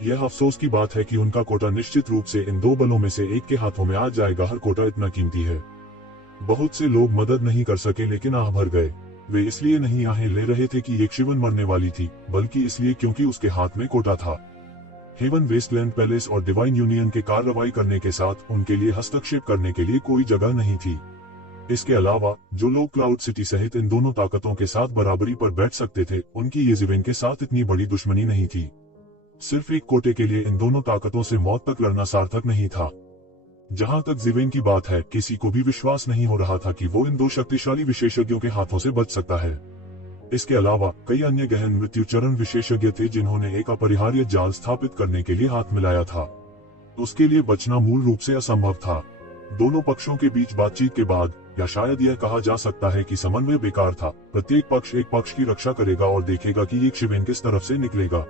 यह अफसोस की बात है कि उनका कोटा निश्चित रूप से इन दो बलों में से एक के हाथों में आ जाएगा। हर कोटा इतना कीमती है। बहुत से लोग मदद नहीं कर सके, लेकिन आह भर गए। वे इसलिए नहीं आहें ले रहे थे कि येकशिवेन मरने वाली थी, बल्कि इसलिए क्योंकि उसके हाथ में कोटा था। हेवन वेस्टलैंड पैलेस और डिवाइन यूनियन के कार्रवाई करने के साथ उनके लिए हस्तक्षेप करने के लिए कोई जगह नहीं थी। इसके अलावा जो लोग क्लाउड सिटी सहित इन दोनों ताकतों के साथ बराबरी पर बैठ सकते थे, उनकी येज़िवेन के साथ इतनी बड़ी दुश्मनी नहीं थी। सिर्फ एक कोटे के लिए इन दोनों ताकतों से मौत तक लड़ना सार्थक नहीं था। जहां तक ज़िवेन की बात है, किसी को भी विश्वास नहीं हो रहा था कि वो इन दो शक्तिशाली विशेषज्ञों के हाथों से बच सकता है। इसके अलावा कई अन्य गहन मृत्यु चरण विशेषज्ञ थे जिन्होंने एक अपरिहार्य जाल स्थापित करने के लिए हाथ मिलाया था। उसके लिए बचना मूल रूप से असंभव था। दोनों पक्षों के बीच बातचीत के बाद, या शायद यह कहा जा सकता है कि समन्वय बेकार था। प्रत्येक पक्ष एक पक्ष की रक्षा करेगा और देखेगा कि एक शिवेन किस तरफ से निकलेगा।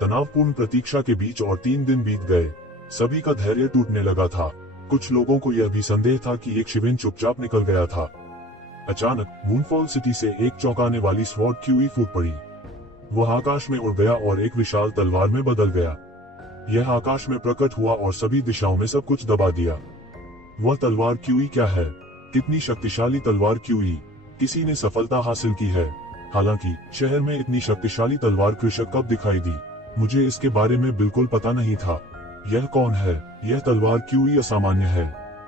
तनावपूर्ण प्रतीक्षा के बीच और 3 दिन बीत गए। सभी का धैर्य टूटने लगा था। कुछ लोगों को यह भी संदेह था कि एक शिवेन चुपचाप निकल गया था। अचानक मूनफॉल सिटी से एक चौंकाने वाली स्वॉर्ड क्यूई फूट पड़ी। वह आकाश में उड़ गया और एक विशाल तलवार में बदल गया। यह आकाश में प्रकट हुआ और सभी दिशाओं में सब कुछ दबा दिया। वह तलवार क्यूई क्या है? कितनी शक्तिशाली तलवार क्यूई? किसी ने सफलता हासिल की है। हालांकि शहर में इतनी शक्तिशाली तलवार कृषक कब दिखाई दी? मुझे इसके बारे में बिल्कुल पता नहीं था। यह कौन है? यह तलवार क्यूई असामान्य है।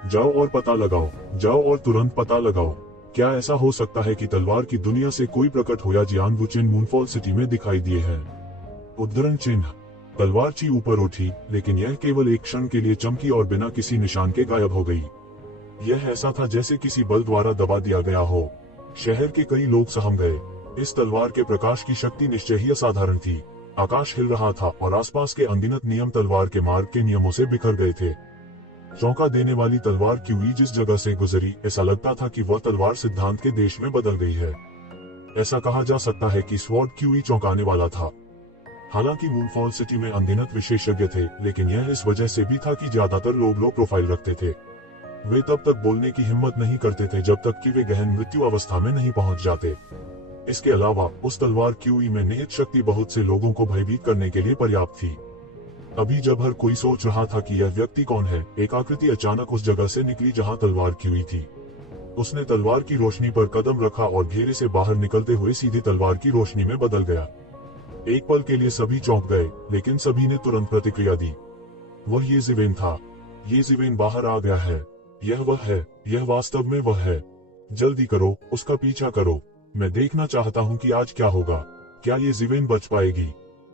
जाओ और पता लगाओ। जाओ और तुरंत पता लगाओ। क्या ऐसा हो सकता है कि तलवार की दुनिया से कोई प्रकट होया जियानबुचिन मूनफॉल सिटी में दिखाई दिए हैं? उद्धरण चिन्ह। तलवार ची ऊपर उठी, लेकिन यह केवल एक क्षण के लिए चमकी और बिना किसी निशान के गायब हो गई। यह ऐसा था जैसे किसी बल द्वारा दबा दिया गया हो। शहर के कई लोग सहम गए। इस तलवार के प्रकाश की शक्ति निश्चय ही असाधारण थी। आकाश हिल रहा था और आसपास के अनगिनत नियम तलवार के मार्ग के नियमों से बिखर गए थे। चौंका देने वाली तलवार क्यूई जिस जगह से गुजरी, ऐसा लगता था कि वह तलवार सिद्धांत के देश में बदल गई है। ऐसा कहा जा सकता है कि स्वॉर्ड क्यूई चौंकाने वाला था। हालांकि मूनफॉल सिटी में अनगिनत विशेषज्ञ थे, लेकिन यह इस वजह से भी था कि ज्यादातर लोग लो प्रोफाइल रखते थे। वे तब तक बोलने की हिम्मत नहीं करते थे जब तक कि वे गहन मृत्यु अवस्था में नहीं पहुंच जाते। इसके अलावा उस तलवार क्यूई में निहित शक्ति बहुत से लोगों को भयभीत करने के लिए पर्याप्त थी। अभी जब हर कोई सोच रहा था कि यह व्यक्ति कौन है, एक आकृति अचानक उस जगह से निकली जहां तलवार क्यूई थी। उसने तलवार की रोशनी पर कदम रखा और घेरे से बाहर निकलते हुए सीधे तलवार की रोशनी में बदल गया। एक पल के लिए सभी चौंक गए, लेकिन सभी ने तुरंत प्रतिक्रिया दी। वह ये ज़िवेन था। ये ज़िवेन बाहर आ गया है। यह वह है। यह वास्तव में वह है। जल्दी करो, उसका पीछा करो। मैं देखना चाहता हूँ कि आज क्या होगा। क्या ये ज़िवेन बच पाएगी?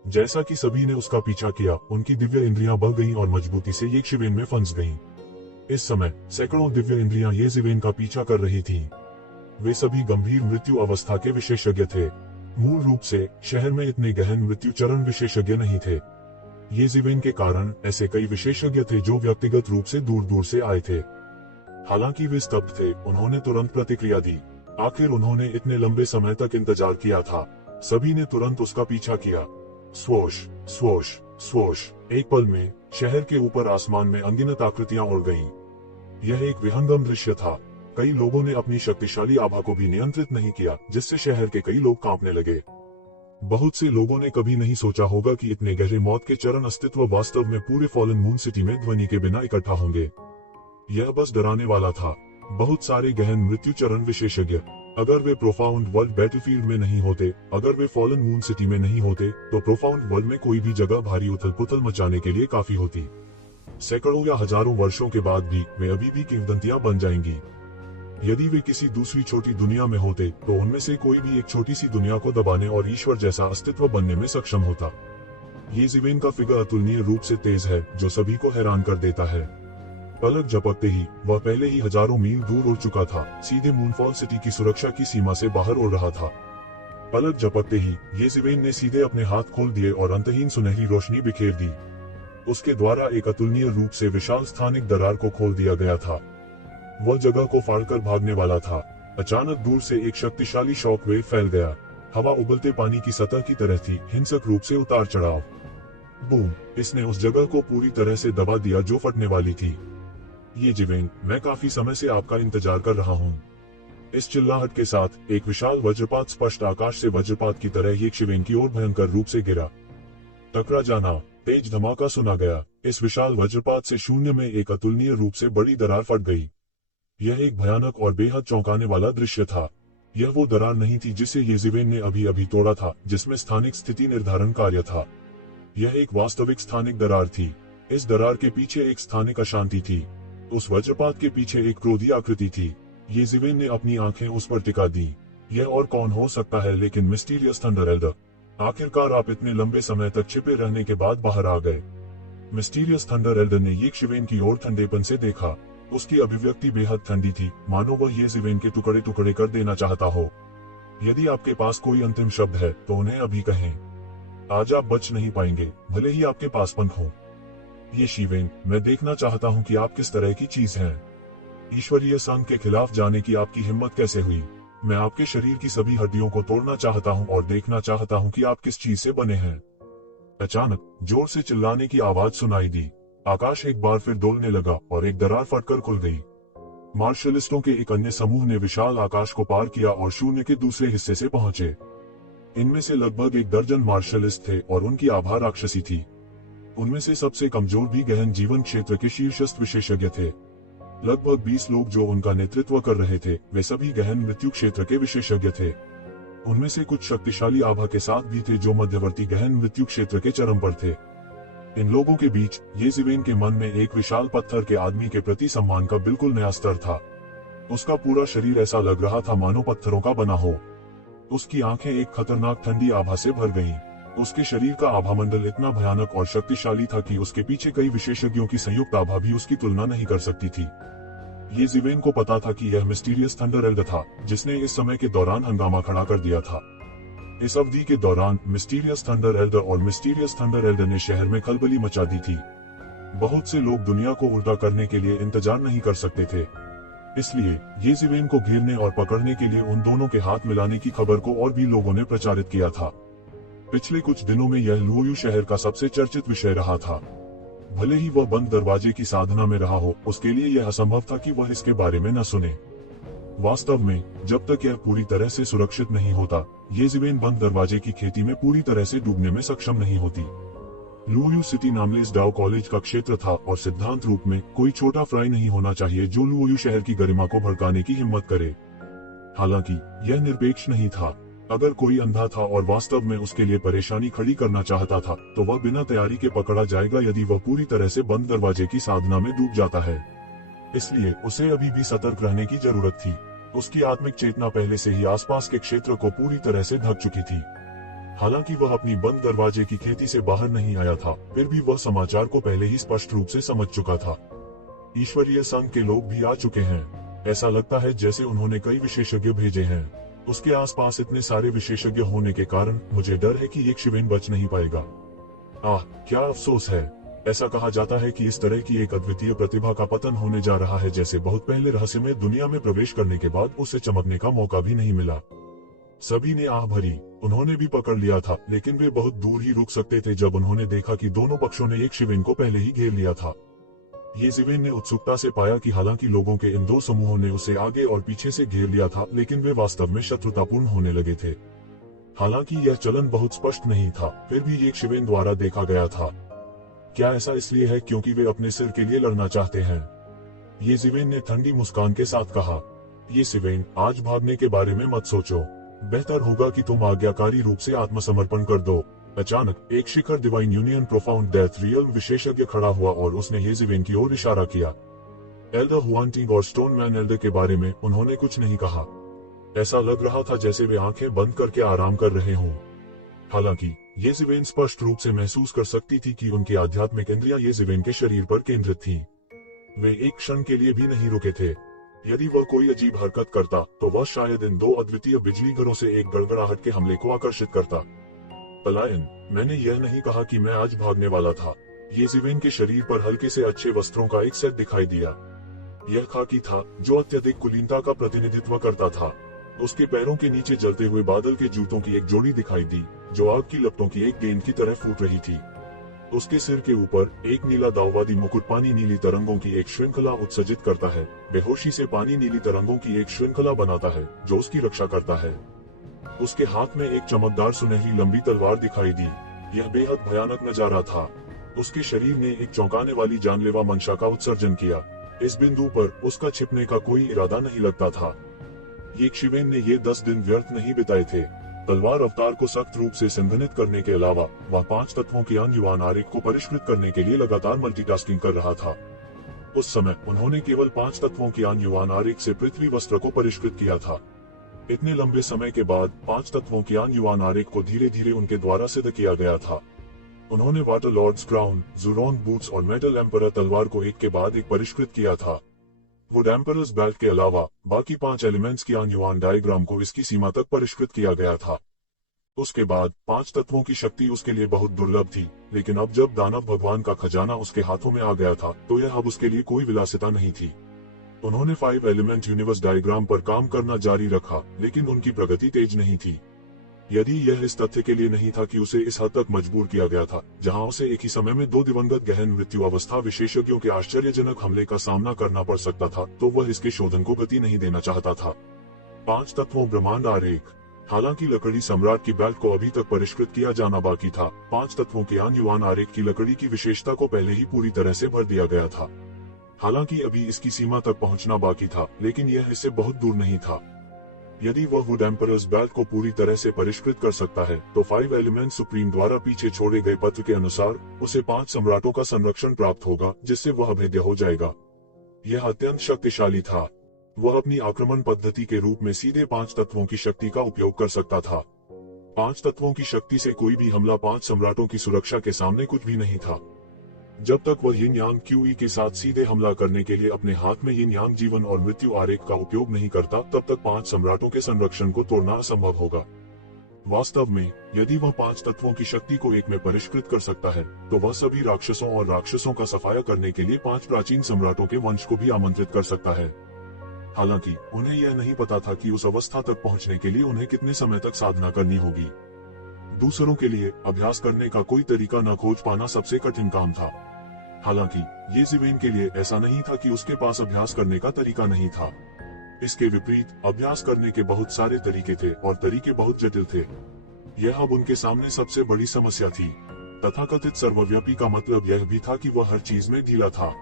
जैसा कि सभी ने उसका पीछा किया, उनकी दिव्य इंद्रियां बह गईं और मजबूती से ये शिवेन में फंस गईं। इस समय सैकड़ों दिव्य इंद्रियां ये ज़िवेन का पीछा कर रही थीं। वे सभी गंभीर मृत्यु अवस्था के विशेषज्ञ थे। मूल रूप से शहर में इतने गहन मृत्यु चरण विशेषज्ञ नहीं थे। ये ज़िवेन के कारण ऐसे कई विशेषज्ञ थे जो व्यक्तिगत रूप से दूर दूर से आए थे। हालांकि वे स्तब्ध थे, उन्होंने तुरंत प्रतिक्रिया दी। आखिर उन्होंने इतने लंबे समय तक इंतजार किया था। सभी ने तुरंत उसका पीछा किया। Swoosh, swoosh, swoosh. एक पल में शहर के ऊपर आसमान में अनगिनत आकृतियां उड़ गईं। यह एक विहंगम दृश्य था। कई लोगों ने अपनी शक्तिशाली आभा को भी नियंत्रित नहीं किया, जिससे शहर के कई लोग कांपने लगे। बहुत से लोगों ने कभी नहीं सोचा होगा कि इतने गहरे मौत के चरण अस्तित्व वास्तव में पूरे फॉलन मून सिटी में ध्वनि के बिना इकट्ठा होंगे। यह बस डराने वाला था। बहुत सारे गहन मृत्यु चरण विशेषज्ञ, अगर वे प्रोफाउंड वर्ल्ड बैटलफील्ड में नहीं होते, अगर वे फॉलन मून सिटी में नहीं होते, तो प्रोफाउंड वर्ल्ड में कोई भी जगह भारी उथल पुथल मचाने के लिए काफी होती। सैकड़ों या हजारों वर्षों के बाद भी वे अभी भी किंवदंतियां बन जाएंगी। यदि वे किसी दूसरी छोटी दुनिया में होते, तो उनमें से कोई भी एक छोटी सी दुनिया को दबाने और ईश्वर जैसा अस्तित्व बनने में सक्षम होता। ये ज़िवेन का फिगर अतुलनीय रूप से तेज है, जो सभी को हैरान कर देता है। पलक झपकते ही वह पहले ही हजारों मील दूर उड़ चुका था, सीधे मूनफॉल सिटी की सुरक्षा की सीमा से बाहर उड़ रहा था। पलक झपकते ही ये ज़िवेन ने सीधे अपने हाथ खोल दिए और अंतहीन सुनहरी रोशनी बिखेर दी। उसके द्वारा एक अतुलनीय रूप से विशाल स्थानिक दरार को खोल दिया गया था। वह जगह को फाड़कर भागने वाला था। अचानक दूर से एक शक्तिशाली शॉक वेव फैल गया। हवा उबलते पानी की सतह की तरह थी, हिंसक रूप से उतार चढ़ाव। बूम! इसने उस जगह को पूरी तरह से दबा दिया जो फटने वाली थी। ये ज़िवेन, मैं काफी समय से आपका इंतजार कर रहा हूँ। इस चिल्लाहट के साथ एक विशाल वज्रपात स्पष्ट आकाश से वज्रपात की तरह एक शिवेन की ओर भयंकर रूप से गिरा। टकरा जाना, तेज धमाका सुना गया। इस विशाल वज्रपात से शून्य में एक अतुलनीय रूप से बड़ी दरार फट गई। यह एक भयानक और बेहद चौंकाने वाला दृश्य था। यह वो दरार नहीं थी जिसे ये ज़िवेन ने अभी अभी तोड़ा था, जिसमें स्थानिक स्थिति निर्धारण कार्य था। यह एक वास्तविक स्थानिक दरार थी। इस दरार के पीछे एक स्थानिक अशांति थी। उस वज्रपात के पीछे एक क्रोधी आकृति थी। ये ज़िवेन ने अपनी आंखें उस पर टिका दी। यह और कौन हो सकता है लेकिन मिस्टीरियस थंडर एल्डर। आखिरकार आप इतने लंबे समय तक छिपे रहने के बाद बाहर आ गए। मिस्टीरियस थंडर एल्डर ने ये शिवेन की ओर ठंडेपन से देखा। उसकी अभिव्यक्ति बेहद ठंडी थी, मानो वह ये ज़िवेन के टुकड़े टुकड़े कर देना चाहता हो। यदि आपके पास कोई अंतिम शब्द है तो उन्हें अभी कहें। आज आप बच नहीं पाएंगे, भले ही आपके पास पंख हो। ये शिवेन, मैं देखना चाहता हूँ कि आप किस तरह की चीज हैं। ईश्वरीय संघ के खिलाफ जाने की आपकी हिम्मत कैसे हुई? मैं आपके शरीर की सभी हड्डियों को तोड़ना चाहता हूँ और देखना चाहता हूँ कि आप किस चीज से बने हैं। अचानक जोर से चिल्लाने की आवाज सुनाई दी। आकाश एक बार फिर डोलने लगा और एक दरार फटकर खुल गई। मार्शलिस्टों के एक अन्य समूह ने विशाल आकाश को पार किया और शून्य के दूसरे हिस्से से पहुंचे। इनमें से लगभग 1 दर्जन मार्शलिस्ट थे और उनकी आभा राक्षसी थी। उनमें से सबसे कमजोर भी गहन जीवन क्षेत्र के शीर्षस्थ विशेषज्ञ थे। लगभग 20 लोग जो उनका नेतृत्व कर रहे थे, वे सभी गहन मृत्यु क्षेत्र के विशेषज्ञ थे। उनमें से कुछ शक्तिशाली आभा के साथ भी थे जो मध्यवर्ती गहन मृत्यु क्षेत्र के चरम पर थे। इन लोगों के बीच येज़िवेन के मन में एक विशाल पत्थर के आदमी के प्रति सम्मान का बिल्कुल नया स्तर था। उसका पूरा शरीर ऐसा लग रहा था मानो पत्थरों का बना हो। उसकी आंखें एक खतरनाक ठंडी आभा से भर गईं। उसके शरीर का आभामंडल इतना भयानक और शक्तिशाली था कि उसके पीछे कई विशेषज्ञों की संयुक्त आभा भी उसकी तुलना नहीं कर सकती थी। येज़िवेन को पता था कि यह मिस्टीरियस थंडर एल्डर था जिसने इस समय के दौरान हंगामा खड़ा कर दिया था। इस अवधि के दौरान मिस्टीरियस थंडर एल्डर और मिस्टीरियस थंडर एल्डर ने शहर में खलबली मचा दी थी। बहुत से लोग दुनिया को उल्टा करने के लिए इंतजार नहीं कर सकते थे। इसलिए येज़िवेन को घेरने और पकड़ने के लिए उन दोनों के हाथ मिलाने की खबर को और भी लोगों ने प्रचारित किया था। पिछले कुछ दिनों में यह लुओयू शहर का सबसे चर्चित विषय रहा था। भले ही वह बंद दरवाजे की साधना में रहा हो, उसके लिए यह असंभव था कि वह इसके बारे में न सुने। वास्तव में जब तक यह पूरी तरह से सुरक्षित नहीं होता, येज़िवेन बंद दरवाजे की खेती में पूरी तरह से डूबने में सक्षम नहीं होती। लुओयू सिटी नामलेस डाओ कॉलेज का क्षेत्र था और सिद्धांत रूप में कोई छोटा फ्राई नहीं होना चाहिए जो लुओयू शहर की गरिमा को भड़काने की हिम्मत करे। हालांकि यह निरपेक्ष नहीं था। अगर कोई अंधा था और वास्तव में उसके लिए परेशानी खड़ी करना चाहता था, तो वह बिना तैयारी के पकड़ा जाएगा यदि वह पूरी तरह से बंद दरवाजे की साधना में डूब जाता है। इसलिए उसे अभी भी सतर्क रहने की जरूरत थी। उसकी आत्मिक चेतना पहले से ही आसपास के क्षेत्र को पूरी तरह से ढक चुकी थी। हालांकि वह अपनी बंद दरवाजे की खेती से बाहर नहीं आया था, फिर भी वह समाचार को पहले ही स्पष्ट रूप से समझ चुका था। ईश्वरीय संघ के लोग भी आ चुके हैं। ऐसा लगता है जैसे उन्होंने कई विशेषज्ञ भेजे हैं। उसके आसपास इतने सारे विशेषज्ञ होने के कारण मुझे डर है कि येज़िवेन बच नहीं पाएगा। क्या अफसोस है। ऐसा कहा जाता है कि इस तरह की एक अद्वितीय प्रतिभा का पतन होने जा रहा है जैसे बहुत पहले रहस्यमय दुनिया में प्रवेश करने के बाद उसे चमकने का मौका भी नहीं मिला। सभी ने आह भरी। उन्होंने भी पकड़ लिया था, लेकिन वे बहुत दूर ही रुक सकते थे जब उन्होंने देखा कि दोनों पक्षों ने येज़िवेन को पहले ही घेर लिया था। येज़िवेन ने उत्सुकता से पाया कि हालांकि लोगों के इन दो समूहों ने उसे आगे और पीछे से घेर लिया था, लेकिन वे वास्तव में शत्रुतापूर्ण होने लगे थे। हालांकि यह चलन बहुत स्पष्ट नहीं था, फिर भी येज़िवेन द्वारा देखा गया था। क्या ऐसा इसलिए है क्योंकि वे अपने सिर के लिए लड़ना चाहते हैं? येज़िवेन ने ठंडी मुस्कान के साथ कहा। येज़िवेन, आज भागने के बारे में मत सोचो। बेहतर होगा कि तुम आज्ञाकारी रूप से आत्मसमर्पण कर दो। अचानक एक शिखर divine union profound death real विशेषज्ञ खड़ा हुआ और उसने येज़िवेन की ओर इशारा किया। एल्डर हुआंटिंग और स्टोनमैन एल्डर के बारे में उन्होंने कुछ नहीं कहा। ऐसा लग रहा था जैसे वे आंखें बंद करके आराम कर रहे हों। हालांकि येज़िवेन स्पष्ट रूप से महसूस कर सकती थी कि उनकी आध्यात्मिक इंद्रियां येज़िवेन के शरीर पर केंद्रित थीं। वे एक क्षण के लिए भी नहीं रुके थे। यदि वह कोई अजीब हरकत करता, तो वह शायद इन दो अद्वितीय बिजली घरों से एक गड़गड़ाहट के हमले को आकर्षित करता। पलायन, मैंने यह नहीं कहा कि मैं आज भागने वाला था। येज़िवेन के शरीर पर हल्के से अच्छे वस्त्रों का एक सेट दिखाई दिया। यह खाकी था जो अत्यधिक कुलीनता का प्रतिनिधित्व करता था। उसके पैरों के नीचे जलते हुए बादल के जूतों की एक जोड़ी दिखाई दी जो आग की लपटों की एक गेंद की तरह फूट रही थी। उसके सिर के ऊपर एक नीला दाववादी मुकुट पानी नीली तरंगों की एक श्रृंखला उत्सर्जित करता है। बेहोशी से पानी नीली तरंगों की एक श्रृंखला बनाता है जो उसकी रक्षा करता है। उसके हाथ में एक चमकदार सुनहरी लंबी तलवार दिखाई दी। यह बेहद भयानक नजारा था। उसके शरीर ने एक चौंकाने वाली जानलेवा मंशा का उत्सर्जन किया। इस बिंदु पर उसका छिपने का कोई इरादा नहीं लगता था। येज़िवेन ने ये 10 दिन व्यर्थ नहीं बिताए थे। तलवार अवतार को सख्त रूप से संघनित करने के अलावा वह 5 तत्वों के युवान आरेख को परिष्कृत करने के लिए लगातार मल्टीटास्किंग कर रहा था। उस समय उन्होंने केवल 5 तत्वों के युवान आरेख से पृथ्वी वस्त्र को परिष्कृत किया था। इतने लंबे समय के बाद 5 तत्वों के युवान आरेख को धीरे धीरे उनके द्वारा सिद्ध किया गया था। उन्होंने वाटर लॉर्ड्स क्राउन, ज़ुरोन बूट्स और मेटल एम्परर तलवार को एक के बाद एक परिष्कृत किया था। वुड एम्परर्स बेल्ट के अलावा बाकी 5 एलिमेंट्स की युआन डायग्राम को इसकी सीमा तक परिष्कृत किया गया था। उसके बाद 5 तत्वों की शक्ति उसके लिए बहुत दुर्लभ थी, लेकिन अब जब दानव भगवान का खजाना उसके हाथों में आ गया था तो यह अब उसके लिए कोई विलासिता नहीं थी। उन्होंने 5 एलिमेंट यूनिवर्स डायग्राम पर काम करना जारी रखा, लेकिन उनकी प्रगति तेज नहीं थी। यदि यह इस तथ्य के लिए नहीं था कि उसे इस हद तक मजबूर किया गया था, जहां उसे एक ही समय में 2 दिवंगत गहन मृत्यु अवस्था विशेषज्ञों के आश्चर्यजनक हमले का सामना करना पड़ सकता था, तो वह इसके शोधन को गति नहीं देना चाहता था। 5 तत्वों ब्रह्मांड आरेख। हालांकि लकड़ी सम्राट की बेल्ट को अभी तक परिष्कृत किया जाना बाकी था, 5 तत्वों के युआन आरेख की लकड़ी की विशेषता को पहले ही पूरी तरह से भर दिया गया था। हालांकि अभी इसकी सीमा तक पहुंचना बाकी था, लेकिन यह इससे बहुत दूर नहीं था। यदि वह वुड एम्परर्स बेल्ट को पूरी तरह से परिष्कृत कर सकता है, तो 5 एलिमेंट सुप्रीम द्वारा पीछे छोड़े गए पत्र के अनुसार उसे 5 सम्राटों का संरक्षण प्राप्त होगा, जिससे वह अभेद्य हो जाएगा। यह अत्यंत शक्तिशाली था। वह अपनी आक्रमण पद्धति के रूप में सीधे 5 तत्वों की शक्ति का उपयोग कर सकता था। 5 तत्वों की शक्ति से कोई भी हमला 5 सम्राटों की सुरक्षा के सामने कुछ भी नहीं था। जब तक वह यिन यांग क्यूई के साथ सीधे हमला करने के लिए अपने हाथ में यिन यांग जीवन और मृत्यु आरेख का उपयोग नहीं करता, तब तक 5 सम्राटों के संरक्षण को तोड़ना असंभव होगा। वास्तव में यदि वह 5 तत्वों की शक्ति को एक में परिष्कृत कर सकता है, तो वह सभी राक्षसों और राक्षसों का सफाया करने के लिए 5 प्राचीन सम्राटों के वंश को भी आमंत्रित कर सकता है। हालांकि उन्हें यह नहीं पता था कि उस अवस्था तक पहुंचने के लिए उन्हें कितने समय तक साधना करनी होगी। दूसरों के लिए अभ्यास करने का कोई तरीका न खोज पाना सबसे कठिन काम था। हालांकि ये ज़िवेन के लिए ऐसा नहीं था कि उसके पास अभ्यास करने का तरीका नहीं था। इसके विपरीत अभ्यास करने के बहुत सारे तरीके थे और तरीके बहुत जटिल थे। यह अब उनके सामने सबसे बड़ी समस्या थी। तथाकथित सर्वव्यापी का मतलब यह भी था कि वह हर चीज में ढीला था।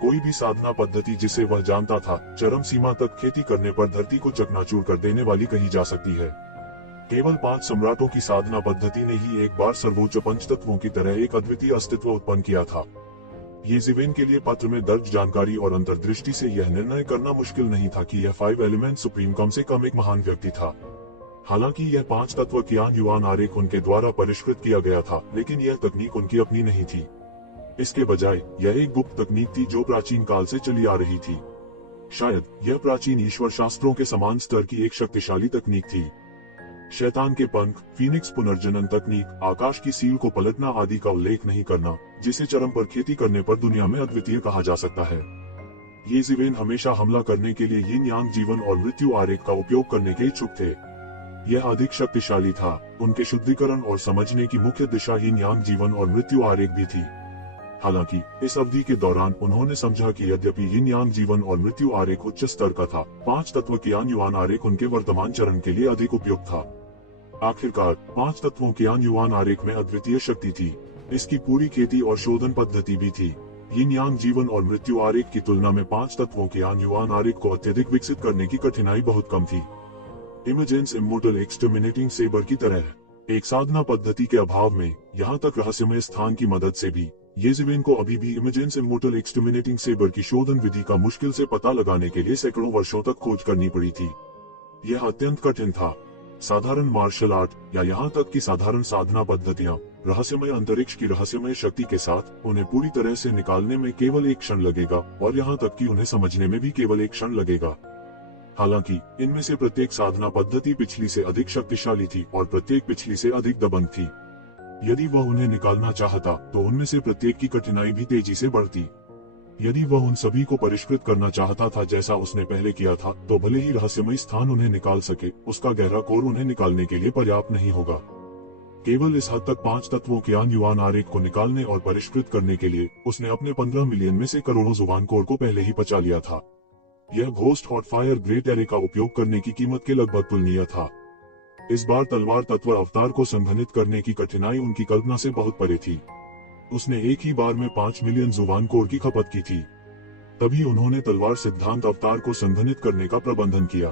कोई भी साधना पद्धति जिसे वह जानता था, चरम सीमा तक खेती करने पर धरती को चकनाचूर कर देने वाली कही जा सकती है। केवल 5 सम्राटों की साधना पद्धति ने ही एक बार सर्वोच्च पंचतत्वों की तरह एक अद्वितीय अस्तित्व उत्पन्न किया था। ये ज़िवेन के लिए पत्र में दर्ज जानकारी और अंतर्दृष्टि से यह निर्णय करना मुश्किल नहीं था कि यह 5 एलिमेंट सुप्रीम कम से कम एक महान व्यक्ति था। हालांकि यह 5 तत्व की युआन आरेख उनके द्वारा परिष्कृत किया गया था, लेकिन यह तकनीक उनकी अपनी नहीं थी। इसके बजाय यह एक गुप्त तकनीक थी जो प्राचीन काल से चली आ रही थी। शायद यह प्राचीन ईश्वर शास्त्रों के समान स्तर की एक शक्तिशाली तकनीक थी। शैतान के पंख, फीनिक्स पुनर्जनन तकनीक, आकाश की सील को पलटना आदि का उल्लेख नहीं करना, जिसे चरम पर खेती करने पर दुनिया में अद्वितीय कहा जा सकता है। ये ज़िवेन हमेशा हमला करने के लिए यिन यांग जीवन और मृत्यु आरेख का उपयोग करने के इच्छुक थे। यह अधिक शक्तिशाली था। उनके शुद्धिकरण और समझने की मुख्य दिशा यिन यांग जीवन और मृत्यु आरेख भी थी। हालांकि इस अवधि के दौरान उन्होंने समझा कि यद्यपि यिन यांग जीवन और मृत्यु आरेख उच्च स्तर का था, 5 तत्व की युआन आरेख उनके वर्तमान चरण के लिए अधिक उपयुक्त था। आखिरकार 5 तत्वों की युआन आरेख में अद्वितीय शक्ति थी। इसकी पूरी खेती और शोधन पद्धति भी थी। यिन यांग जीवन और मृत्यु आरेख की तुलना में 5 तत्वों की युआन आरेख को अत्यधिक विकसित करने की कठिनाई बहुत कम थी। इमेजेंस इमोर्टल एक्सटर्मिनेटिंग सेबर की तरह एक साधना पद्धति के अभाव में, यहाँ तक रहस्यमय स्थान की मदद से भी, ये ज़िवेन को अभी भी इमेजेंस इमोर्टल एक्सटर्मिनेटिंग सेबर की शोधन विधि का मुश्किल से पता लगाने के लिए सैकड़ों वर्षों तक खोज करनी पड़ी थी। यह अत्यंत कठिन था। साधारण मार्शल आर्ट या यहाँ तक कि साधारण साधना पद्धतियाँ रहस्यमय अंतरिक्ष की रहस्यमय शक्ति के साथ उन्हें पूरी तरह से निकालने में केवल एक क्षण लगेगा, और यहाँ तक कि उन्हें समझने में भी केवल एक क्षण लगेगा। हालांकि इनमें से प्रत्येक साधना पद्धति पिछली से अधिक शक्तिशाली थी और प्रत्येक पिछली से अधिक दबंग थी। यदि वह उन्हें निकालना चाहता तो उनमें से प्रत्येक की कठिनाई भी तेजी से बढ़ती। यदि वह उन सभी को परिष्कृत करना चाहता था जैसा उसने पहले किया था, तो भले ही रहस्यमय स्थान उन्हें निकाल सके, उसका गहरा कोर उन्हें निकालने के लिए पर्याप्त नहीं होगा। केवल इस हद तक 5 तत्वों के युआन आरेख को निकालने और परिष्कृत करने के लिए उसने अपने 15 मिलियन में से करोड़ों जुबान कोर को पहले ही पचा लिया था। यह ghost hot fire great array का उपयोग करने की कीमत के लगभग तुलनीय था। इस बार तलवार तत्व अवतार को संघनित करने की कठिनाई उनकी कल्पना से बहुत परे थी। उसने एक ही बार में 5 मिलियन जुबान कोर की खपत की थी। तभी उन्होंने तलवार सिद्धांत अवतार को संघनित करने का प्रबंधन किया।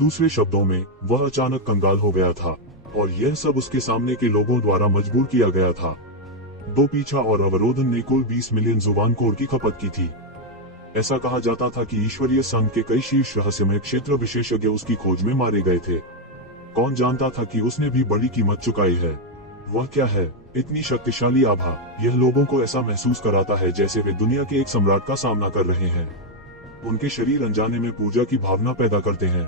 दूसरे शब्दों में, वह अचानक कंगाल हो गया था, और यह सब उसके सामने के लोगों द्वारा मजबूर किया गया था। 2 पीछा और अवरोधन ने कुल 20 मिलियन जुबान कोर की खपत की थी। ऐसा कहा जाता था कि ईश्वरीय संघ के कई शीर्ष रहस्यमय क्षेत्र विशेषज्ञ उसकी खोज में मारे गए थे। कौन जानता था कि उसने भी बड़ी कीमत चुकाई है। वह क्या है? इतनी शक्तिशाली आभा। यह लोगों को ऐसा महसूस कराता है जैसे वे दुनिया के एक सम्राट का सामना कर रहे हैं। उनके शरीर अनजाने में पूजा की भावना पैदा करते हैं।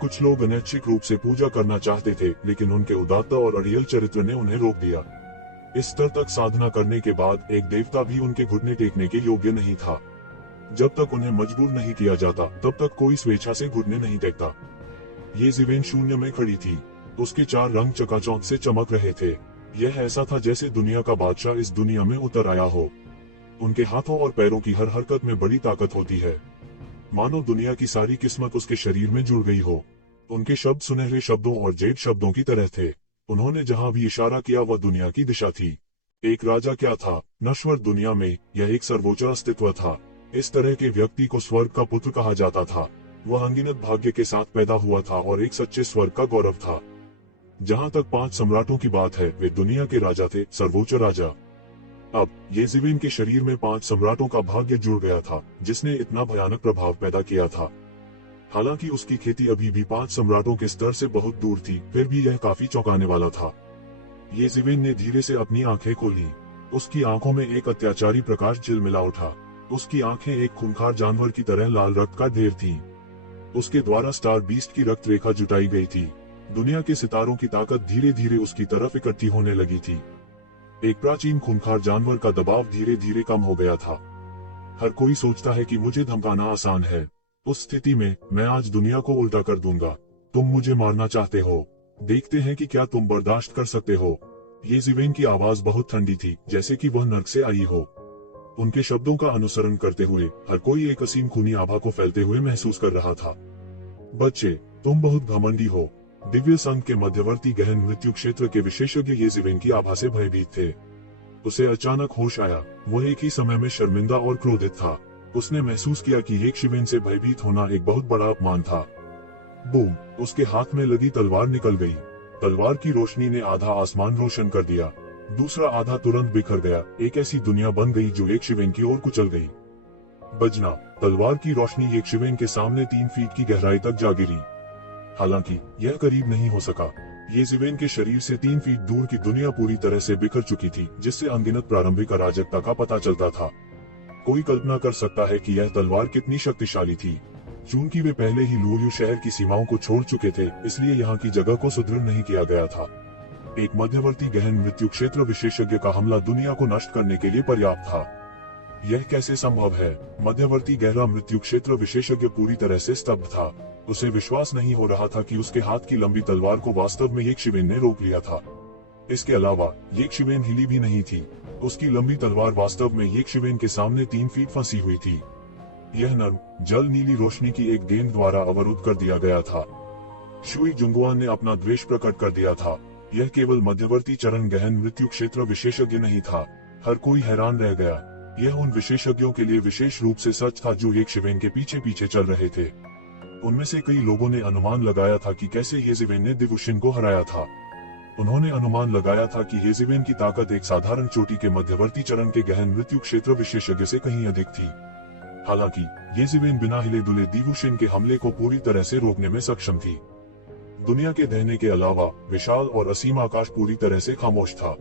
कुछ लोग अनैच्छिक रूप से पूजा करना चाहते थे, लेकिन उनके उदात्त और अड़ियल चरित्र ने उन्हें रोक दिया। इस स्तर तक साधना करने के बाद एक देवता भी उनके घुटने टेकने के योग्य नहीं था। जब तक उन्हें मजबूर नहीं किया जाता, तब तक कोई स्वेच्छा से घुटने नहीं टेकता। येज़ेबेल शून्य में खड़ी थी। उसके 4 रंग चकाचौंध से चमक रहे थे। यह ऐसा था जैसे दुनिया का बादशाह इस दुनिया में उतर आया हो। उनके हाथों और पैरों की हर हरकत में बड़ी ताकत होती है, मानो दुनिया की सारी किस्मत उसके शरीर में जुड़ गई हो। उनके शब्द सुनहरे शब्दों और जेड शब्दों की तरह थे। उन्होंने जहां भी इशारा किया वह दुनिया की दिशा थी। एक राजा क्या था, नश्वर दुनिया में यह एक सर्वोच्च अस्तित्व था। इस तरह के व्यक्ति को स्वर्ग का पुत्र कहा जाता था। वह अनगिनत भाग्य के साथ पैदा हुआ था और एक सच्चे स्वर्ग का गौरव था। जहां तक 5 सम्राटों की बात है, वे दुनिया के राजा थे, सर्वोच्च राजा। अब येज़ेबेल के शरीर में 5 सम्राटों का भाग्य जुड़ गया था, जिसने इतना भयानक प्रभाव पैदा किया था। हालांकि उसकी खेती अभी भी 5 सम्राटों के स्तर से बहुत दूर थी, फिर भी यह काफी चौंकाने वाला था। येज़ेबेल ने धीरे से अपनी आंखें खोली। उसकी आंखों में एक अत्याचारी प्रकाश झिलमिला उठा। उसकी आंखें एक खूंखार जानवर की तरह लाल रक्त का ढेर थीं। उसके द्वारा स्टार बीस्ट की रक्त रेखा जुटाई गई थी। दुनिया के सितारों की ताकत धीरे धीरे उसकी तरफ इकट्ठी होने लगी थी। एक प्राचीन खूंखार जानवर का दबाव धीरे धीरे कम हो गया था। हर कोई सोचता है कि मुझे धमकाना आसान है। उस स्थिति में मैं आज दुनिया को उल्टा कर दूंगा। तुम मुझे मारना चाहते हो, देखते हैं कि क्या तुम बर्दाश्त कर सकते हो। येज़ेबेल की आवाज बहुत ठंडी थी, जैसे कि वह नर्क से आई हो। उनके शब्दों का अनुसरण करते हुए हर कोई एक असीम खूनी आभा को फैलते हुए महसूस कर रहा था। बच्चे, तुम बहुत घमंडी हो। दिव्य संघ के मध्यवर्ती गहन मृत्यु क्षेत्र के विशेषज्ञ येज़ेबेल की आभा से भयभीत थे। उसे अचानक होश आया। वह एक ही समय में शर्मिंदा और क्रोधित था। उसने महसूस किया कि येज़ेबेल से भयभीत होना एक बहुत बड़ा अपमान था। बूम! उसके हाथ में लगी तलवार निकल गई। तलवार की रोशनी ने आधा आसमान रोशन कर दिया, दूसरा आधा तुरंत बिखर गया। एक ऐसी दुनिया बन गई जो येज़ेबेल की ओर कुचल गई। बजना! तलवार की रोशनी येज़ेबेल के सामने 3 फीट की गहराई तक जा गिरी। हालांकि यह करीब नहीं हो सका। येज़ेबेल के शरीर से 3 फीट दूर की दुनिया पूरी तरह से बिखर चुकी थी, जिससे अनगिनत प्रारंभिक अराजकता का पता चलता था। कोई कल्पना कर सकता है कि यह तलवार कितनी शक्तिशाली थी। चूंकि वे पहले ही लुओयू शहर की सीमाओं को छोड़ चुके थे, इसलिए यहाँ की जगह को सुदृढ़ नहीं किया गया था। एक मध्यवर्ती गहन मृत्यु क्षेत्र विशेषज्ञ का हमला दुनिया को नष्ट करने के लिए पर्याप्त था। यह कैसे संभव है? मध्यवर्ती गहरा मृत्यु क्षेत्र विशेषज्ञ पूरी तरह से स्तब्ध था। उसे विश्वास नहीं हो रहा था कि उसके हाथ की लंबी तलवार को वास्तव में येज़ेबेल ने रोक लिया था। इसके अलावा येज़ेबेल हिली भी नहीं थी। उसकी लंबी तलवार वास्तव में येज़ेबेल के सामने 3 फीट फंसी हुई थी। यह नर्म जल नीली रोशनी की एक गेंद द्वारा अवरुद्ध कर दिया गया था। शुई जुंगुआन ने अपना द्वेष प्रकट कर दिया था। यह केवल मध्यवर्ती चरण गहन मृत्यु क्षेत्र विशेषज्ञ नहीं था। हर कोई हैरान रह गया। यह उन विशेषज्ञों के लिए विशेष रूप से सच था जो येज़ेबेल के पीछे पीछे चल रहे थे। उनमें से कई लोगों ने अनुमान लगाया था कि कैसे येज़ेबेल ने दिवुशिन को हराया था। उन्होंने अनुमान लगाया था कि येज़ेबेल की ताकत एक साधारण चोटी के मध्यवर्ती चरण के गहन मृत्यु क्षेत्र विशेषज्ञ से कहीं अधिक थी। हालांकि येज़ेबेल बिना हिले दुले दिवुशिन के हमले को पूरी तरह से रोकने में सक्षम थी। दुनिया के दाहिने के अलावा विशाल और असीम आकाश पूरी तरह से खामोश था।